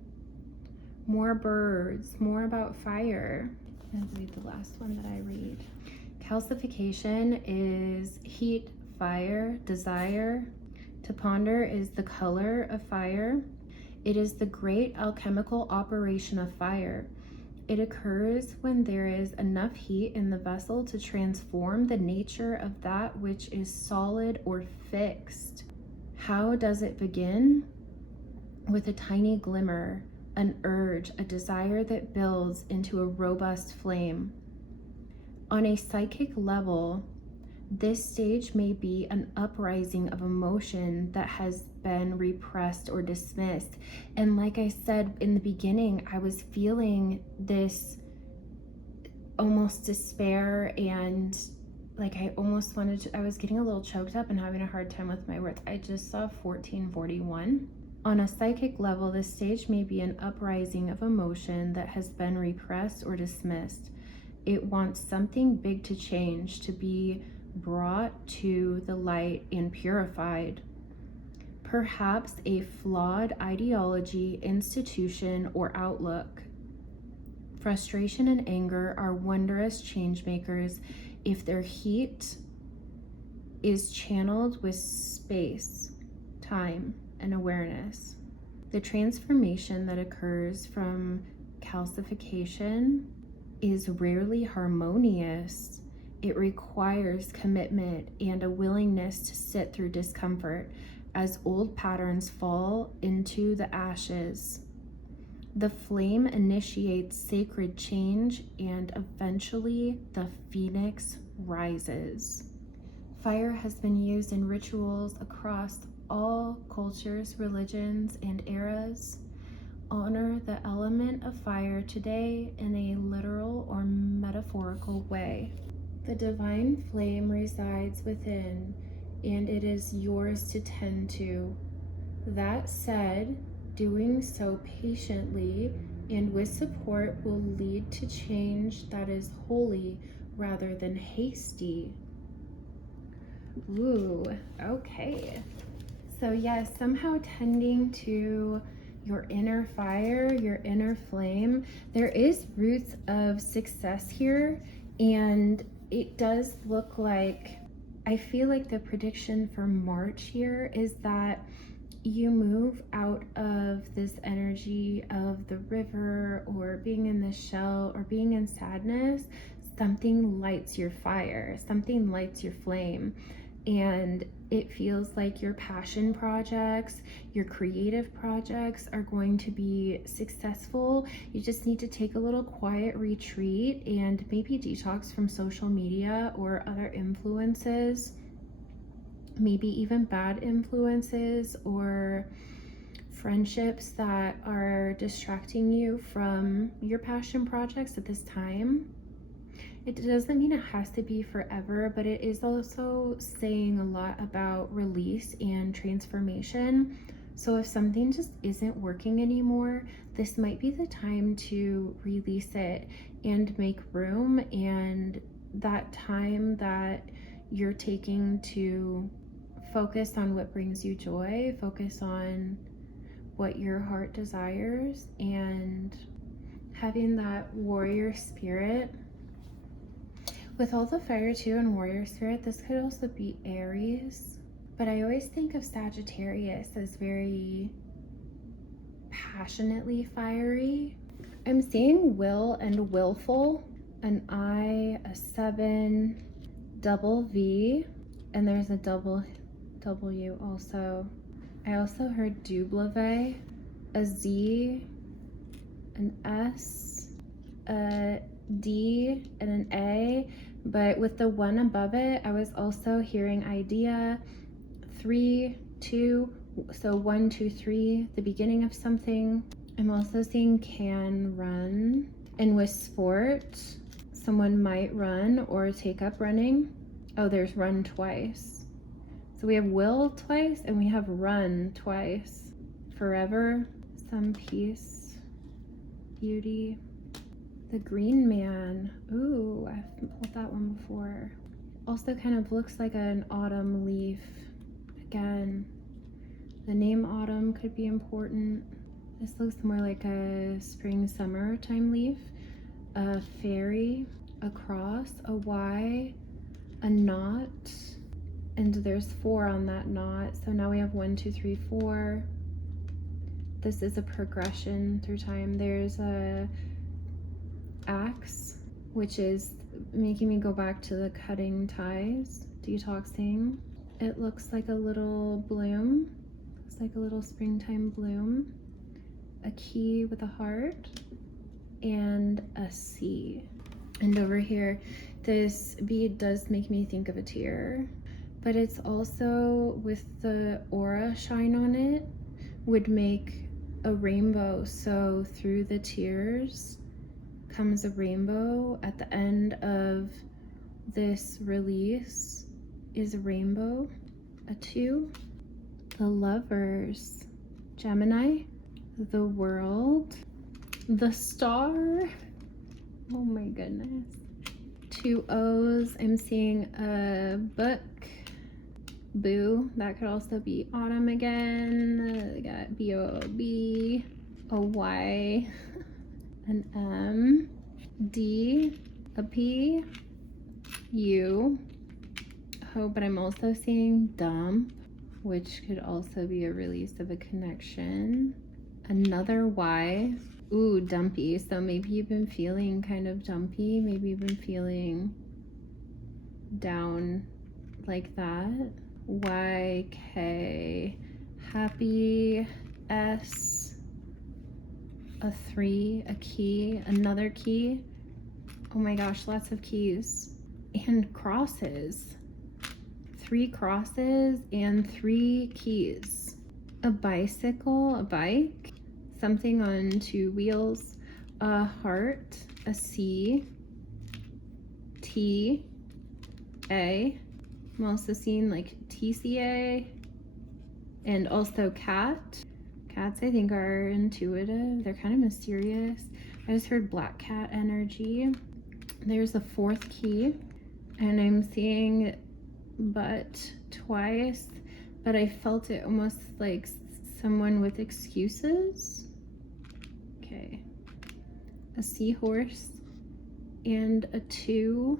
More birds, more about fire. I'm gonna read the last one that I read. Calcification is heat, fire, desire. To ponder is the color of fire. It is the great alchemical operation of fire. It occurs when there is enough heat in the vessel to transform the nature of that which is solid or fixed. How does it begin? With a tiny glimmer, an urge, a desire that builds into a robust flame. On a psychic level, this stage may be an uprising of emotion that has been repressed or dismissed. And like I said in the beginning, I was feeling this almost despair, and like I was getting a little choked up and having a hard time with my words. I just saw 1441. On a psychic level, this stage may be an uprising of emotion that has been repressed or dismissed. It wants something big to change, to be brought to the light and purified. Perhaps a flawed ideology, institution, or outlook. Frustration and anger are wondrous change makers if their heat is channeled with space, time, and awareness. The transformation that occurs from calcification is rarely harmonious. It requires commitment and a willingness to sit through discomfort as old patterns fall into the ashes. The flame initiates sacred change, and eventually the phoenix rises. Fire has been used in rituals across all cultures, religions, and eras. Honor the element of fire today in a literal or metaphorical way. The divine flame resides within, and it is yours to tend to. That said, doing so patiently and with support will lead to change that is holy rather than hasty. Ooh, okay. So yes, somehow tending to your inner fire, your inner flame. There is roots of success here, and it does look like, I feel like the prediction for March here is that you move out of this energy of the river or being in the shell or being in sadness. Something lights your fire, something lights your flame. And it feels like your passion projects, your creative projects are going to be successful. You just need to take a little quiet retreat and maybe detox from social media or other influences, maybe even bad influences or friendships that are distracting you from your passion projects at this time. It doesn't mean it has to be forever, but it is also saying a lot about release and transformation. So if something just isn't working anymore, this might be the time to release it and make room. And that time that you're taking to focus on what brings you joy, focus on what your heart desires, and having that warrior spirit. With all the fire too and warrior spirit, this could also be Aries, but I always think of Sagittarius as very passionately fiery. I'm seeing will and willful, an I, a 7, double V, and there's a double W also. I also heard dublevé, a Z, an S, a D, and an A, but with the 1 above it, I was also hearing idea, 3, 2, so 1, 2, 3, the beginning of something. I'm also seeing can, run, and with sport, someone might run or take up running. Oh, there's run twice. So we have will twice and we have run twice. Forever, some peace, beauty. The green man. Ooh, I've pulled that one before. Also kind of looks like an autumn leaf. Again, the name autumn could be important. This looks more like a spring, summer time leaf. A fairy, a cross, a Y, a knot, and there's 4 on that knot. So now we have 1, 2, 3, 4. This is a progression through time. There's a axe, which is making me go back to the cutting ties, detoxing. It looks like a little bloom. It's like a little springtime bloom. A key with a heart and a C. And over here, this bead does make me think of a tear, but it's also, with the aura shine on it, would make a rainbow. So through the tears comes a rainbow. At the end of this release is a rainbow. A 2, the lovers, Gemini, the world, the star. Oh my goodness. 2 O's. I'm seeing a book. Boo. That could also be autumn again. We got B-O-O-B, a Y, an M, D, a P, U. Oh, but I'm also seeing dump, which could also be a release of a connection. Another Y. Ooh, dumpy. So maybe you've been feeling kind of dumpy. Maybe you've been feeling down like that. Y, K, happy, S, a 3, a key, another key. Oh my gosh, lots of keys. And crosses. 3 crosses and 3 keys. A bicycle, a bike, something on 2 wheels, a heart, a C, T, A. I'm also seeing like TCA, and also cat. Cats, I think, are intuitive. They're kind of mysterious. I just heard black cat energy. There's a 4th key, and I'm seeing but twice, but I felt it almost like someone with excuses. Okay. A seahorse and a 2.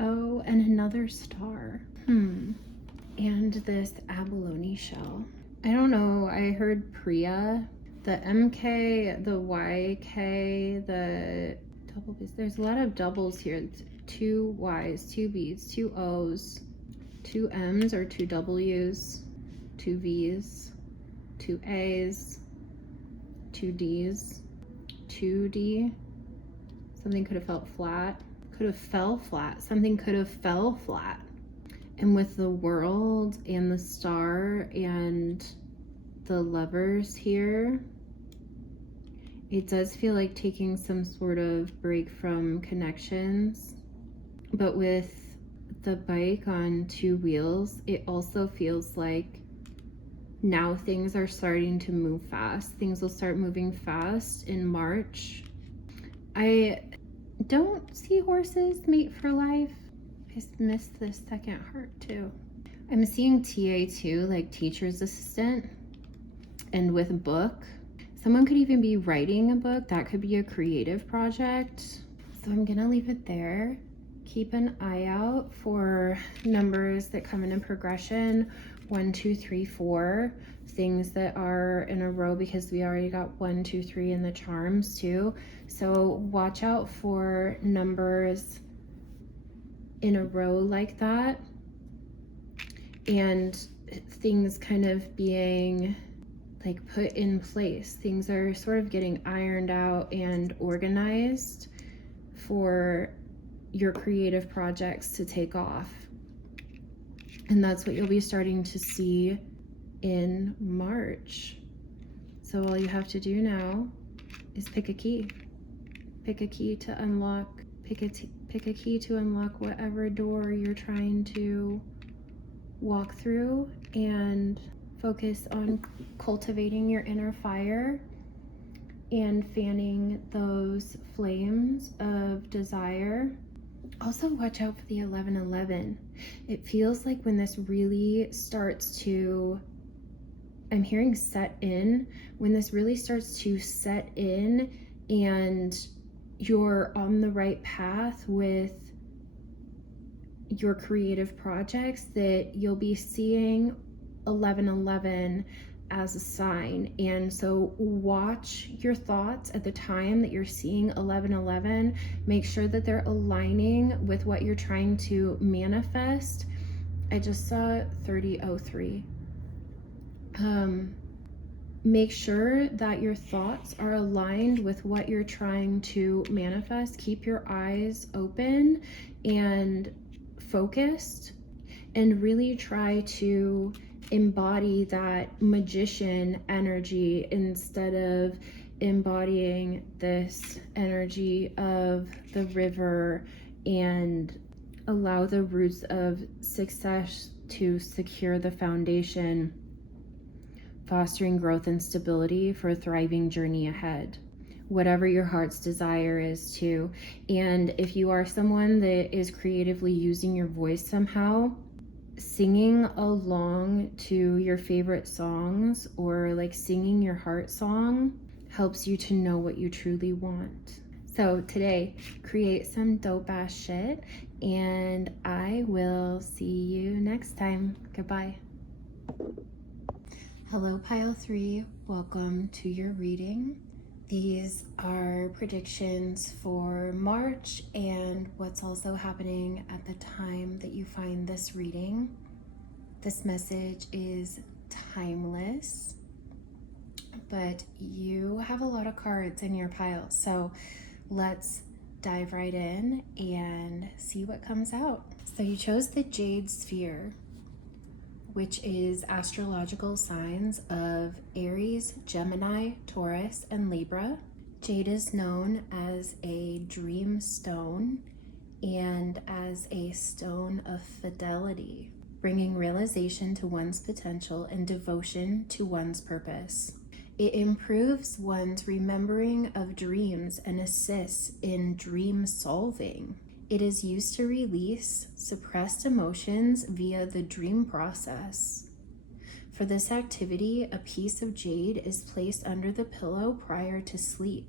Oh, and another star. And this abalone shell. I don't know, I heard Priya, the MK, the YK, the double B's. There's a lot of doubles here. 2 Y's, 2 B's, 2 O's, 2 M's or 2 W's, 2 V's, 2 A's, 2 D's, 2D. Something could have felt flat. Could have fell flat. Something could have fell flat. And with the world and the star and the lovers here, it does feel like taking some sort of break from connections. But with the bike on 2 wheels, it also feels like Now things are starting to move fast. Things will start moving fast in March. I don't see horses mate for life. I missed the second heart too. I'm seeing TA too, like teacher's assistant, and with book. Someone could even be writing a book. That could be a creative project. So I'm gonna leave it there. Keep an eye out for numbers that come in a progression, 1, 2, 3, 4, things that are in a row, because we already got 1, 2, 3 in the charms too. So watch out for numbers in a row like that, and things kind of being like put in place. Things are sort of getting ironed out and organized for your creative projects to take off. And that's what you'll be starting to see in March. So all you have to do now is pick a key. Pick a key to unlock, pick a key to unlock whatever door you're trying to walk through, and focus on cultivating your inner fire and fanning those flames of desire. Also watch out for the 1111. It feels like when this really starts to, I'm hearing set in, when this really starts to set in and you're on the right path with your creative projects, that you'll be seeing 1111 as a sign. And so watch your thoughts at the time that you're seeing 1111. Make sure that they're aligning with what you're trying to manifest. I just saw 3003. Make sure that your thoughts are aligned with what you're trying to manifest. Keep your eyes open and focused, and really try to embody that magician energy instead of embodying this energy of the river, and allow the roots of success to secure the foundation, fostering growth and stability for a thriving journey ahead. Whatever your heart's desire is too. And if you are someone that is creatively using your voice somehow, singing along to your favorite songs, or like singing your heart song, helps you to know what you truly want. So today, create some dope ass shit, and I will see you next time. Goodbye. Hello, Pile 3. Welcome to your reading. These are predictions for March and what's also happening at the time that you find this reading. This message is timeless, but you have a lot of cards in your pile. So let's dive right in and see what comes out. So you chose the Jade sphere, which is astrological signs of Aries, Gemini, Taurus, and Libra. Jade is known as a dream stone and as a stone of fidelity, bringing realization to one's potential and devotion to one's purpose. It improves one's remembering of dreams and assists in dream solving. It is used to release suppressed emotions via the dream process. For this activity, a piece of jade is placed under the pillow prior to sleep.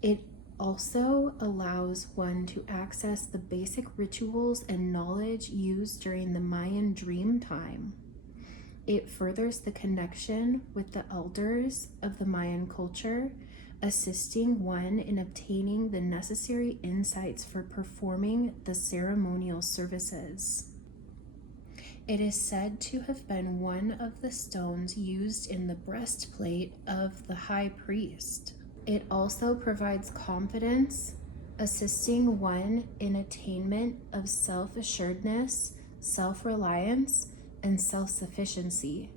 It also allows one to access the basic rituals and knowledge used during the Mayan dream time. It furthers the connection with the elders of the Mayan culture, assisting one in obtaining the necessary insights for performing the ceremonial services. It is said to have been one of the stones used in the breastplate of the high priest. It also provides confidence, assisting one in attainment of self-assuredness, self-reliance, and self-sufficiency.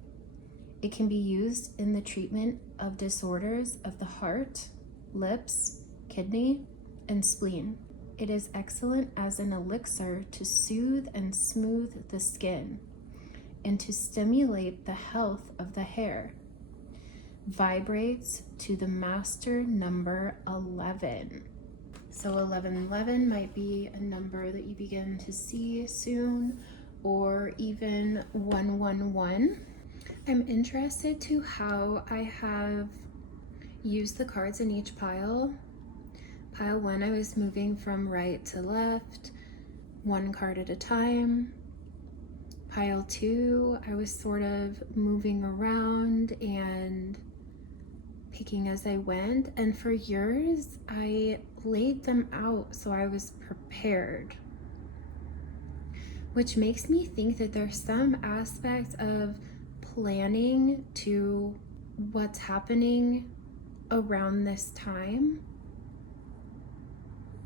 It can be used in the treatment of disorders of the heart, lips, kidney, and spleen. It is excellent as an elixir to soothe and smooth the skin. and to stimulate the health of the hair. Vibrates to the master number 11. So 1111 might be a number that you begin to see soon, or even 111. I'm interested to how I have used the cards in each pile. Pile 1, I was moving from right to left, one card at a time. Pile 2, I was sort of moving around and picking as I went. And for yours, I laid them out so I was prepared, which makes me think that there's some aspects of planning to what's happening around this time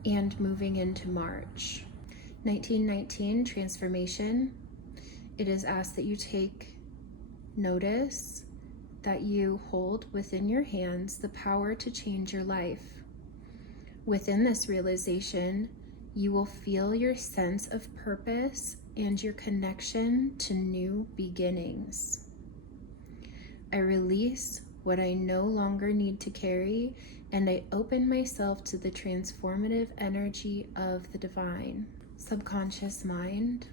and moving into March. 1919, transformation. It is asked that you take notice that you hold within your hands the power to change your life. Within this realization, you will feel your sense of purpose and your connection to new beginnings. I release what I no longer need to carry, and I open myself to the transformative energy of the divine. Subconscious mind.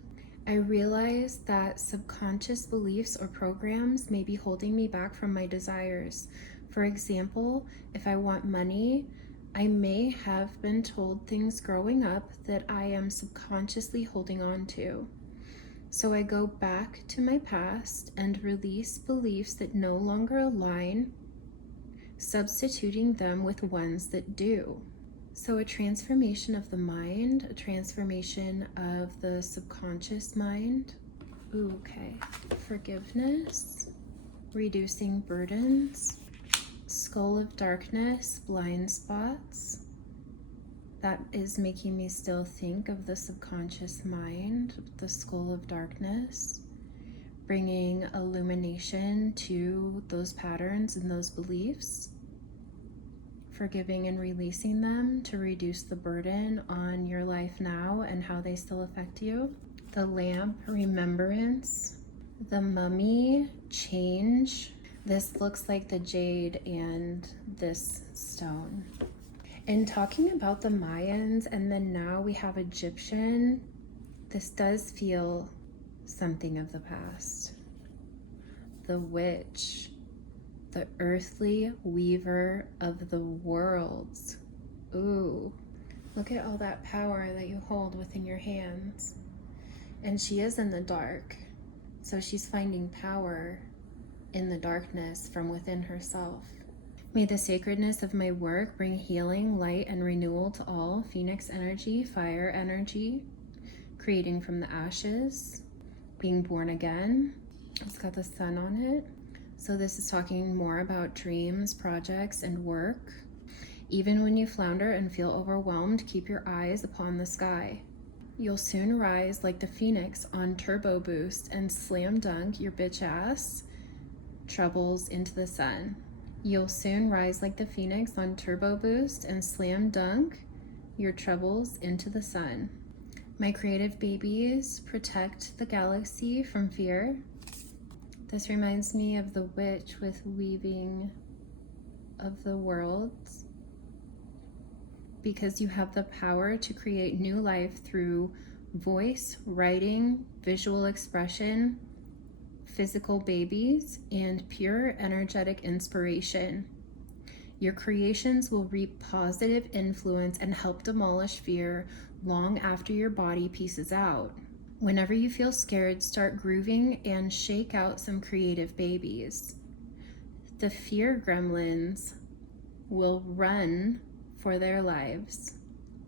I realize that subconscious beliefs or programs may be holding me back from my desires. For example, if I want money, I may have been told things growing up that I am subconsciously holding on to. So I go back to my past and release beliefs that no longer align, substituting them with ones that do. So a transformation of the mind, a transformation of the subconscious mind. Okay, forgiveness, reducing burdens, skull of darkness, blind spots. That is making me still think of the subconscious mind, the skull of darkness, bringing illumination to those patterns and those beliefs. Forgiving and releasing them to reduce the burden on your life now and how they still affect you. The lamp, remembrance. The mummy, change. This looks like the jade and this stone. And talking about the Mayans, and then now we have Egyptian, this does feel something of the past. The witch, the earthly weaver of the worlds. Ooh, look at all that power that you hold within your hands. And she is in the dark, so she's finding power in the darkness from within herself. May the sacredness of my work bring healing, light, and renewal to all. Phoenix energy, fire energy, creating from the ashes, being born again. It's got the sun on it. So this is talking more about dreams, projects, and work. Even when you flounder and feel overwhelmed, keep your eyes upon the sky. You'll soon rise like the phoenix on turbo boost and slam dunk your bitch ass troubles into the sun. You'll soon rise like the phoenix on turbo boost and slam dunk your troubles into the sun. My creative babies protect the galaxy from fear. This reminds me of the witch with weaving of the worlds, because you have the power to create new life through voice, writing, visual expression, physical babies, and pure energetic inspiration. Your creations will reap positive influence and help demolish fear long after your body pieces out. Whenever you feel scared, start grooving and shake out some creative babies. The fear gremlins will run for their lives.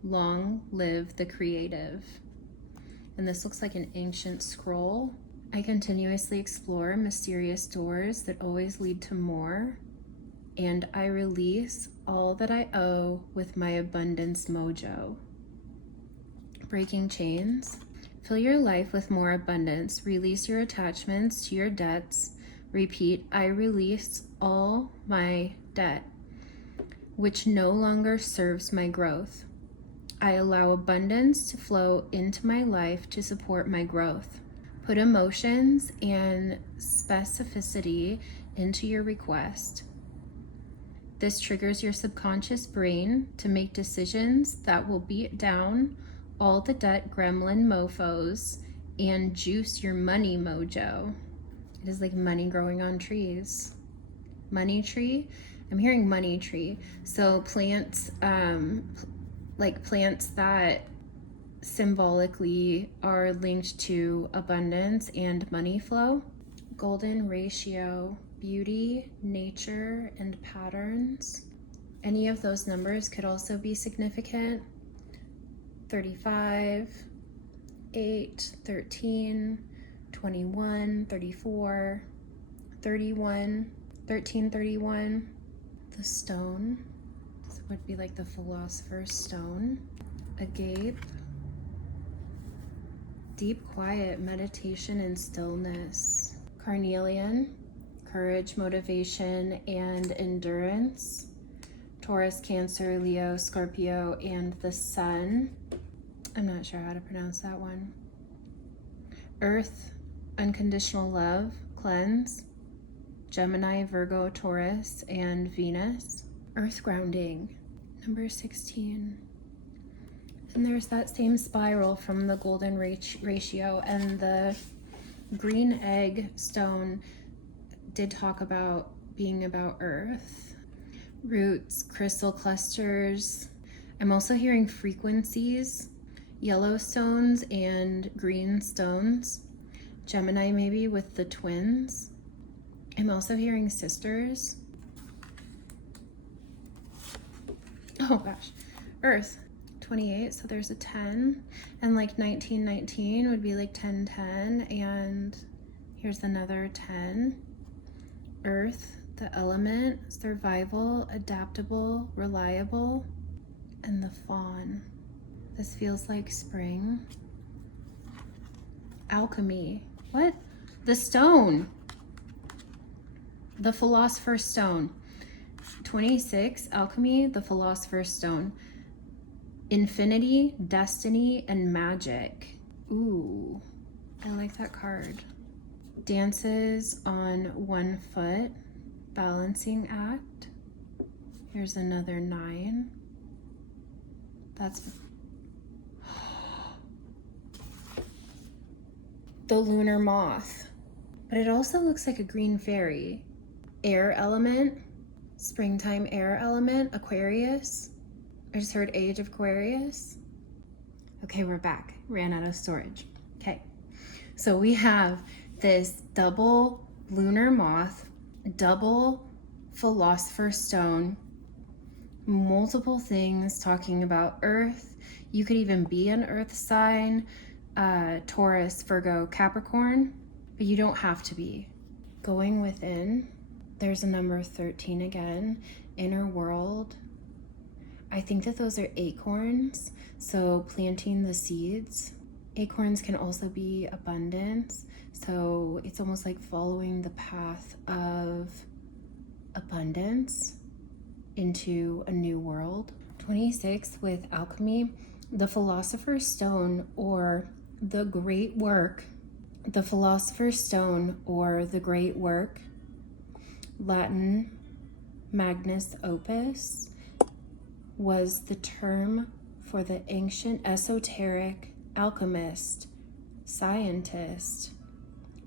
Long live the creative. And this looks like an ancient scroll. I continuously explore mysterious doors that always lead to more, and I release all that I owe with my abundance mojo. Breaking chains. Fill your life with more abundance. Release your attachments to your debts. Repeat, I release all my debt, which no longer serves my growth. I allow abundance to flow into my life to support my growth. Put emotions and specificity into your request. This triggers your subconscious brain to make decisions that will beat down all the debt gremlin mofos and juice your money mojo. It is like money growing on trees. Money tree? I'm hearing money tree. So plants, like plants that symbolically are linked to abundance and money flow. Golden ratio, beauty, nature, and patterns. Any of those numbers could also be significant. 35, 8, 13, 21, 34, 31, 13, 31. The stone, this would be like the philosopher's stone. Agape, deep quiet, meditation and stillness. Carnelian, courage, motivation, and endurance. Taurus, Cancer, Leo, Scorpio, and the Sun. I'm not sure how to pronounce that one. Earth, unconditional love, cleanse. Gemini, Virgo, Taurus, and Venus. Earth grounding, number 16. And there's that same spiral from the golden ratio, and the green egg stone did talk about being about earth. Roots, crystal clusters. I'm also hearing frequencies, yellow stones and green stones. Gemini maybe with the twins. I'm also hearing sisters. Oh gosh, Earth, 28, so there's a 10, and like 1919 would be like 1010, and here's another 10. Earth, the element, survival, adaptable, reliable, and the fawn. This feels like spring. Alchemy, what? The stone, the philosopher's stone. 26, alchemy, the philosopher's stone. Infinity, destiny, and magic. Ooh, I like that card. Dances on one foot, balancing act. Here's another 9. That's the lunar moth. But it also looks like a green fairy. Air element, springtime air element, Aquarius. I just heard age of Aquarius. Okay, we're back. Ran out of storage. Okay, so we have this double lunar moth, double philosopher's stone, multiple things talking about earth. You could even be an earth sign, Taurus, Virgo, Capricorn, but you don't have to be. Going within, there's a number 13 again, inner world. I think that those are acorns, so planting the seeds. Acorns can also be abundance, so it's almost like following the path of abundance into a new world. 26 with alchemy, the philosopher's stone or the great work. The philosopher's stone or the great work, Latin magnus opus, was the term for the ancient esoteric alchemist, scientist,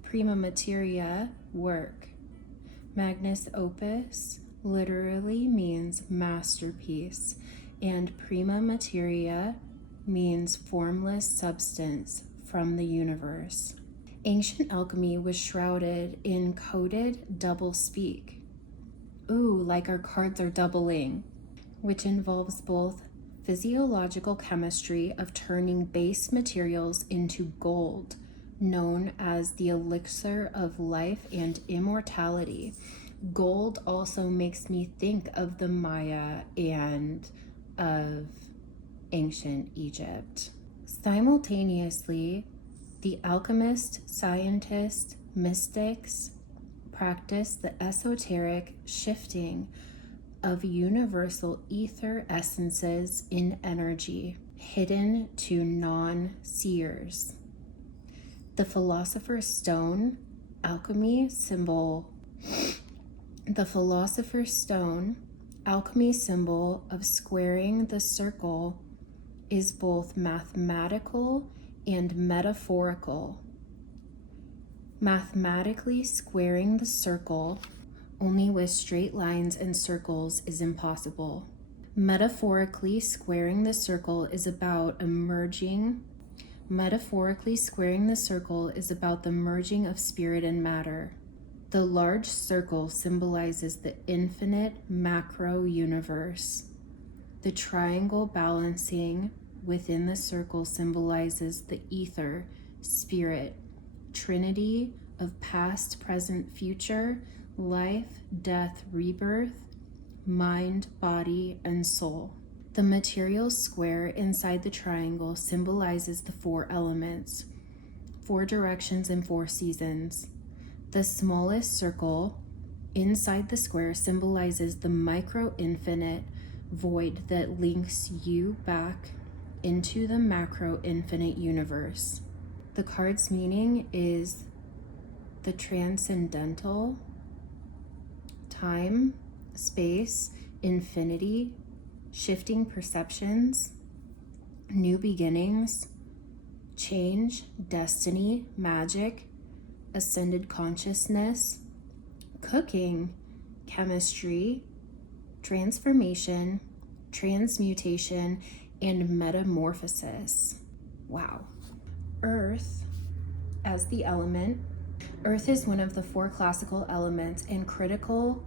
prima materia work. Magnus opus literally means masterpiece, and prima materia means formless substance from the universe. Ancient alchemy was shrouded in coded double speak. Ooh, like our cards are doubling, which involves both physiological chemistry of turning base materials into gold, known as the elixir of life and immortality. Gold also makes me think of the Maya and of ancient Egypt. Simultaneously, the alchemist, scientist, mystics practice the esoteric shifting of universal ether essences in energy, hidden to non-seers. The Philosopher's Stone, alchemy symbol. The Philosopher's Stone, alchemy symbol of squaring the circle, is both mathematical and metaphorical. Mathematically squaring the circle only with straight lines and circles is impossible. Metaphorically squaring the circle is about Metaphorically squaring the circle is about the merging of spirit and matter. The large circle symbolizes the infinite macro universe. The triangle balancing within the circle symbolizes the ether, spirit, trinity of past, present, future, life, death, rebirth, mind, body, and soul. The material square inside the triangle symbolizes the 4 elements, 4 directions, and 4 seasons. The smallest circle inside the square symbolizes the micro-infinite void that links you back into the macro-infinite universe. The card's meaning is the transcendental, time, space, infinity, shifting perceptions, new beginnings, change, destiny, magic, ascended consciousness, cooking, chemistry, transformation, transmutation, and metamorphosis. Wow. Earth as the element. Earth is one of the 4 classical elements and critical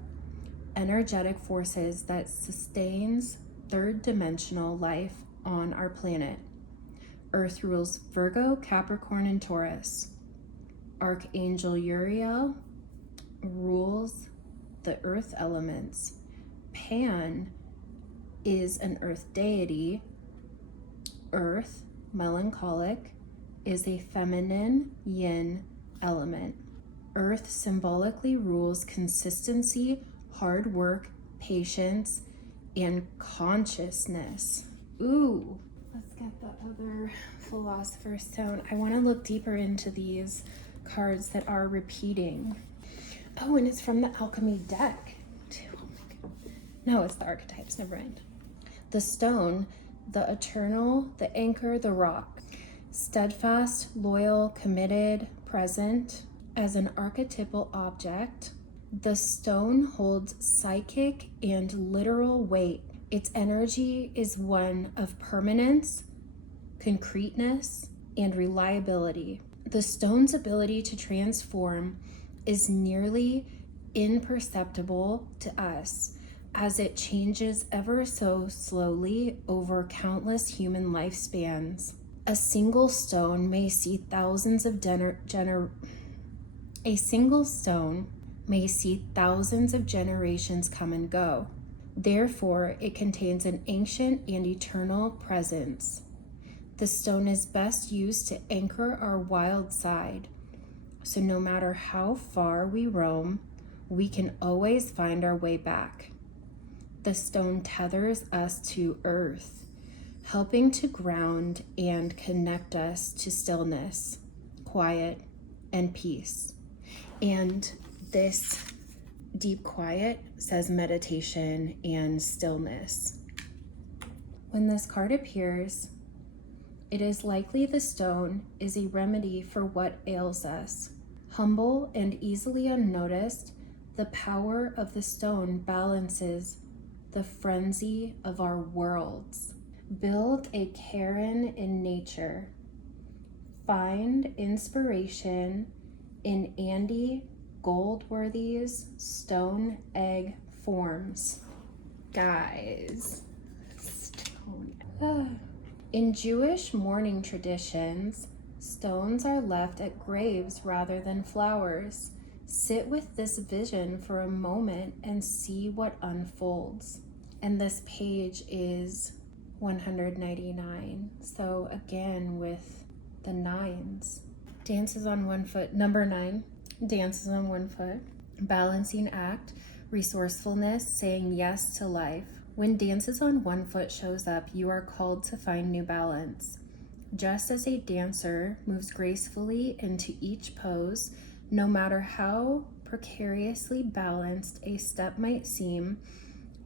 energetic forces that sustains third-dimensional life on our planet. Earth rules Virgo, Capricorn, and Taurus. Archangel Uriel rules the earth elements. Pan is an earth deity. Earth, melancholic, is a feminine yin element. Earth symbolically rules consistency, hard work, patience, and consciousness. Ooh, let's get the other Philosopher's Stone. I want to look deeper into these cards that are repeating. Oh, and it's from the Alchemy deck too. Oh my God. No, it's the archetypes, never mind. The stone, the eternal, the anchor, the rock. Steadfast, loyal, committed, present. As an archetypal object, the stone holds psychic and literal weight. Its energy is one of permanence, concreteness, and reliability. The stone's ability to transform is nearly imperceptible to us, as it changes ever so slowly over countless human lifespans. A single stone may see thousands of generations come and go. Therefore, it contains an ancient and eternal presence. The stone is best used to anchor our wild side. So no matter how far we roam, we can always find our way back. The stone tethers us to earth, helping to ground and connect us to stillness, quiet, and peace. And this deep quiet says meditation and stillness. When this card appears, it is likely the stone is a remedy for what ails us. Humble and easily unnoticed, the power of the stone balances the frenzy of our worlds. Build a cairn in nature. Find inspiration in Andy Goldworthy's stone egg forms. Guys, stone. In Jewish mourning traditions, stones are left at graves rather than flowers. Sit with this vision for a moment and see what unfolds. And this page is 199. So again, with the nines. Dances on one foot. Number 9, dances on one foot. Balancing act, resourcefulness, saying yes to life. When dances on one foot shows up, you are called to find new balance. Just as a dancer moves gracefully into each pose, no matter how precariously balanced a step might seem,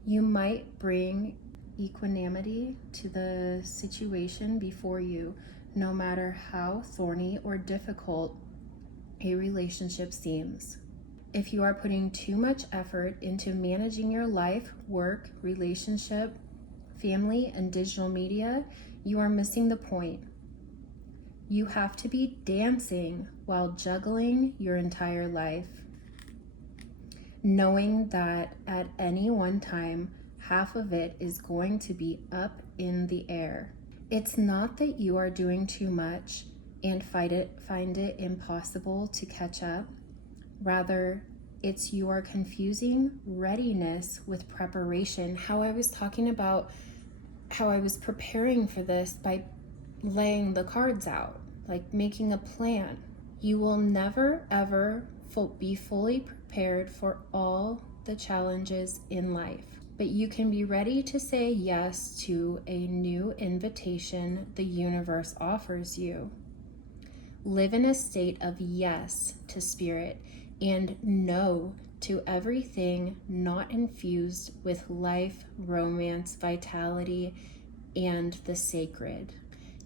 you might bring equanimity to the situation before you, no matter how thorny or difficult a relationship seems. If you are putting too much effort into managing your life, work, relationship, family, and digital media, you are missing the point. You have to be dancing while juggling your entire life, knowing that at any one time, half of it is going to be up in the air. It's not that you are doing too much and find it impossible to catch up. Rather, it's you are confusing readiness with preparation. How I was talking about how I was preparing for this by laying the cards out, like making a plan. You will never ever be fully prepared for all the challenges in life, but you can be ready to say yes to a new invitation the universe offers you. Live in a state of yes to spirit and no to everything not infused with life, romance, vitality, and the sacred.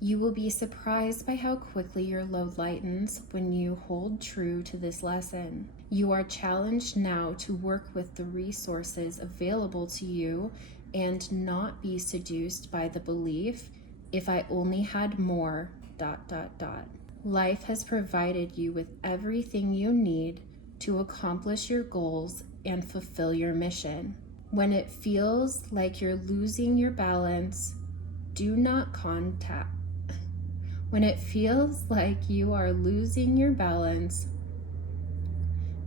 You will be surprised by how quickly your load lightens when you hold true to this lesson. You are challenged now to work with the resources available to you and not be seduced by the belief, if I only had more, ... Life has provided you with everything you need to accomplish your goals and fulfill your mission. When it feels like you're losing your balance, do not contact. When it feels like you are losing your balance,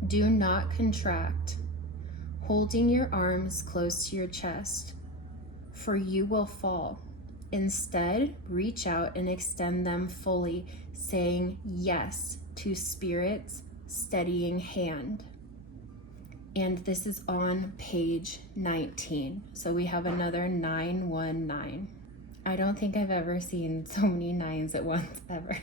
do not contract, holding your arms close to your chest, for you will fall. Instead, reach out and extend them fully, saying yes to Spirit's steadying hand. And this is on page 19. So we have another 919. I don't think I've ever seen so many nines at once, ever.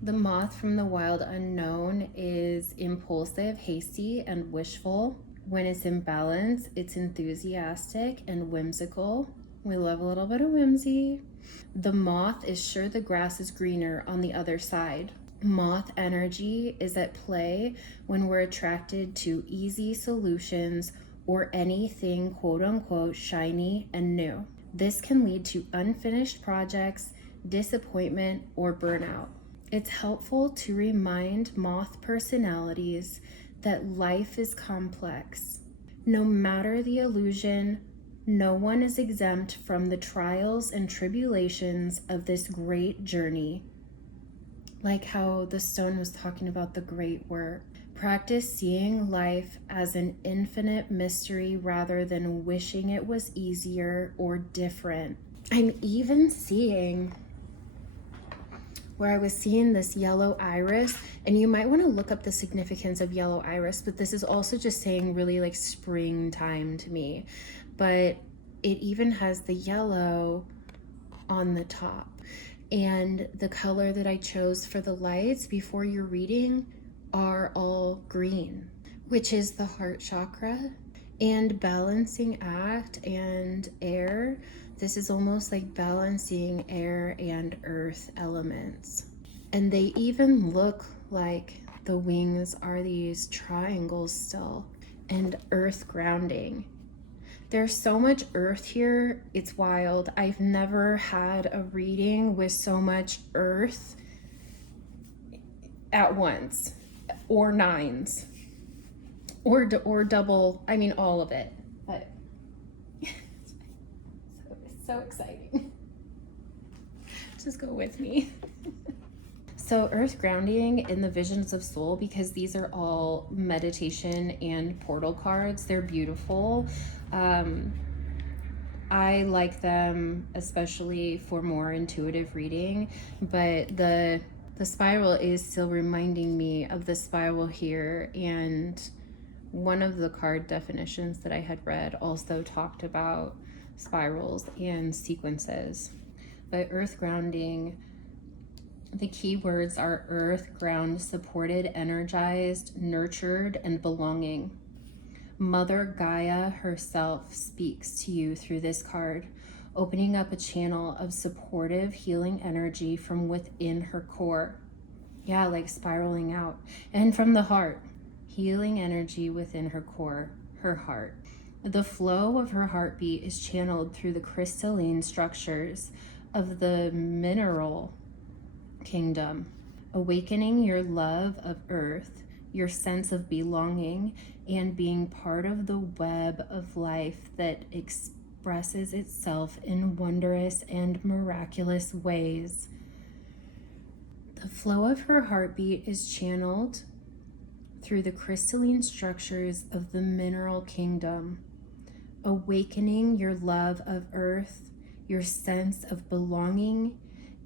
The moth from the wild unknown is impulsive, hasty, and wishful. When it's in balance, it's enthusiastic and whimsical. We love a little bit of whimsy. The moth is sure the grass is greener on the other side. Moth energy is at play when we're attracted to easy solutions or anything quote unquote shiny and new. This can lead to unfinished projects, disappointment, or burnout. It's helpful to remind moth personalities that life is complex. No matter the illusion, no one is exempt from the trials and tribulations of this great journey. Like how the stone was talking about the great work. Practice seeing life as an infinite mystery rather than wishing it was easier or different. I'm even seeing where I was seeing this yellow iris, and you might want to look up the significance of yellow iris, but this is also just saying really like springtime to me. But it even has the yellow on the top. And the color that I chose for the lights before your reading are all green, which is the heart chakra. And balancing act and air, this is almost like balancing air and earth elements. And they even look like the wings are these triangles still, and earth grounding. There's so much earth here, it's wild. I've never had a reading with so much earth at once, or nines, or double, I mean all of it. But so exciting. Just go with me. So earth grounding in the visions of soul, because these are all meditation and portal cards. They're beautiful. I like them especially for more intuitive reading, but the spiral is still reminding me of the spiral here, and one of the card definitions that I had read also talked about spirals and sequences. But earth grounding The key words are earth, ground, supported, energized, nurtured, and belonging. Mother Gaia herself speaks to you through this card, opening up a channel of supportive, healing energy from within her core. Yeah, like spiraling out. And from the heart, healing energy within her core, her heart. The flow of her heartbeat is channeled through the crystalline structures of the mineral kingdom, awakening your love of earth, your sense of belonging, and being part of the web of life that expresses itself in wondrous and miraculous ways. The flow of her heartbeat is channeled through the crystalline structures of the mineral kingdom, awakening your love of earth, your sense of belonging,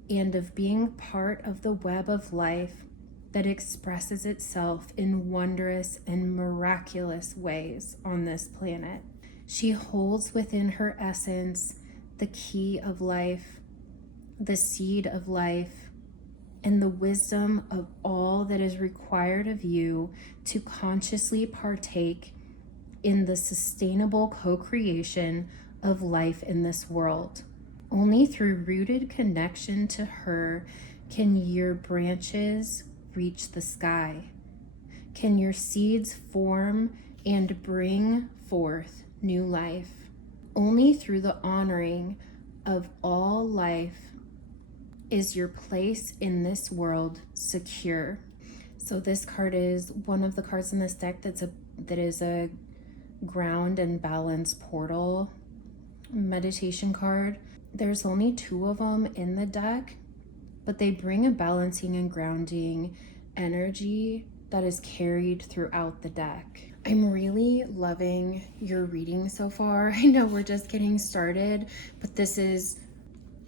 and of being part of the web of life that expresses itself in wondrous and miraculous ways on this planet. She holds within her essence the key of life, the seed of life, and the wisdom of all that is required of you to consciously partake in the sustainable co-creation of life in this world. Only through rooted connection to her can your branches reach the sky. Can your seeds form and bring forth new life. Only through the honoring of all life is your place in this world secure. So this card is one of the cards in this deck that is a ground and balance portal meditation card. There's only 2 of them in the deck, but they bring a balancing and grounding energy that is carried throughout the deck. I'm really loving your reading so far. I know we're just getting started, but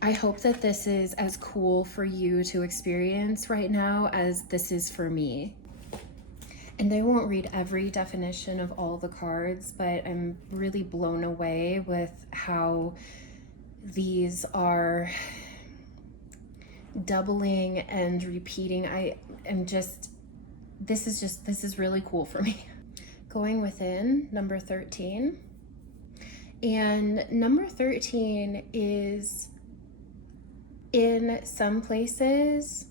I hope that this is as cool for you to experience right now as this is for me. And I won't read every definition of all the cards, but I'm really blown away with how these are doubling and repeating. This is really cool for me. Going within, number 13. And number 13 is, in some places,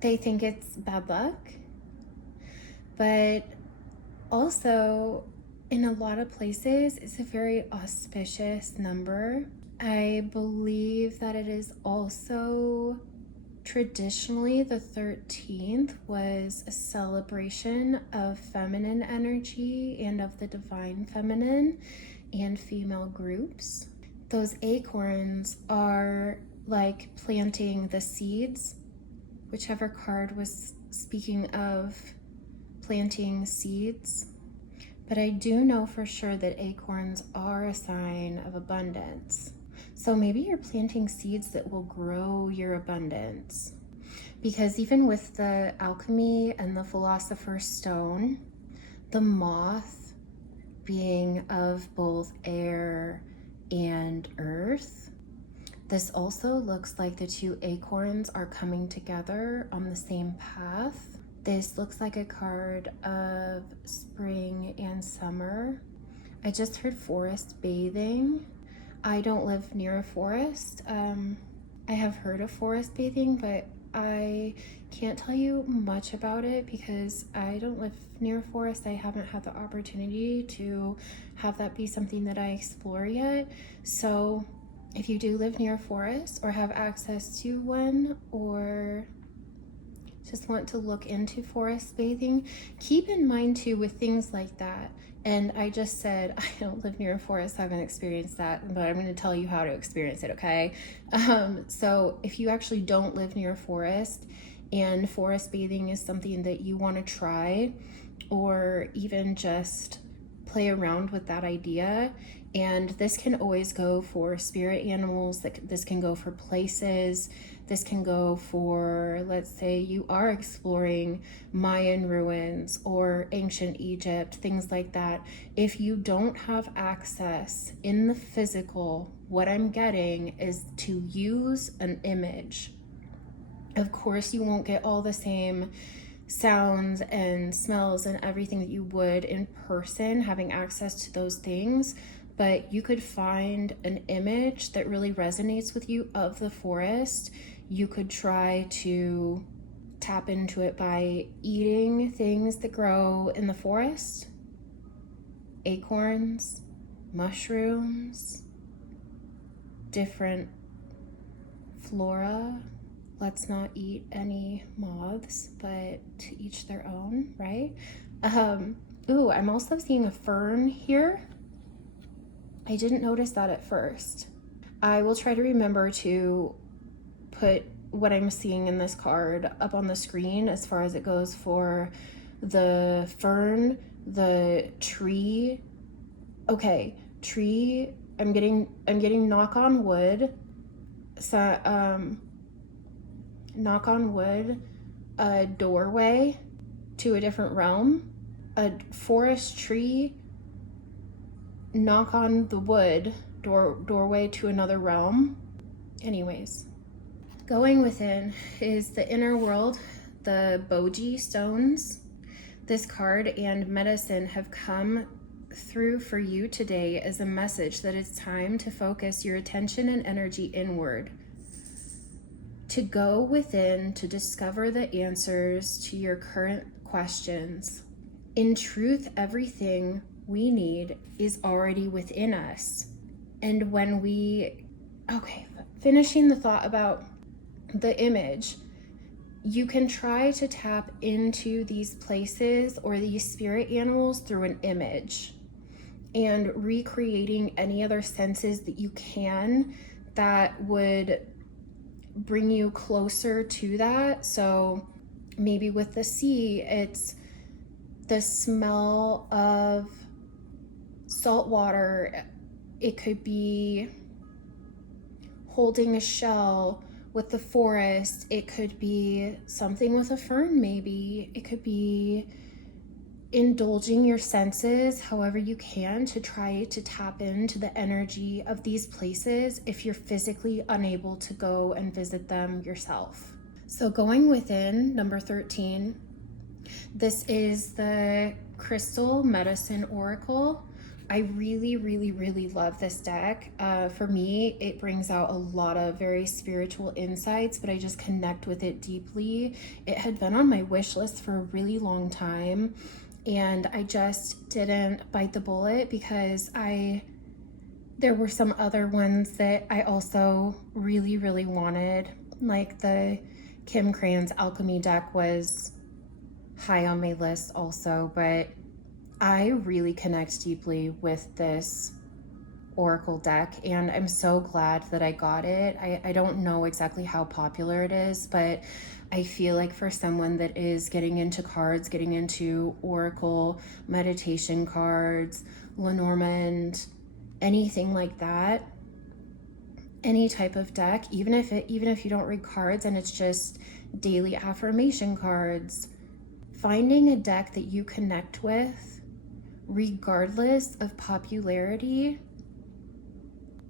they think it's bad luck, but also in a lot of places, it's a very auspicious number. I believe that it is also traditionally the 13th was a celebration of feminine energy and of the divine feminine and female groups. Those acorns are like planting the seeds, whichever card was speaking of planting seeds. But I do know for sure that acorns are a sign of abundance. So maybe you're planting seeds that will grow your abundance. Because even with the alchemy and the philosopher's stone, the moth being of both air and earth, this also looks like the 2 acorns are coming together on the same path. This looks like a card of spring and summer. I just heard forest bathing. I don't live near a forest. I have heard of forest bathing, but I can't tell you much about it because I don't live near a forest. I haven't had the opportunity to have that be something that I explore yet. So if you do live near a forest or have access to one, or just want to look into forest bathing, keep in mind too with things like that. And I just said I don't live near a forest, I haven't experienced that, but I'm going to tell you how to experience it, okay? So if you actually don't live near a forest and forest bathing is something that you want to try, or even just play around with that idea, and this can always go for spirit animals, this can go for places, this can go for, let's say you are exploring Mayan ruins or ancient Egypt, things like that. If you don't have access in the physical, what I'm getting is to use an image Of course, you won't get all the same sounds and smells and everything that you would in person, having access to those things, but you could find an image that really resonates with you of the forest. You could try to tap into it by eating things that grow in the forest, acorns, mushrooms, different flora. Let's not eat any moths, but to each their own, right? Ooh, I'm also seeing a fern here. I didn't notice that at first. I will try to remember to put what I'm seeing in this card up on the screen as far as it goes for the fern, the tree. Okay, tree, I'm getting knock on wood. So, knock on wood, a doorway to a different realm, a forest tree, knock on the wood, doorway to another realm. Anyways, going within is the inner world, the boji stones. This card and medicine have come through for you today as a message that it's time to focus your attention and energy inward, to go within to discover the answers to your current questions. In truth, everything we need is already within us. And when finishing the thought about the image, you can try to tap into these places or these spirit animals through an image and recreating any other senses that you can that would bring you closer to that. So maybe with the sea, it's the smell of salt water. It could be holding a shell with the forest. It could be something with a fern, maybe. It could be indulging your senses however you can to try to tap into the energy of these places if you're physically unable to go and visit them yourself. So going within, number 13, this is the Crystal Medicine Oracle. I really, really, really love this deck. For me, it brings out a lot of very spiritual insights, but I just connect with it deeply. It had been on my wish list for a really long time, and I just didn't bite the bullet because there were some other ones that I also really, really wanted. Like the Kim Cran's Alchemy deck was high on my list also, but I really connect deeply with this Oracle deck, and I'm so glad that I got it. I don't know exactly how popular it is, but I feel like for someone that is getting into cards, getting into Oracle, meditation cards, Lenormand, anything like that, any type of deck, even if you don't read cards and it's just daily affirmation cards, finding a deck that you connect with, regardless of popularity,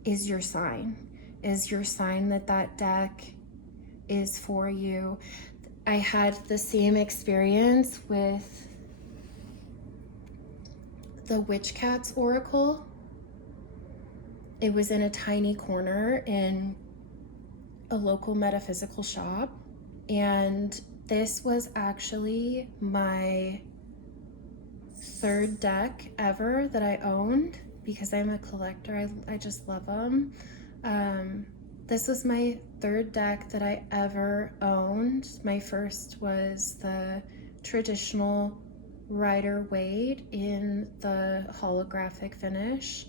is your sign that that deck is for you. I had the same experience with the Witch Cat's Oracle. It was in a tiny corner in a local metaphysical shop, and this was actually my third deck ever that I owned because I'm a collector. I just love them. This was my third deck that I ever owned. My first was the traditional Rider-Waite in the holographic finish,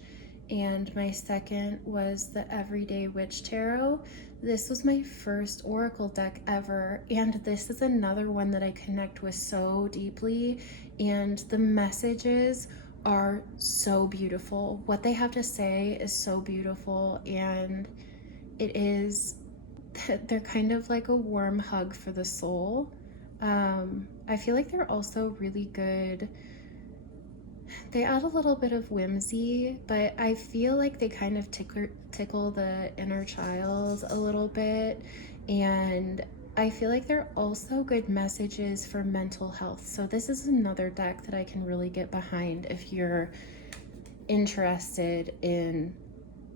and my second was the Everyday Witch Tarot. This was my first Oracle deck ever, and this is another one that I connect with so deeply, and the messages are so beautiful. What they have to say is so beautiful, and they're kind of like a warm hug for the soul. I feel like they're also really good. They add a little bit of whimsy, but I feel like they kind of tickle the inner child a little bit, and I feel like they're also good messages for mental health. So this is another deck that I can really get behind if you're interested in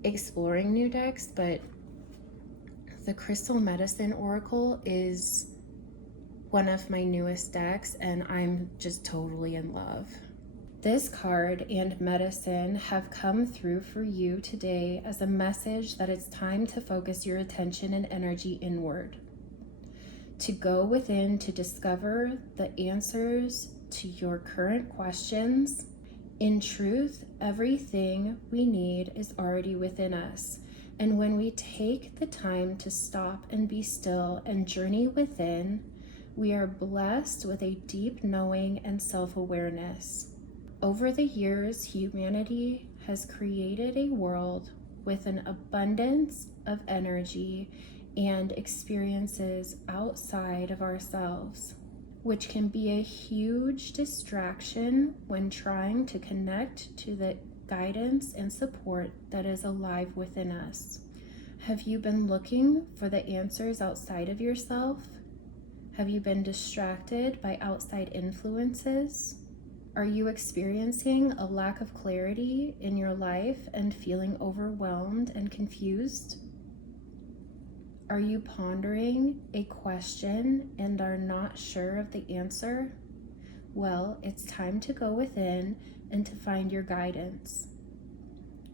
exploring new decks. But the Crystal Medicine Oracle is one of my newest decks, and I'm just totally in love. This card and medicine have come through for you today as a message that it's time to focus your attention and energy inward, to go within to discover the answers to your current questions. In truth, everything we need is already within us. And when we take the time to stop and be still and journey within, we are blessed with a deep knowing and self-awareness. Over the years, humanity has created a world with an abundance of energy and experiences outside of ourselves, which can be a huge distraction when trying to connect to the guidance and support that is alive within us. Have you been looking for the answers outside of yourself? Have you been distracted by outside influences? Are you experiencing a lack of clarity in your life and feeling overwhelmed and confused? Are you pondering a question and are not sure of the answer? Well, it's time to go within and to find your guidance.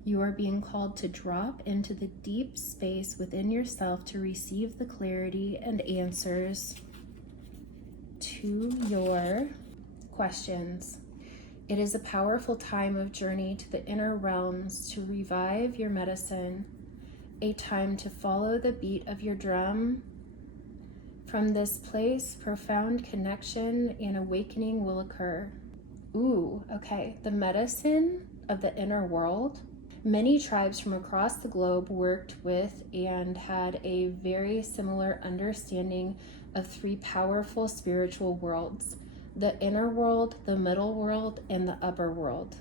You are being called to drop into the deep space within yourself to receive the clarity and answers to your questions. It is a powerful time of journey to the inner realms to revive your medicine, a time to follow the beat of your drum. From this place, profound connection and awakening will occur. Ooh, okay, the medicine of the inner world. Many tribes from across the globe worked with and had a very similar understanding of three powerful spiritual worlds: the inner world, the middle world, and the upper world.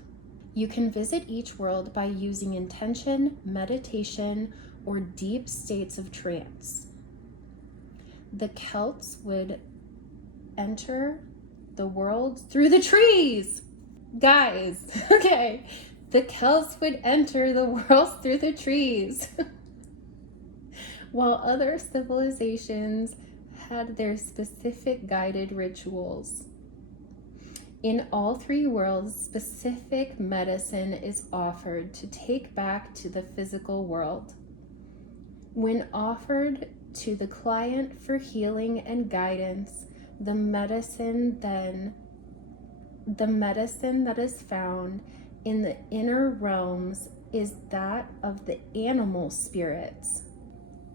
You can visit each world by using intention, meditation, or deep states of trance. The Celts would enter the world through the trees. Guys, okay. The Celts would enter the world through the trees. While other civilizations had their specific guided rituals. In all three worlds, specific medicine is offered to take back to the physical world. When offered to the client for healing and guidance, the medicine that is found in the inner realms is that of the animal spirits,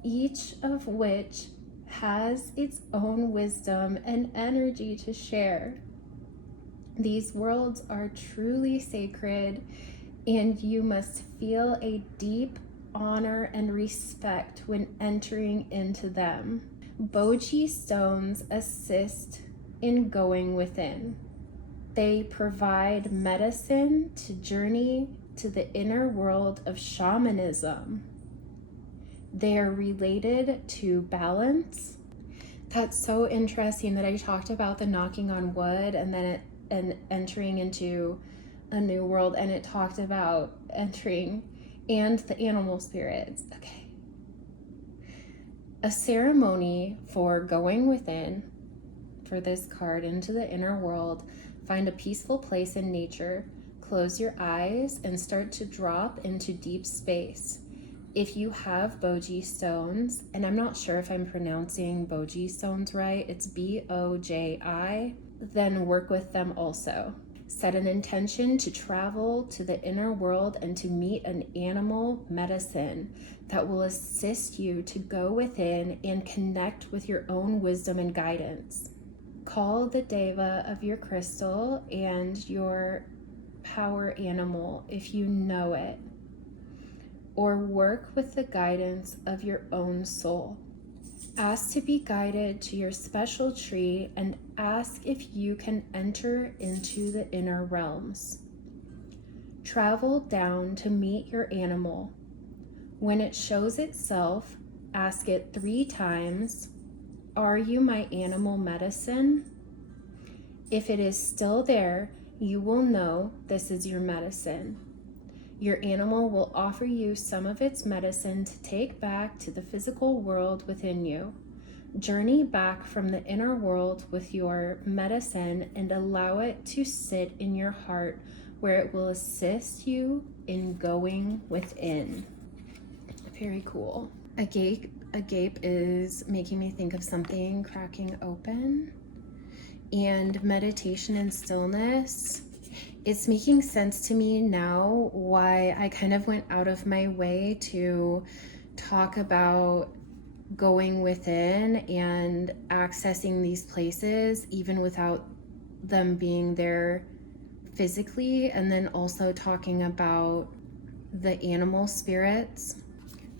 each of which has its own wisdom and energy to share. These worlds are truly sacred, and you must feel a deep honor and respect when entering into them. Boji stones assist in going within. They provide medicine to journey to the inner world of shamanism. They are related to balance. That's so interesting that I talked about the knocking on wood and entering into a new world, and it talked about entering and the animal spirits. Okay. A ceremony for going within, for this card, into the inner world. Find a peaceful place in nature, close your eyes, and start to drop into deep space. If you have Boji stones, and I'm not sure if I'm pronouncing Boji stones right, it's B-O-J-I, then work with them also. Set an intention to travel to the inner world and to meet an animal medicine that will assist you to go within and connect with your own wisdom and guidance. Call the deva of your crystal and your power animal if you know it, or work with the guidance of your own soul. Ask to be guided to your special tree and ask if you can enter into the inner realms. Travel down to meet your animal. When it shows itself, ask it 3 times, Are you my animal medicine? If it is still there, you will know this is your medicine. Your animal will offer you some of its medicine to take back to the physical world within you. Journey back from the inner world with your medicine and allow it to sit in your heart, where it will assist you in going within. Very cool. Agape is making me think of something cracking open. And meditation and stillness, it's making sense to me now why I kind of went out of my way to talk about going within and accessing these places even without them being there physically, and then also talking about the animal spirits.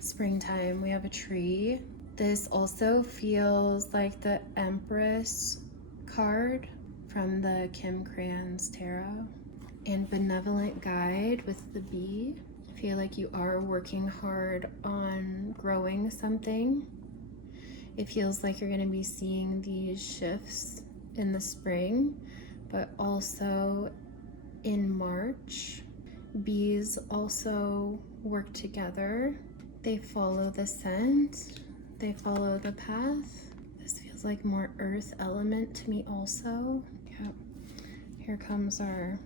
Springtime, we have a tree. This also feels like the Empress card from the Kim Cran's tarot. And benevolent guide with the bee. I feel like you are working hard on growing something. It feels like you're going to be seeing these shifts in the spring, but also in March. Bees also work together. They follow the scent. They follow the path. This feels like more earth element to me also. Yep. Here comes our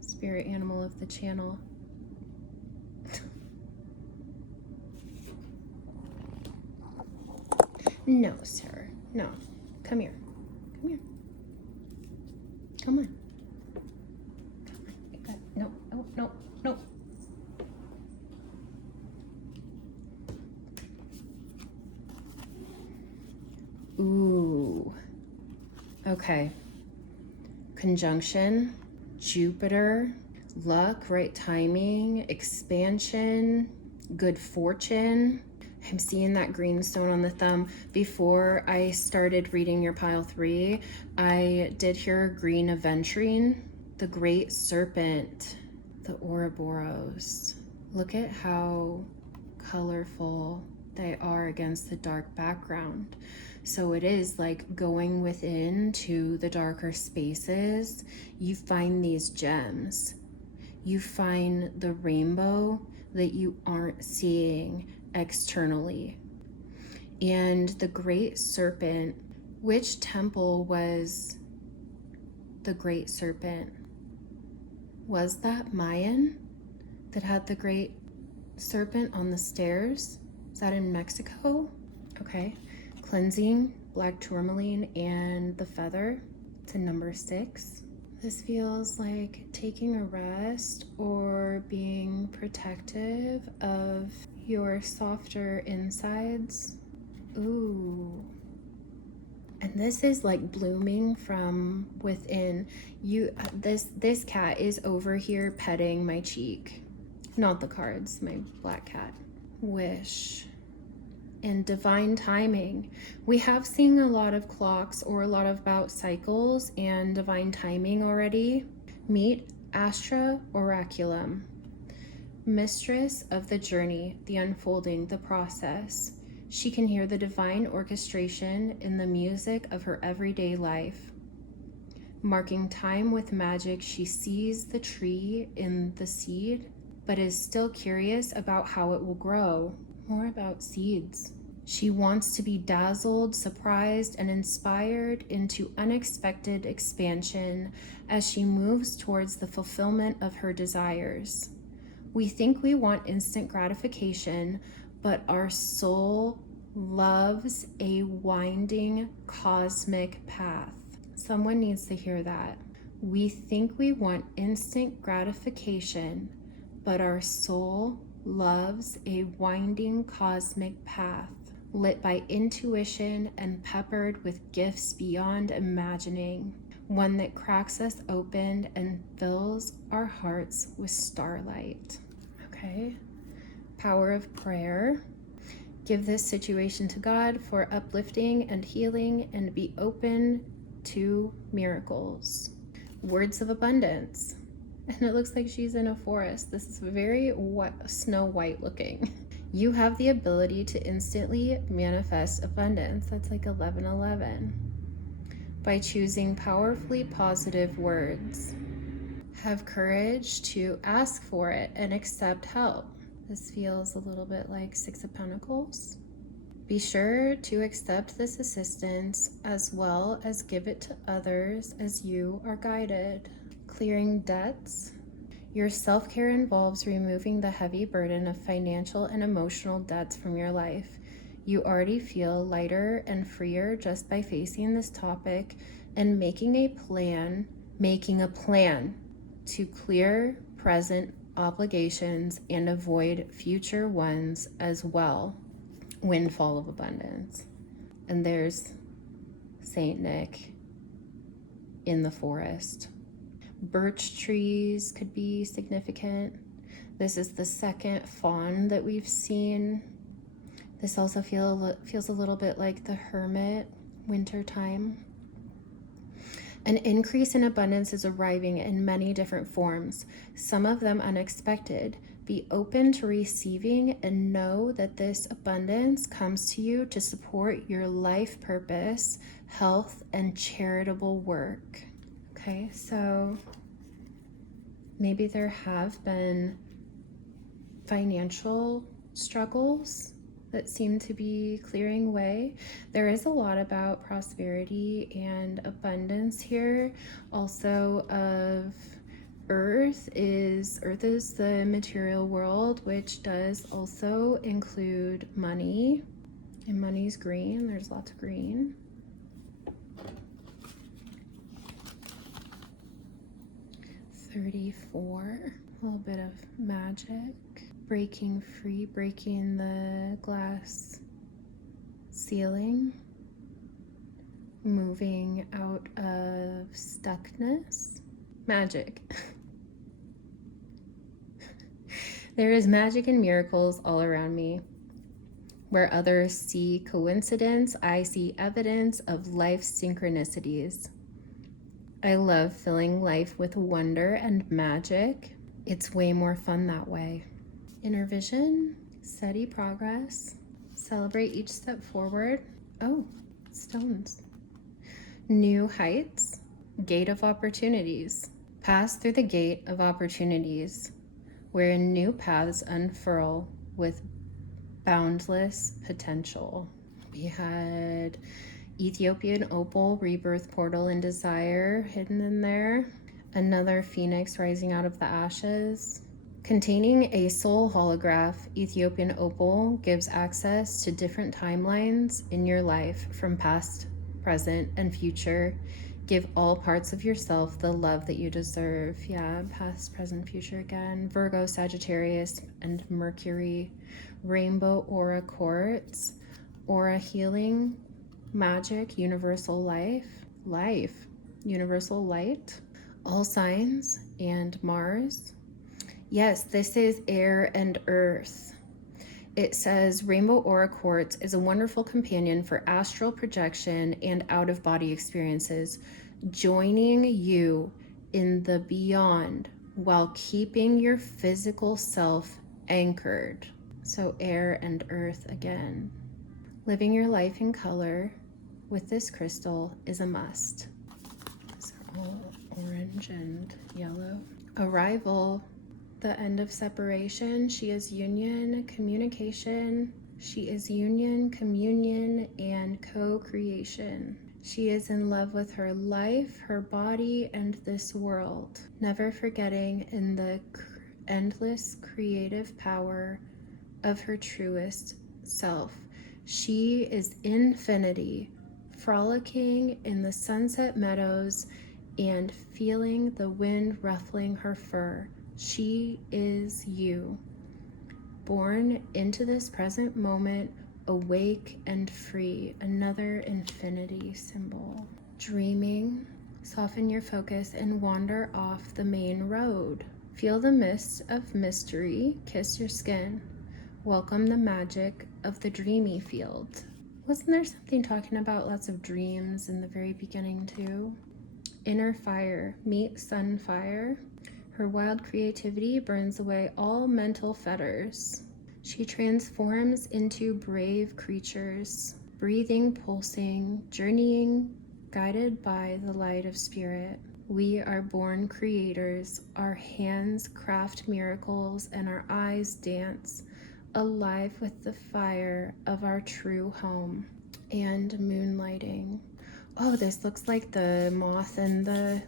spirit animal of the channel. No, sir. No. Come here. Come here. Come on. Come on. No, no, no, no. Ooh. Okay. Conjunction, Jupiter, luck, right timing, expansion, good fortune. I'm seeing that green stone on the thumb. Before I started reading your pile 3, I did hear green aventurine, the great serpent, the Ouroboros. Look at how colorful they are against the dark background. So it is like going within to the darker spaces. You find these gems. You find the rainbow that you aren't seeing externally. And the great serpent, which temple was the great serpent? Was that Mayan that had the great serpent on the stairs? Is that in Mexico? Okay. Cleansing, black tourmaline, and the feather. It's a number 6. This feels like taking a rest or being protective of your softer insides. Ooh. And this is like blooming from within. This cat is over here petting my cheek. Not the cards, my black cat. Wish. And divine timing. We have seen a lot of clocks or a lot about cycles and divine timing already. Meet Astra Oraculum, mistress of the journey, the unfolding, the process. She can hear the divine orchestration in the music of her everyday life. Marking time with magic, she sees the tree in the seed, but is still curious about how it will grow. More about seeds. She wants to be dazzled, surprised, and inspired into unexpected expansion as she moves towards the fulfillment of her desires. We think we want instant gratification, but our soul loves a winding cosmic path. Someone needs to hear that. We think we want instant gratification, but our soul loves a winding cosmic path, lit by intuition and peppered with gifts beyond imagining, one that cracks us open and fills our hearts with starlight. Okay, power of prayer. Give this situation to God for uplifting and healing, and be open to miracles. Words of abundance. And it looks like she's in a forest. This is very Snow White looking. You have the ability to instantly manifest abundance. That's like 1111. By choosing powerfully positive words. Have courage to ask for it and accept help. This feels a little bit like Six of Pentacles. Be sure to accept this assistance as well as give it to others as you are guided. Clearing debts. Your self-care involves removing the heavy burden of financial and emotional debts from your life. You already feel lighter and freer just by facing this topic and making a plan to clear present obligations and avoid future ones as well. Windfall of abundance. And there's Saint Nick in the forest. Birch trees could be significant. This is the second fawn that we've seen. This also feels a little bit like the Hermit, wintertime. An increase in abundance is arriving in many different forms, some of them unexpected. Be open to receiving and know that this abundance comes to you to support your life purpose, health, and charitable work. Okay, so maybe there have been financial struggles that seem to be clearing way. There is a lot about prosperity and abundance here. Also of Earth is the material world, which does also include money. And money's green. There's lots of green. $34. A little bit of magic. Breaking free, breaking the glass ceiling. Moving out of stuckness. Magic. There is magic and miracles all around me. Where others see coincidence, I see evidence of life's synchronicities. I love filling life with wonder and magic. It's way more fun that way. Inner vision, steady progress. Celebrate each step forward. Oh, stones. New heights, gate of opportunities. Pass through the gate of opportunities, wherein new paths unfurl with boundless potential. We had Ethiopian opal, rebirth portal and desire hidden in there. Another phoenix rising out of the ashes. Containing a soul holograph, Ethiopian opal gives access to different timelines in your life from past, present, and future. Give all parts of yourself the love that you deserve. Yeah, past, present, future again. Virgo, Sagittarius, and Mercury. Rainbow aura quartz. Aura healing. Magic, universal life, universal light. All signs and Mars. Yes, this is air and earth. It says Rainbow Aura Quartz is a wonderful companion for astral projection and out-of-body experiences, joining you in the beyond while keeping your physical self anchored. So air and earth again. Living your life in color with this crystal is a must. These are all orange and yellow. Arrival. The end of separation. She is union, communication. She is union, communion, and co-creation. She is in love with her life, her body, and this world. Never forgetting in the endless creative power of her truest self. She is infinity, frolicking in the sunset meadows and feeling the wind ruffling her fur. She is you, born into this present moment, awake and free. Another infinity symbol. Dreaming, soften your focus and wander off the main road. Feel the mist of mystery kiss your skin. Welcome the magic of the dreamy field. Wasn't there something talking about lots of dreams in the very beginning too? Inner fire, meet sun fire. Her wild creativity burns away all mental fetters. She transforms into brave creatures, breathing, pulsing, journeying, guided by the light of spirit. We are born creators. Our hands craft miracles and our eyes dance, alive with the fire of our true home. And moonlighting. Oh, this looks like the moth and the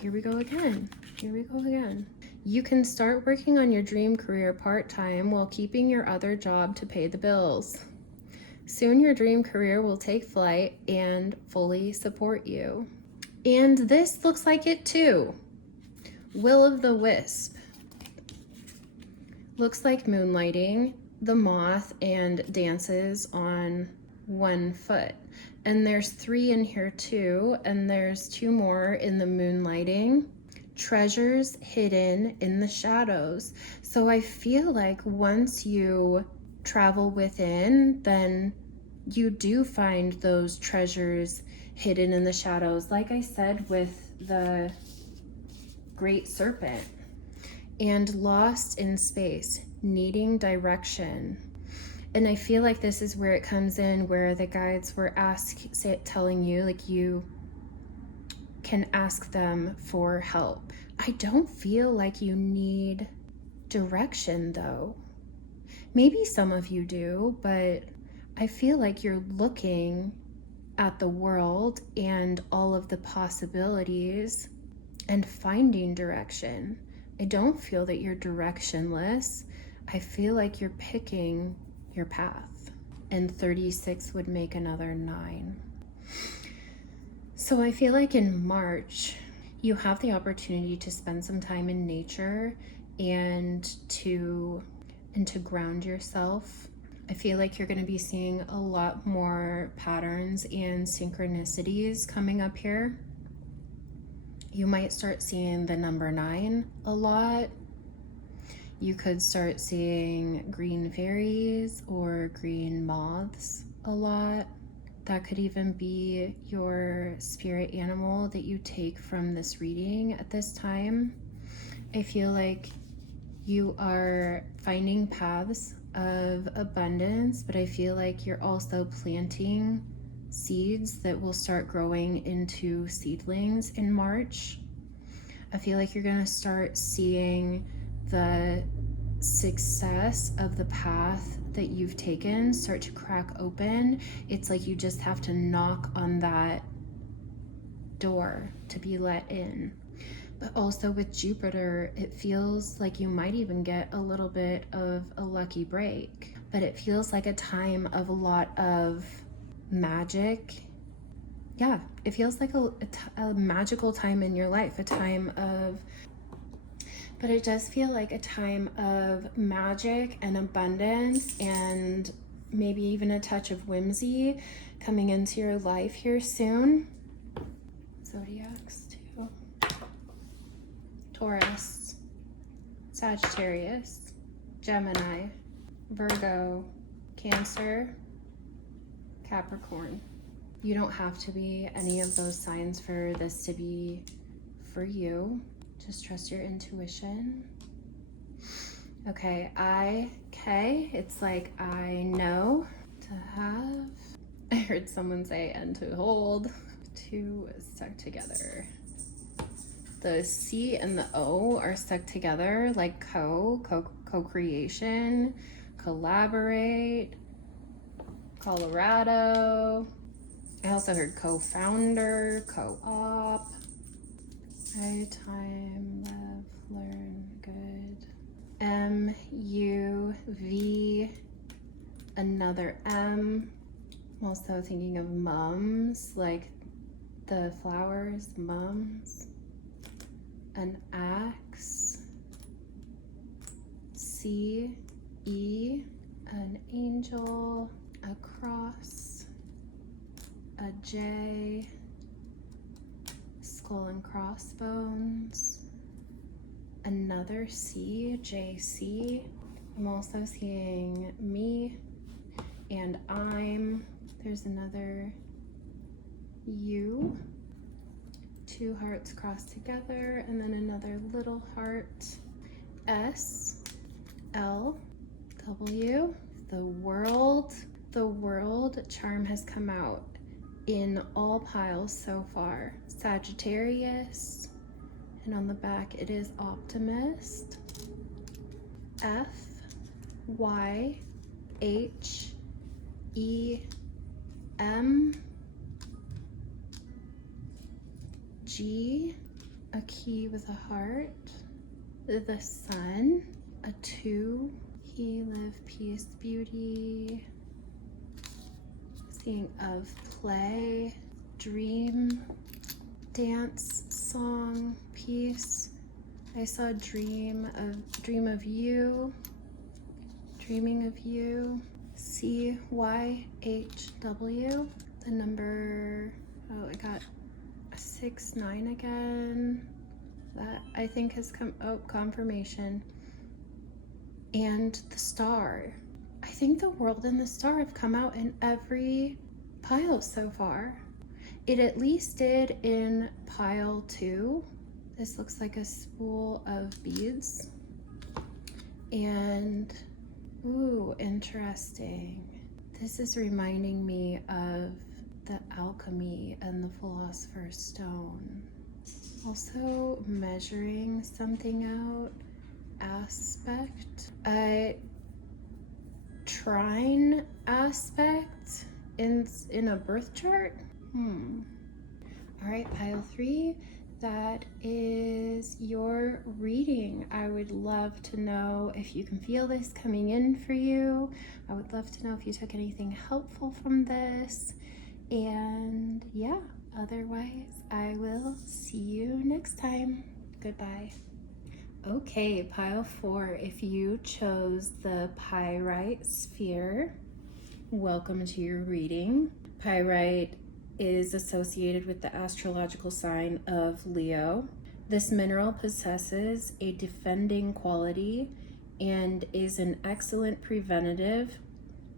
here we go again. Here we go again. You can start working on your dream career part-time while keeping your other job to pay the bills. Soon your dream career will take flight and fully support you. And this looks like it too. Will of the Wisp. Looks like moonlighting, the moth, and dances on one foot. And there's 3 in here too, and there's 2 more in the moonlighting. Treasures hidden in the shadows. So I feel like once you travel within, then you do find those treasures hidden in the shadows, like I said with the great serpent. And lost in space, needing direction. And I feel like this is where it comes in, where the guides were telling you, like, you can ask them for help. I don't feel like you need direction though. Maybe some of you do, but I feel like you're looking at the world and all of the possibilities and finding direction. I don't feel that you're directionless. I feel like you're picking your path. And 36 would make another 9. So I feel like in March, you have the opportunity to spend some time in nature and to ground yourself. I feel like you're going to be seeing a lot more patterns and synchronicities coming up here. You might start seeing the number 9 a lot. You could start seeing green fairies or green moths a lot. That could even be your spirit animal that you take from this reading at this time. I feel like you are finding paths of abundance, but I feel like you're also planting seeds that will start growing into seedlings in March. I feel like you're going to start seeing the success of the path that you've taken start to crack open. It's like you just have to knock on that door to be let in. But also with Jupiter, it feels like you might even get a little bit of a lucky break. But it feels like a time of a lot of magic. Yeah, it feels like a magical time in your life, a time of, but it does feel like a time of magic and abundance and maybe even a touch of whimsy coming into your life here soon. Zodiacs too. Taurus, Sagittarius, Gemini, Virgo, Cancer, Capricorn. You don't have to be any of those signs for this to be for you. Just trust your intuition. Okay, it's like I know to have. I heard someone say and to hold. 2 stuck together. The C and the O are stuck together like co-creation, collaborate, Colorado. I also heard co-founder, co-op. Right, time, love, learn, good. M, U, V, another M. I'm also thinking of mums, like the flowers, mums. An axe, C, E, an angel, a cross, a J, skull and crossbones, another C, JC. I'm also seeing me and I'm, there's another U, 2 hearts crossed together, and then another little heart. S, L, W. The world charm has come out in all piles so far. Sagittarius, and on the back it is optimist. F, Y, H, E, M, G, a key with a heart, the sun, a 2, he, live, peace, beauty, seeing of play, dream, dance, song, peace. I saw dream of you, dreaming of you. C, Y, H, W, the number, oh, I got a 6, 9 again. That I think has come, oh, confirmation. And the star. I think the world and the star have come out in every pile so far. It at least did in pile 2. This looks like a spool of beads. And, ooh, interesting. This is reminding me of the alchemy and the philosopher's stone. Also measuring something out, aspect, a trine aspect in a birth chart. All right, pile 3, that is your reading. I would love to know if you can feel this coming in for you. I would love to know if you took anything helpful from this. And yeah, otherwise I will see you next time. Goodbye. Okay, pile 4, if you chose the Pyrite sphere, welcome to your reading. Pyrite is associated with the astrological sign of Leo. This mineral possesses a defending quality and is an excellent preventative,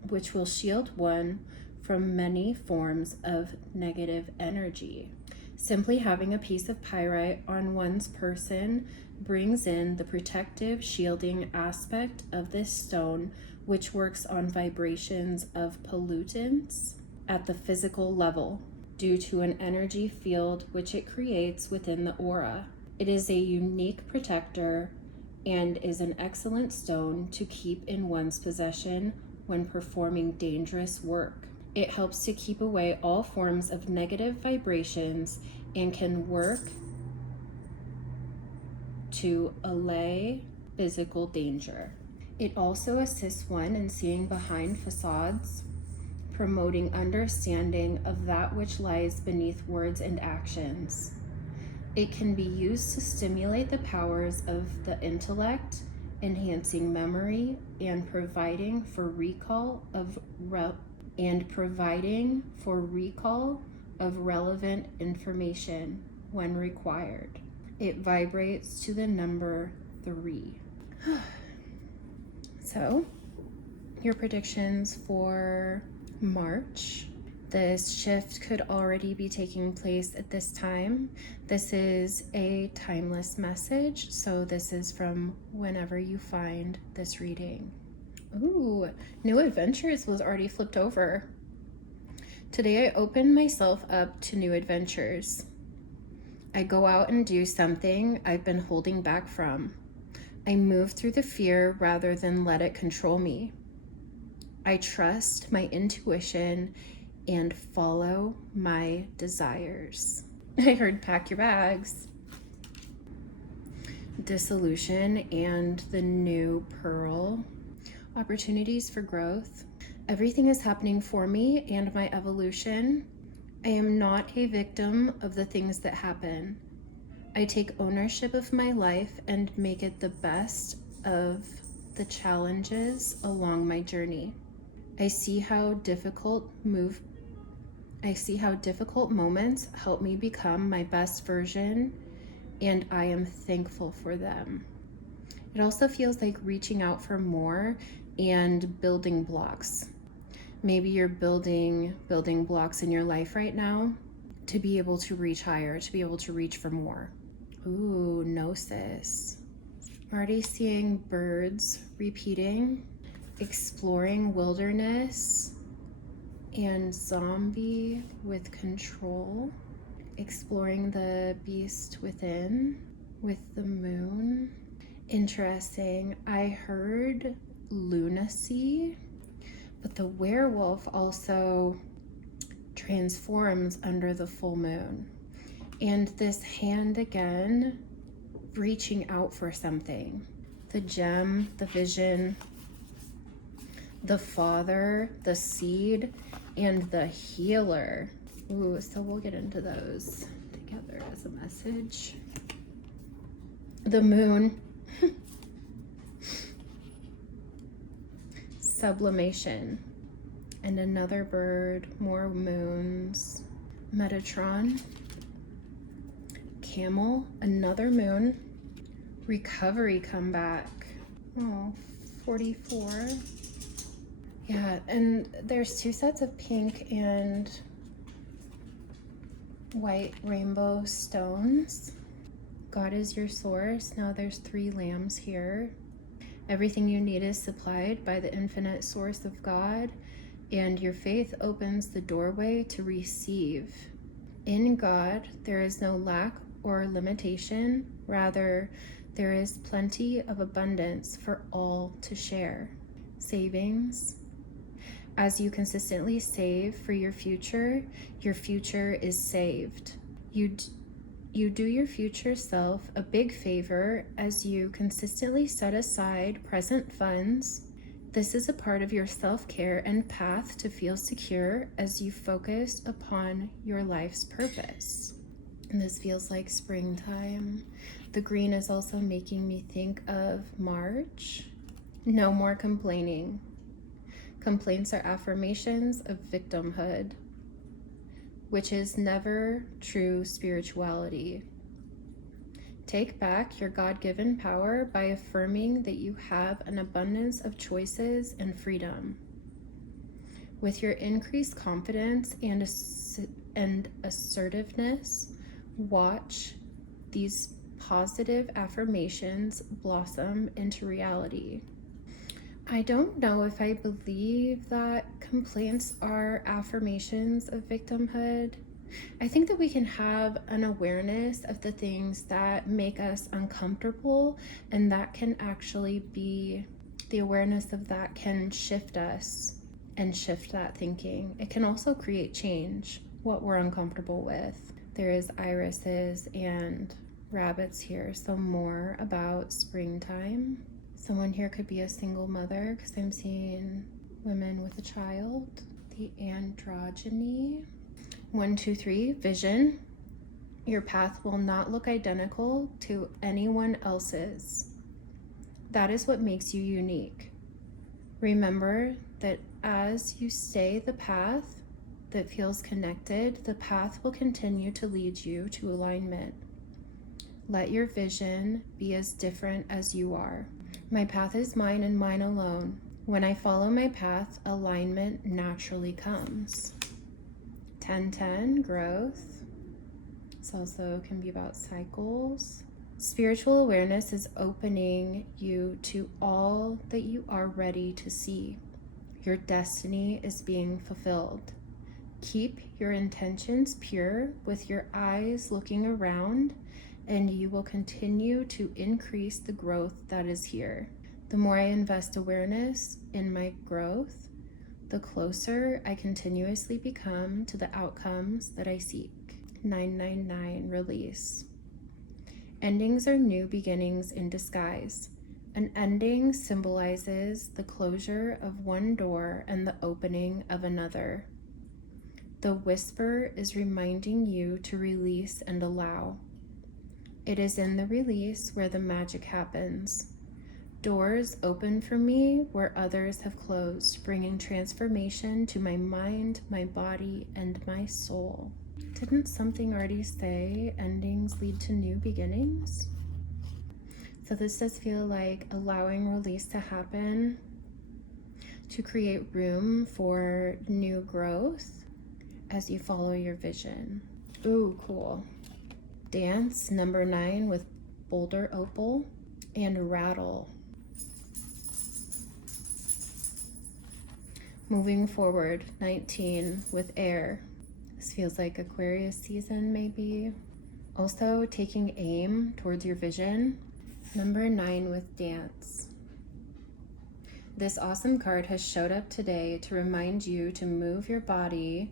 which will shield one from many forms of negative energy. Simply having a piece of pyrite on one's person brings in the protective, shielding aspect of this stone, which works on vibrations of pollutants at the physical level due to an energy field which it creates within the aura. It is a unique protector and is an excellent stone to keep in one's possession when performing dangerous work. It helps to keep away all forms of negative vibrations and can work to allay physical danger. It also assists one in seeing behind facades, promoting understanding of that which lies beneath words and actions. It can be used to stimulate the powers of the intellect, enhancing memory and providing for recall of relevant information when required. It vibrates to the number 3. So, your predictions for March. This shift could already be taking place at this time. This is a timeless message, so this is from whenever you find this reading. Ooh, New Adventures was already flipped over. Today I opened myself up to new adventures. I go out and do something I've been holding back from. I move through the fear rather than let it control me. I trust my intuition and follow my desires. I heard pack your bags. Dissolution and the new pearl. Opportunities for growth. Everything is happening for me and my evolution. I am not a victim of the things that happen. I take ownership of my life and make it the best of the challenges along my journey. I see how difficult moments help me become my best version, and I am thankful for them. It also feels like reaching out for more and building blocks. Maybe you're building blocks in your life right now to be able to reach higher, to be able to reach for more. Ooh, gnosis. I'm already seeing birds repeating, exploring wilderness, and zombie with control, exploring the beast within with the moon. Interesting. I heard lunacy, but the werewolf also transforms under the full moon. And this hand again, reaching out for something. The gem, the vision, the father, the seed, and the healer. Ooh, so we'll get into those together as a message. The moon. Sublimation. And another bird, more moons. Metatron. Camel, another moon. Recovery comeback. Oh, 44. Yeah, and there's 2 sets of pink and white rainbow stones. God is your source. Now there's 3 lambs here. Everything you need is supplied by the infinite source of God, and your faith opens the doorway to receive. In God, there is no lack or limitation. Rather, there is plenty of abundance for all to share. Savings. As you consistently save for your future is saved. You do your future self a big favor as you consistently set aside present funds. This is a part of your self-care and path to feel secure as you focus upon your life's purpose. And this feels like springtime. The green is also making me think of March. No more complaining. Complaints are affirmations of victimhood, which is never true spirituality. Take back your God-given power by affirming that you have an abundance of choices and freedom. With your increased confidence and assertiveness, watch these positive affirmations blossom into reality. I don't know if I believe that complaints are affirmations of victimhood. I think that we can have an awareness of the things that make us uncomfortable, and that can actually be, the awareness of that can shift us and shift that thinking. It can also create change, what we're uncomfortable with. There is irises and rabbits here, so more about springtime. Someone here could be a single mother because I'm seeing women with a child. The androgyny. 1, 2, 3, vision. Your path will not look identical to anyone else's. That is what makes you unique. Remember that as you stay the path that feels connected, the path will continue to lead you to alignment. Let your vision be as different as you are. My path is mine and mine alone. When I follow my path, alignment naturally comes. 10-10, growth. This also can be about cycles. Spiritual awareness is opening you to all that you are ready to see. Your destiny is being fulfilled. Keep your intentions pure with your eyes looking around, and you will continue to increase the growth that is here. The more I invest awareness in my growth, the closer I continuously become to the outcomes that I seek. 999, release. Endings are new beginnings in disguise. An ending symbolizes the closure of one door and the opening of another. The whisper is reminding you to release and allow. It is in the release where the magic happens. Doors open for me where others have closed, bringing transformation to my mind, my body, and my soul. Didn't something already say endings lead to new beginnings? So this does feel like allowing release to happen to create room for new growth as you follow your vision. Ooh, cool. Dance number 9 with boulder opal and rattle. Moving forward, 19 with air. This feels like Aquarius season, maybe. Also, taking aim towards your vision. Number 9 with dance. This awesome card has showed up today to remind you to move your body,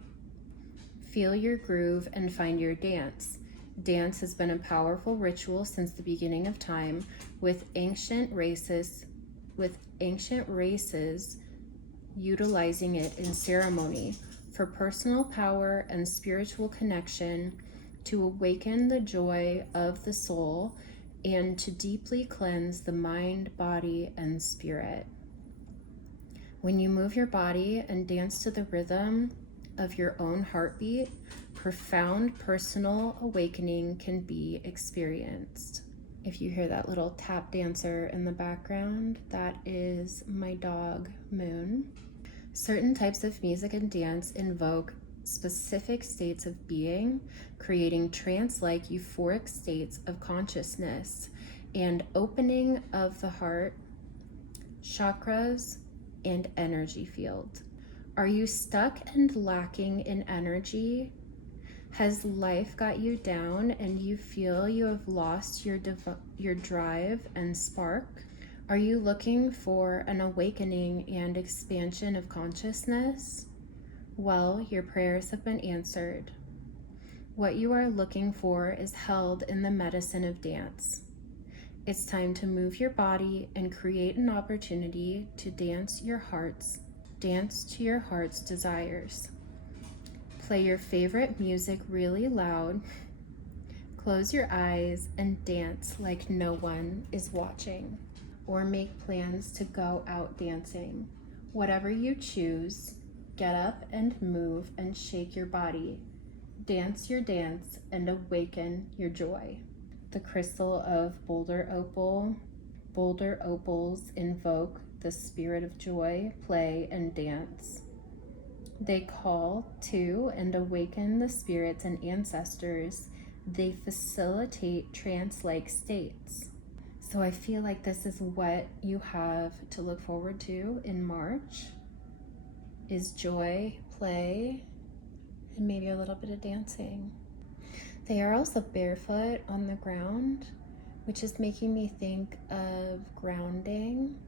feel your groove, and find your dance. Dance has been a powerful ritual since the beginning of time, with ancient races utilizing it in ceremony for personal power and spiritual connection, to awaken the joy of the soul, and to deeply cleanse the mind, body, and spirit. When you move your body and dance to the rhythm of your own heartbeat, profound personal awakening can be experienced. If you hear that little tap dancer in the background, that is my dog, Moon. Certain types of music and dance invoke specific states of being, creating trance-like euphoric states of consciousness and opening of the heart, chakras, and energy field. Are you stuck and lacking in energy? Has life got you down and you feel you have lost your drive and spark? Are you looking for an awakening and expansion of consciousness? Well, your prayers have been answered. What you are looking for is held in the medicine of dance. It's time to move your body and create an opportunity to dance to your heart's desires. Play your favorite music really loud, close your eyes, and dance like no one is watching. Or make plans to go out dancing. Whatever you choose, get up and move and shake your body. Dance your dance and awaken your joy. The crystal of boulder opal. Boulder opals invoke the spirit of joy, play, and dance. They call to and awaken the spirits and ancestors. They facilitate trance-like states. So I feel like this is what you have to look forward to in March, is joy, play, and maybe a little bit of dancing. They are also barefoot on the ground, which is making me think of grounding,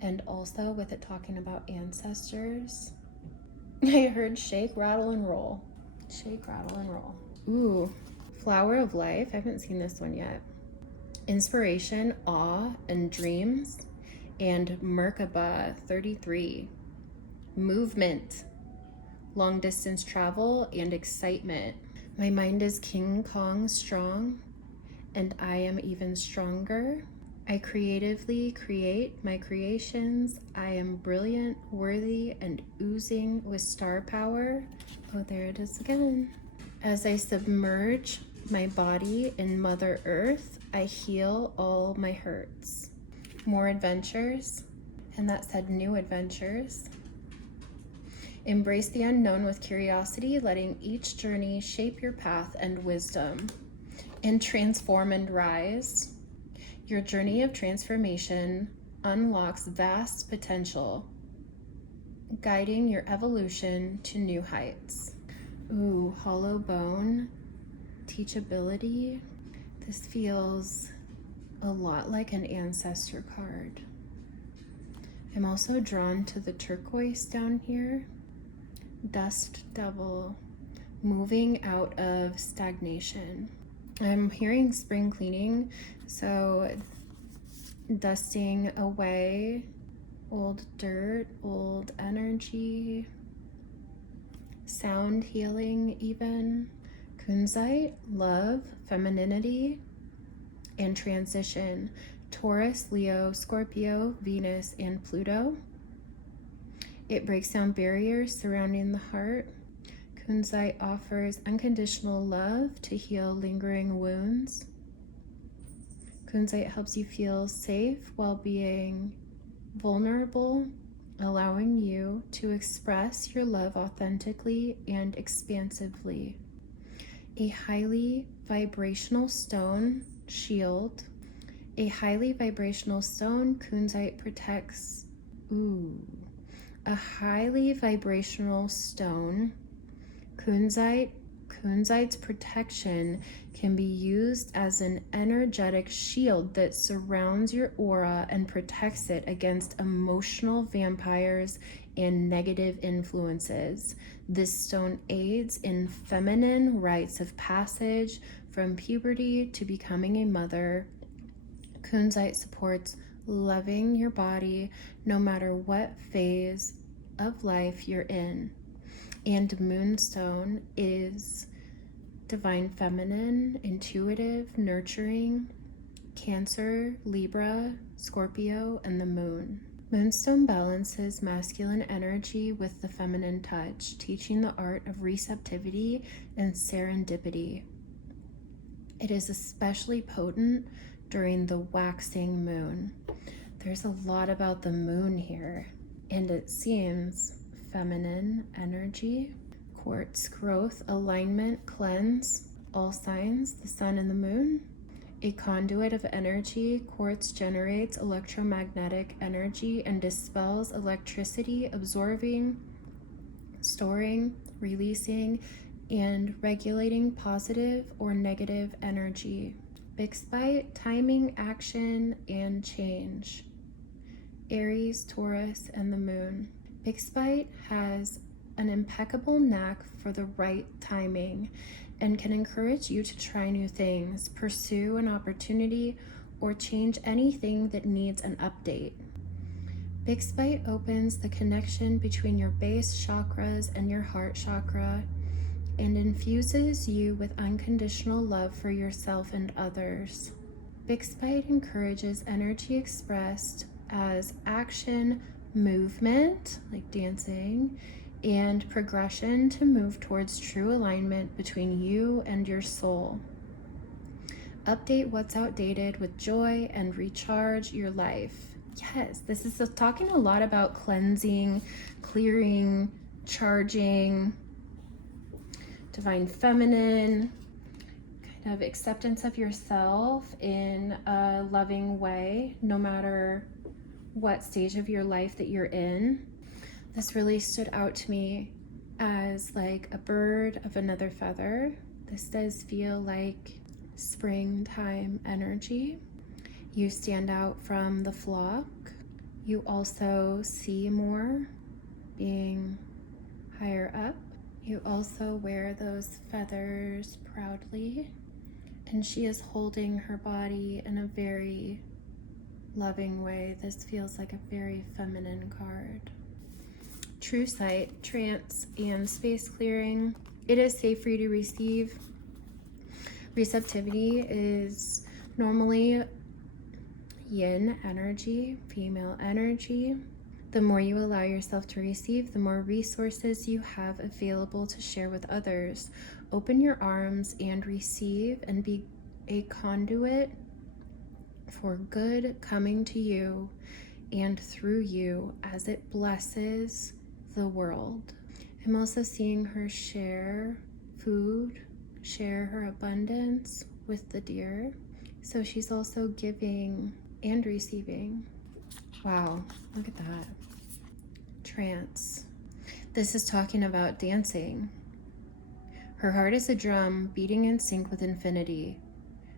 and also with it talking about ancestors. I heard shake, rattle, and roll. Shake, rattle, and roll. Ooh, flower of life. I haven't seen this one yet. Inspiration, awe, and dreams. And Merkaba 33. Movement, long distance travel, and excitement. My mind is King Kong strong, and I am even stronger. I creatively create my creations. I am brilliant, worthy, and oozing with star power. Oh, there it is again. As I submerge my body in Mother Earth, I heal all my hurts. More adventures, and that said new adventures. Embrace the unknown with curiosity, letting each journey shape your path and wisdom. And transform and rise. Your journey of transformation unlocks vast potential, guiding your evolution to new heights. Ooh, hollow bone, teachability. This feels a lot like an ancestor card. I'm also drawn to the turquoise down here. Dust devil, moving out of stagnation. I'm hearing spring cleaning, so dusting away old dirt, old energy, sound healing even. Kunzite, love, femininity, and transition. Taurus, Leo, Scorpio, Venus, and Pluto. It breaks down barriers surrounding the heart. Kunzite offers unconditional love to heal lingering wounds. Kunzite helps you feel safe while being vulnerable, allowing you to express your love authentically and expansively. A highly vibrational stone shield. A highly vibrational stone, kunzite protects. A highly vibrational stone, kunzite's protection can be used as an energetic shield that surrounds your aura and protects it against emotional vampires and negative influences. This stone aids in feminine rites of passage from puberty to becoming a mother. Kunzite supports loving your body no matter what phase of life you're in. And moonstone is divine feminine, intuitive, nurturing, Cancer, Libra, Scorpio, and the moon. Moonstone balances masculine energy with the feminine touch, teaching the art of receptivity and serendipity. It is especially potent during the waxing moon. There's a lot about the moon here, and it seems feminine energy, quartz growth, alignment, cleanse, all signs, the sun and the moon. A conduit of energy, quartz generates electromagnetic energy and dispels electricity, absorbing, storing, releasing, and regulating positive or negative energy. Bixbite, timing, action, and change. Aries, Taurus, and the moon. Bixbite has an impeccable knack for the right timing and can encourage you to try new things, pursue an opportunity, or change anything that needs an update. Bixbite opens the connection between your base chakras and your heart chakra and infuses you with unconditional love for yourself and others. Bixbite encourages energy expressed as action, movement, like dancing, and progression to move towards true alignment between you and your soul. Update what's outdated with joy and recharge your life. Yes, this is talking a lot about cleansing, clearing, charging, divine feminine, kind of acceptance of yourself in a loving way, no matter what stage of your life that you're in. This really stood out to me as like a bird of another feather. This does feel like springtime energy. You stand out from the flock. You also see more, being higher up. You also wear those feathers proudly. And she is holding her body in a very loving way. This feels like a very feminine card. True sight, trance, and space clearing. It is safe for you to receive. Receptivity is normally yin energy, female energy. The more you allow yourself to receive, the more resources you have available to share with others. Open your arms and receive and be a conduit for good coming to you and through you as it blesses the world. I'm also seeing her share food, share her abundance with the deer. So she's also giving and receiving. Wow, look at that. Trance. This is talking about dancing. Her heart is a drum beating in sync with infinity.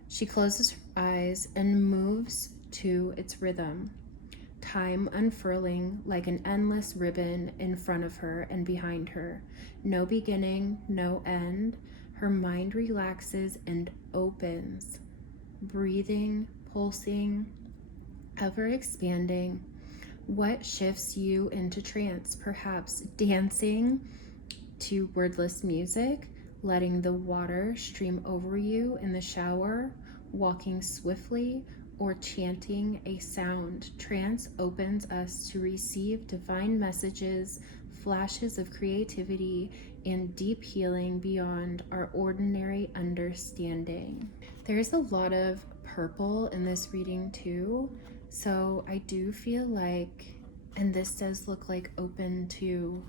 She closes her eyes and moves to its rhythm. Time unfurling like an endless ribbon in front of her and behind her. No beginning, no end. Her mind relaxes and opens. Breathing, pulsing, ever expanding. What shifts you into trance? Perhaps dancing to wordless music, letting the water stream over you in the shower, walking swiftly, or chanting a sound. Trance opens us to receive divine messages, flashes of creativity, and deep healing beyond our ordinary understanding. There's a lot of purple in this reading too, so I do feel like, and this does look like open to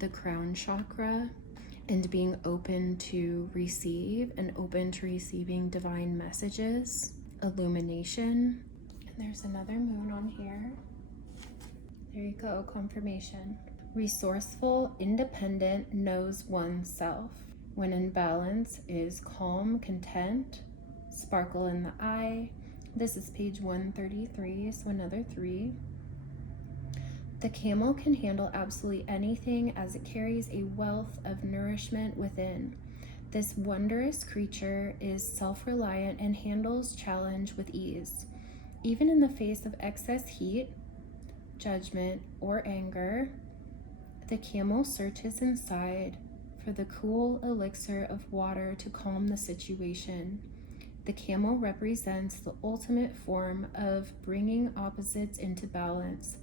the crown chakra, and being open to receive and open to receiving divine messages, illumination. And there's another moon on here. There you go, confirmation. Resourceful, independent, knows oneself. When in balance, is calm, content, sparkle in the eye. This is page 133, so another 3. The camel can handle absolutely anything as it carries a wealth of nourishment within. This wondrous creature is self-reliant and handles challenge with ease. Even in the face of excess heat, judgment, or anger, the camel searches inside for the cool elixir of water to calm the situation. The camel represents the ultimate form of bringing opposites into balance,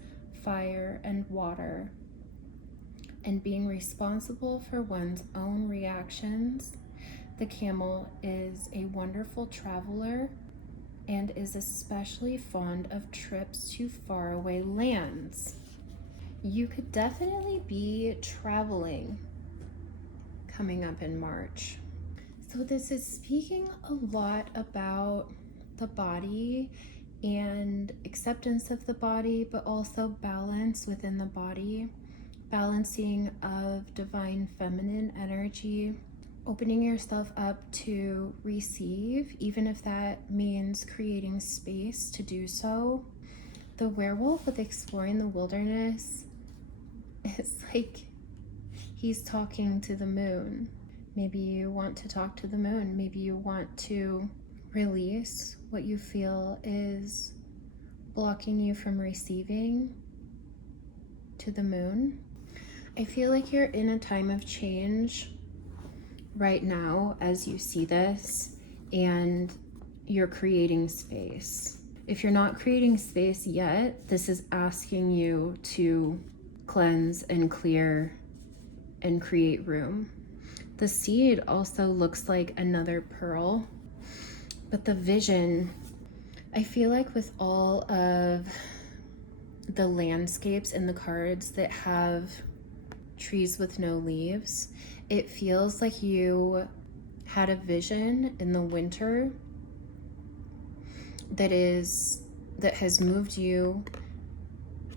fire and water, and being responsible for one's own reactions. The camel is a wonderful traveler and is especially fond of trips to faraway lands. You could definitely be traveling coming up in March. So this is speaking a lot about the body and acceptance of the body, but also balance within the body, balancing of divine feminine energy, opening yourself up to receive, even if that means creating space to do so. The werewolf with exploring the wilderness, it's like he's talking to the moon. Maybe you want to talk to the moon. Maybe you want to release what you feel is blocking you from receiving to the moon. I feel like you're in a time of change right now as you see this, and you're creating space. If you're not creating space yet, this is asking you to cleanse and clear and create room. The seed also looks like another pearl, but the vision, I feel like with all of the landscapes in the cards that have trees with no leaves, it feels like you had a vision in the winter that has moved you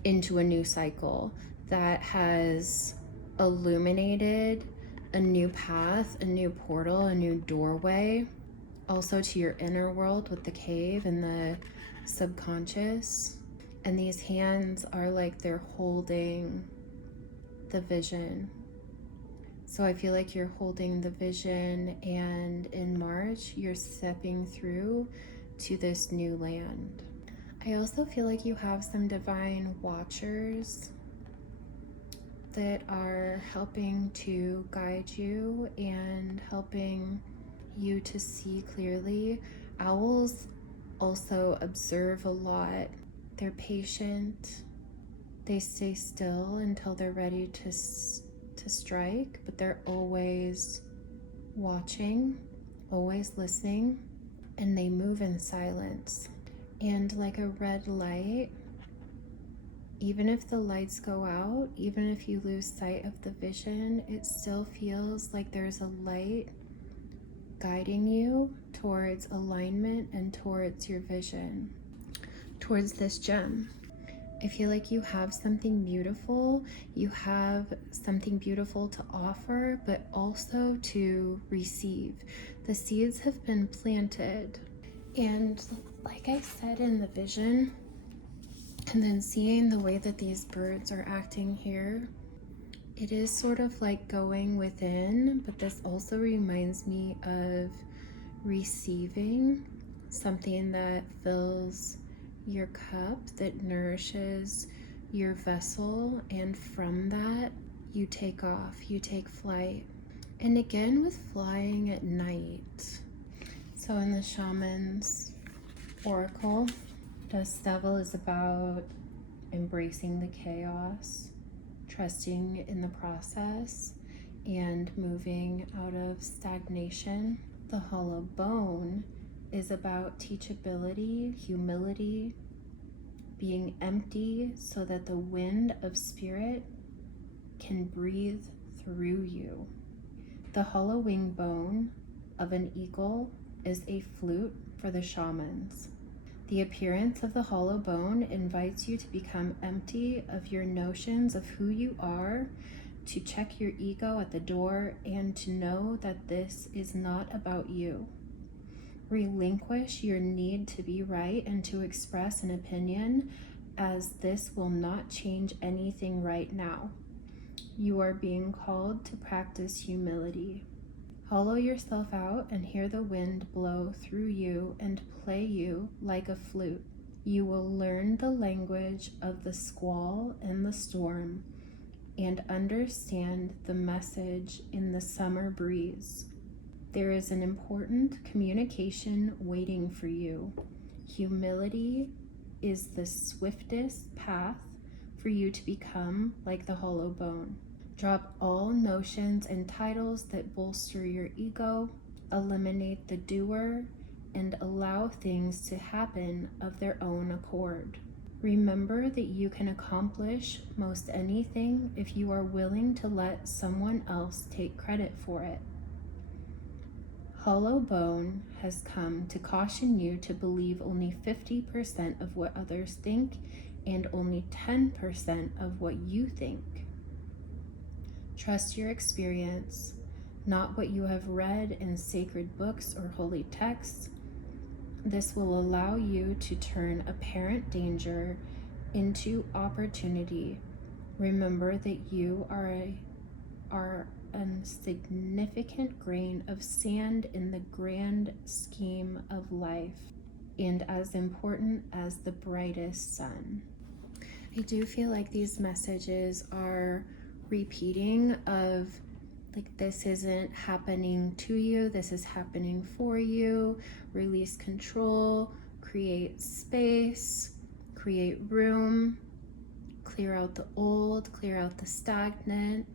into a new cycle, that has illuminated a new path, a new portal, a new doorway, also to your inner world with the cave and the subconscious. And these hands are like they're holding the vision. So I feel like you're holding the vision, and in March, you're stepping through to this new land. I also feel like you have some divine watchers that are helping to guide you and helping you to see clearly. Owls also observe a lot. They're patient. They stay still until they're ready to strike, but they're always watching, always listening, and they move in silence. And like a red light, even if the lights go out, even if you lose sight of the vision, it still feels like there's a light guiding you towards alignment and towards your vision, towards this gem. I feel like you have something beautiful. You have something beautiful to offer, but also to receive. The seeds have been planted. And like I said in the vision, and then seeing the way that these birds are acting here, it is sort of like going within, but this also reminds me of receiving something that fills your cup, that nourishes your vessel, and from that you take off, you take flight. And again with flying at night. So in the shaman's oracle, Dust Devil is about embracing the chaos, trusting in the process, and moving out of stagnation. The hollow bone is about teachability, humility, being empty so that the wind of spirit can breathe through you. The hollow wing bone of an eagle is a flute for the shamans. The appearance of the hollow bone invites you to become empty of your notions of who you are, to check your ego at the door, and to know that this is not about you. Relinquish your need to be right and to express an opinion, as this will not change anything right now. You are being called to practice humility. Hollow yourself out and hear the wind blow through you and play you like a flute. You will learn the language of the squall and the storm and understand the message in the summer breeze. There is an important communication waiting for you. Humility is the swiftest path for you to become like the hollow bone. Drop all notions and titles that bolster your ego, eliminate the doer, and allow things to happen of their own accord. Remember that you can accomplish most anything if you are willing to let someone else take credit for it. Hollow bone has come to caution you to believe only 50% of what others think and only 10% of what you think. Trust your experience, not what you have read in sacred books or holy texts. This will allow you to turn apparent danger into opportunity. Remember that you are a significant grain of sand in the grand scheme of life, and as important as the brightest sun. I do feel like these messages are repeating of, like, this isn't happening to you, this is happening for you. Release control, create space, create room, clear out the old, clear out the stagnant,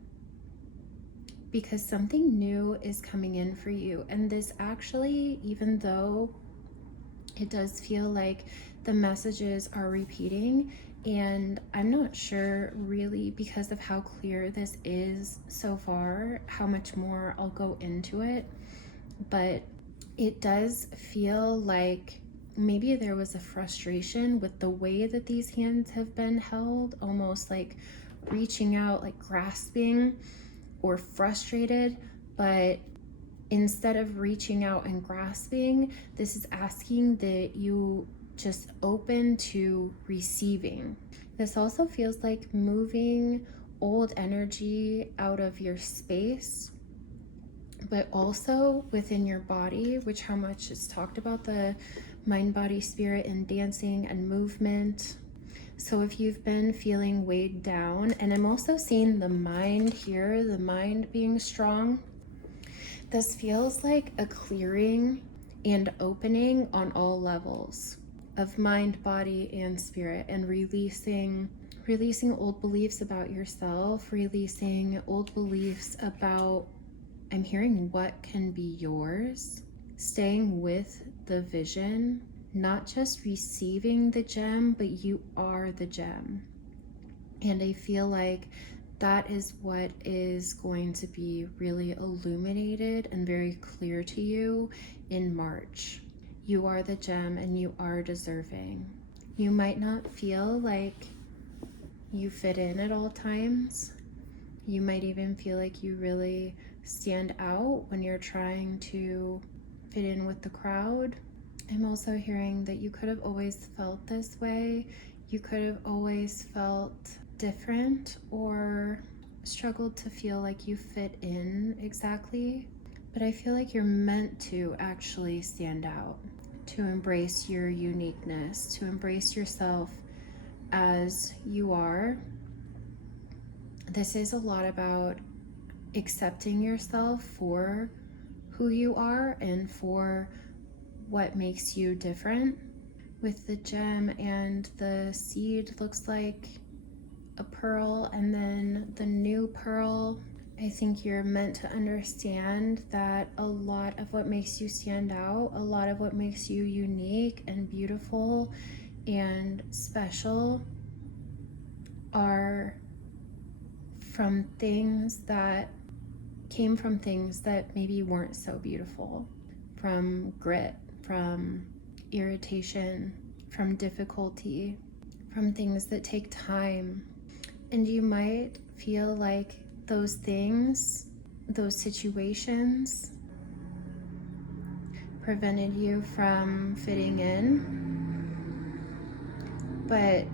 because something new is coming in for you. And this actually, even though it does feel like the messages are repeating, and I'm not sure really, because of how clear this is so far, how much more I'll go into it, but it does feel like maybe there was a frustration with the way that these hands have been held, almost like reaching out, like grasping or frustrated. But instead of reaching out and grasping, this is asking that you just open to receiving. This also feels like moving old energy out of your space, but also within your body, which how much is talked about, the mind, body, spirit, and dancing and movement. So if you've been feeling weighed down, and I'm also seeing the mind here, the mind being strong, this feels like a clearing and opening on all levels of mind, body, and spirit, and releasing old beliefs about yourself, releasing old beliefs about, I'm hearing, what can be yours, staying with the vision, not just receiving the gem, but you are the gem. And I feel like that is what is going to be really illuminated and very clear to you in March. You are the gem and you are deserving. You might not feel like you fit in at all times. You might even feel like you really stand out when you're trying to fit in with the crowd. I'm also hearing that you could have always felt this way. You could have always felt different or struggled to feel like you fit in exactly. But I feel like you're meant to actually stand out, to embrace your uniqueness, to embrace yourself as you are. This is a lot about accepting yourself for who you are and for what makes you different. With the gem and the seed looks like a pearl, and then the new pearl, I think you're meant to understand that a lot of what makes you stand out, a lot of what makes you unique and beautiful and special are from things that came from things that maybe weren't so beautiful, from grit, from irritation, from difficulty, from things that take time. And you might feel like those things, those situations prevented you from fitting in, but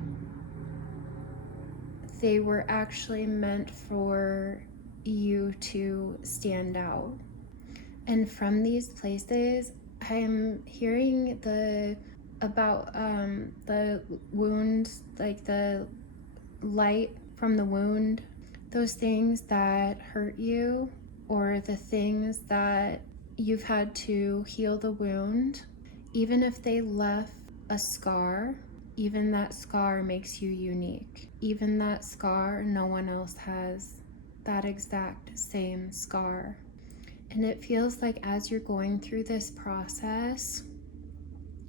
they were actually meant for you to stand out. And from these places, I am hearing about the wound, like the light from the wound, those things that hurt you, or the things that you've had to heal the wound. Even if they left a scar, even that scar makes you unique. Even that scar, no one else has that exact same scar. And it feels like as you're going through this process,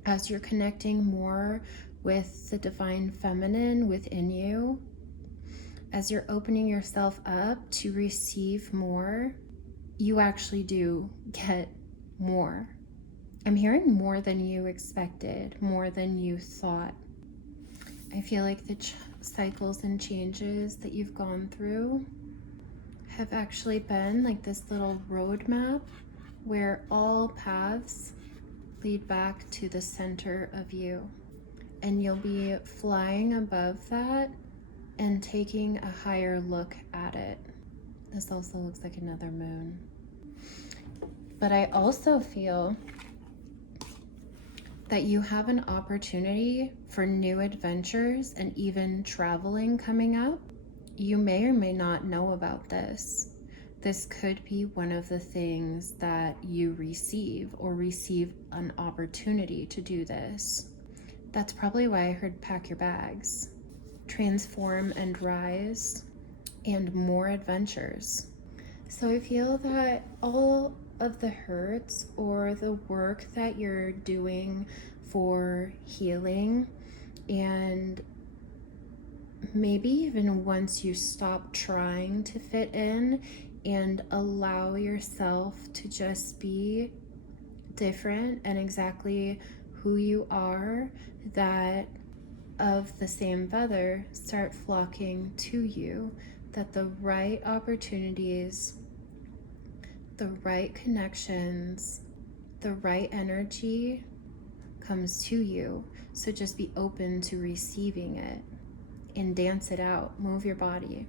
as you're connecting more with the divine feminine within you, as you're opening yourself up to receive more, you actually do get more. I'm hearing more than you expected, more than you thought. I feel like the cycles and changes that you've gone through have actually been like this little roadmap where all paths lead back to the center of you. And you'll be flying above that and taking a higher look at it. This also looks like another moon. But I also feel that you have an opportunity for new adventures and even traveling coming up. You may or may not know about this. This could be one of the things that you receive, or receive an opportunity to do this. That's probably why I heard pack your bags, transform and rise, and more adventures. So I feel that all of the hurts or the work that you're doing for healing, and maybe even once you stop trying to fit in and allow yourself to just be different and exactly who you are, that of the same feather start flocking to you, that the right opportunities, the right connections, the right energy comes to you. So just be open to receiving it and dance it out. Move your body.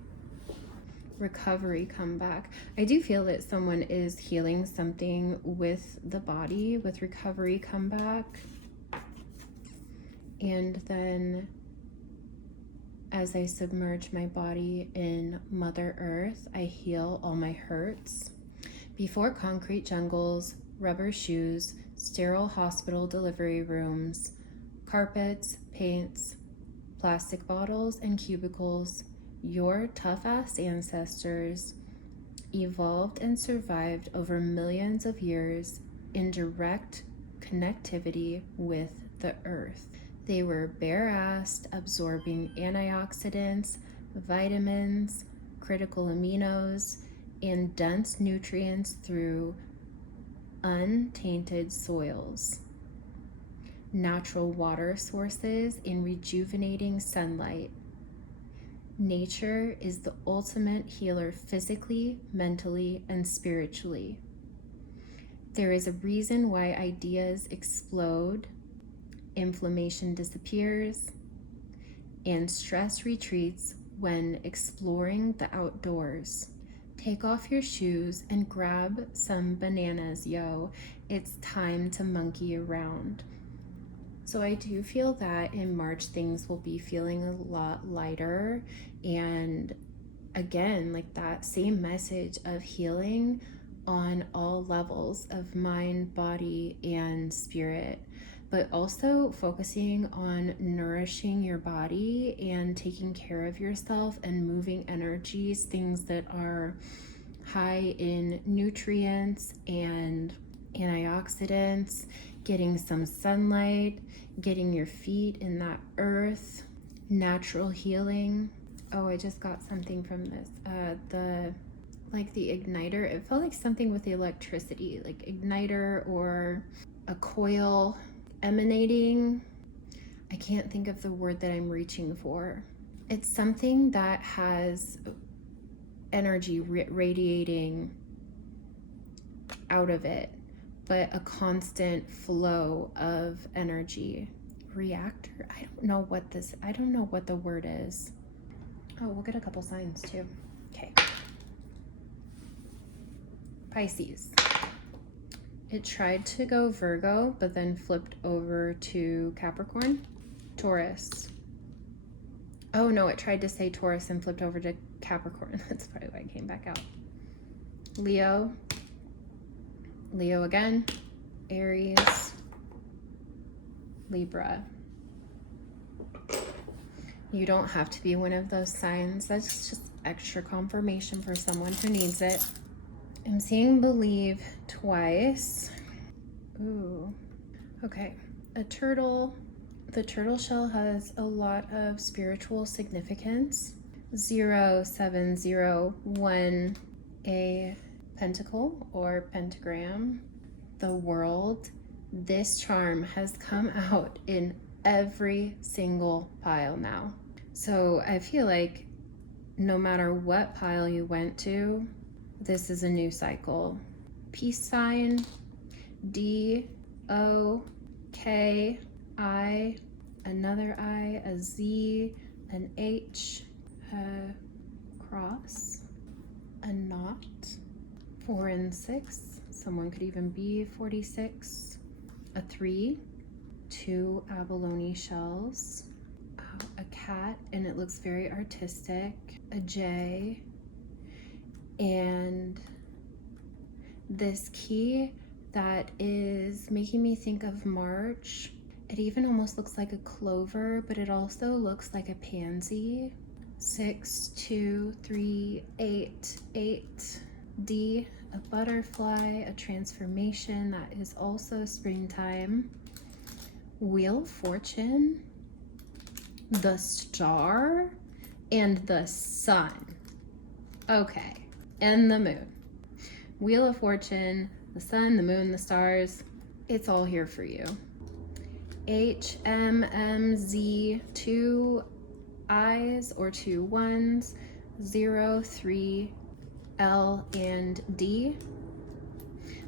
Recovery come back. I do feel that someone is healing something with the body, with recovery come back. And then as I submerge my body in Mother Earth, I heal all my hurts. Before concrete jungles, rubber shoes, sterile hospital delivery rooms, carpets, paints, plastic bottles, and cubicles, your tough-ass ancestors evolved and survived over millions of years in direct connectivity with the earth. They were bare-assed, absorbing antioxidants, vitamins, critical aminos, and dense nutrients through untainted soils, natural water sources, and rejuvenating sunlight. Nature is the ultimate healer physically, mentally, and spiritually. There is a reason why ideas explode, inflammation disappears, and stress retreats when exploring the outdoors. Take off your shoes and grab some bananas, yo. It's time to monkey around. So I do feel that in March things will be feeling a lot lighter, and again, like that same message of healing on all levels of mind, body, and spirit, but also focusing on nourishing your body and taking care of yourself and moving energies, things that are high in nutrients and antioxidants, getting some sunlight, getting your feet in that earth, natural healing. Oh, I just got something from this. like the igniter. It felt like something with the electricity, like igniter or a coil emanating. I can't think of the word that I'm reaching for. It's something that has energy radiating out of it, but a constant flow of energy. Reactor? I don't know what the word is. Oh, we'll get a couple signs too. Okay. Pisces. It tried to go Virgo, but then flipped over to Capricorn. Taurus. Oh no, it tried to say Taurus and flipped over to Capricorn. That's probably why it came back out. Leo. Leo again. Aries. Libra. You don't have to be one of those signs. That's just extra confirmation for someone who needs it. I'm seeing believe twice. Ooh. Okay. A turtle. The turtle shell has a lot of spiritual significance. 0701, a pentacle or pentagram. The world. This charm has come out in every single pile now. So I feel like no matter what pile you went to, this is a new cycle. Peace sign, D, O, K, I, another I, a Z, an H, a cross, a knot, 4 and 6. Someone could even be 46. A 3, 2 abalone shells, a cat, and it looks very artistic, a J, and this key that is making me think of March. It even almost looks like a clover, but it also looks like a pansy. 6, 2, 3, 8, 8. D, a butterfly, a transformation that is also springtime. Wheel of Fortune, the star, and the sun. Okay, and the moon. Wheel of Fortune, the sun, the moon, the stars. It's all here for you. H, M, M, Z, 2 I's or 2 1's, 0, 3, L, and D.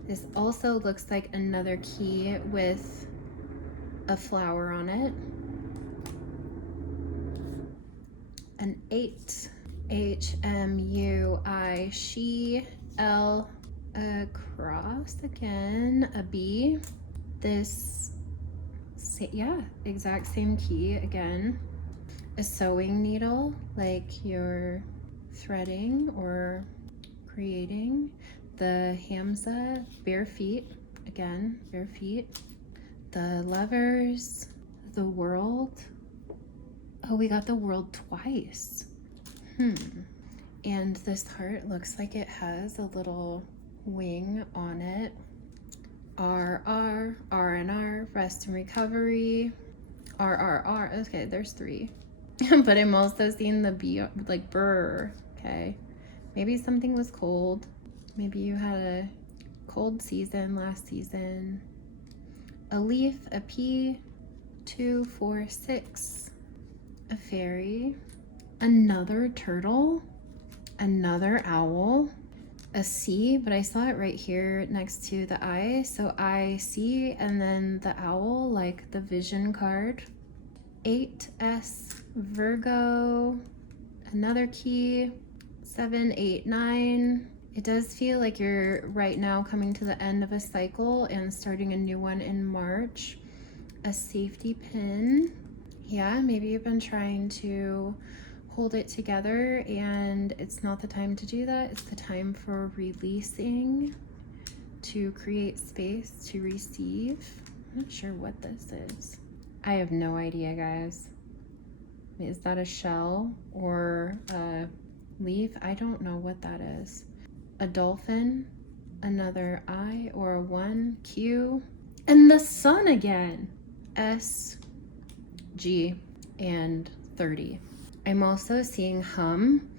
This also looks like another key with a flower on it. An 8, H, M, U, I, she, L, a cross again, a B. This, yeah, exact same key again. A sewing needle, like you're threading or creating. The Hamza, bare feet, again, bare feet. The Lovers, the World. Oh, we got the World twice. And this heart looks like it has a little wing on it. R, and R, rest and recovery. R. Okay, there's 3. But I'm also seeing the B, like burr. Okay. Maybe something was cold. Maybe you had a cold season last season. A leaf, a P, 2, 4, 6. A fairy. Another turtle. Another owl. A C, but I saw it right here next to the I. So I, C, and then the owl, like the vision card. 8S, Virgo. Another key. 7, 8, 9. It does feel like you're right now coming to the end of a cycle and starting a new one in March. A safety pin. Yeah, maybe you've been trying to hold it together and it's not the time to do that. It's the time for releasing, to create space, to receive. I'm not sure what this is. I have no idea, guys. Is that a shell or a leaf? I don't know what that is. A dolphin, another I or a 1, Q, and the sun again. S, G, and 30. I'm also seeing hum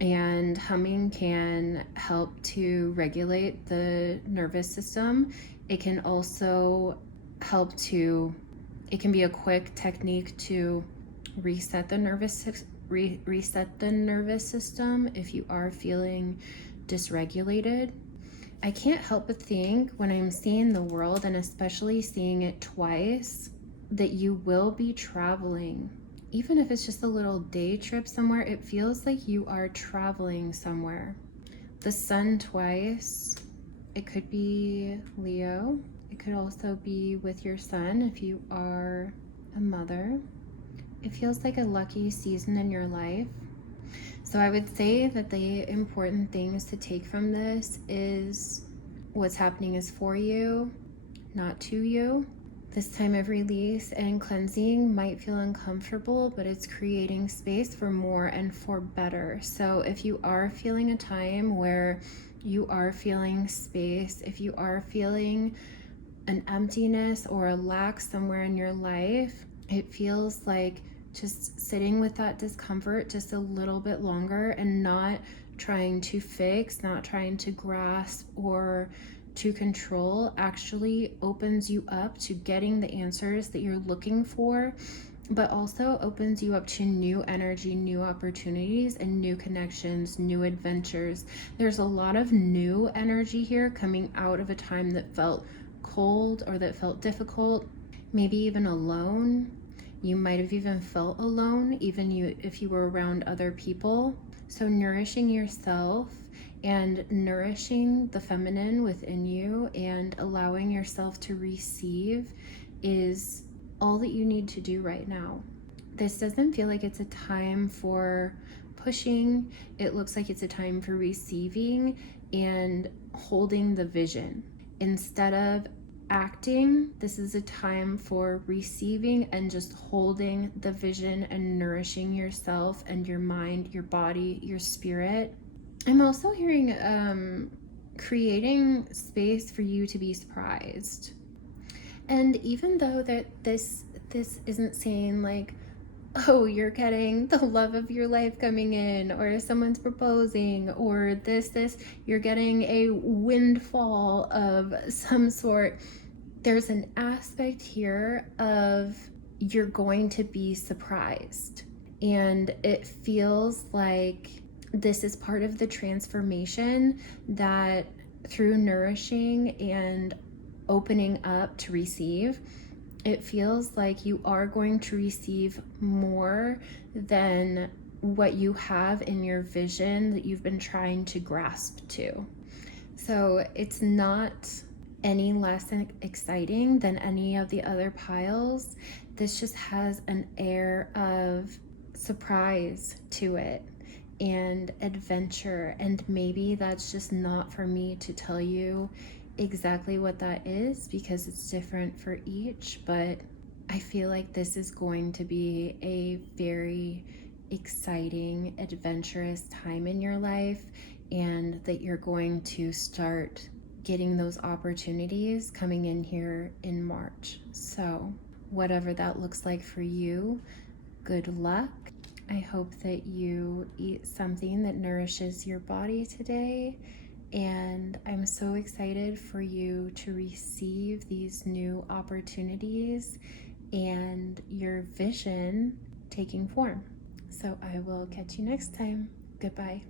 And humming can help to regulate the nervous system. It can also it can be a quick technique to reset the reset the nervous system if you are feeling dysregulated. I can't help but think when I'm seeing the world, and especially seeing it twice, that you will be traveling. Even if it's just a little day trip somewhere, it feels like you are traveling somewhere. The sun twice, it could be Leo. It could also be with your son if you are a mother. It feels like a lucky season in your life. So I would say that the important things to take from this is what's happening is for you, not to you. This time of release and cleansing might feel uncomfortable, but it's creating space for more and for better. So if you are feeling a time where you are feeling space, if you are feeling an emptiness or a lack somewhere in your life, it feels like just sitting with that discomfort just a little bit longer and not trying to fix, not trying to grasp or to control actually opens you up to getting the answers that you're looking for, but also opens you up to new energy, new opportunities, and new connections, new adventures. There's a lot of new energy here coming out of a time that felt cold or that felt difficult, maybe even alone. You might have even felt alone, if you were around other people. So nourishing yourself and nourishing the feminine within you and allowing yourself to receive is all that you need to do right now. This doesn't feel like it's a time for pushing. It looks like it's a time for receiving and holding the vision. Instead of acting, this is a time for receiving and just holding the vision and nourishing yourself and your mind, your body, your spirit. I'm also hearing creating space for you to be surprised. And even though that this isn't saying like, oh, you're getting the love of your life coming in, or someone's proposing, or you're getting a windfall of some sort. There's an aspect here of you're going to be surprised. And it feels like this is part of the transformation that through nourishing and opening up to receive, it feels like you are going to receive more than what you have in your vision that you've been trying to grasp to. So it's not any less exciting than any of the other piles. This just has an air of surprise to it and adventure, and maybe that's just not for me to tell you exactly what that is because it's different for each, but I feel like this is going to be a very exciting, adventurous time in your life, and that you're going to start getting those opportunities coming in here in March. So whatever that looks like for you, good luck. I hope that you eat something that nourishes your body today, and I'm so excited for you to receive these new opportunities and your vision taking form. So I will catch you next time. Goodbye.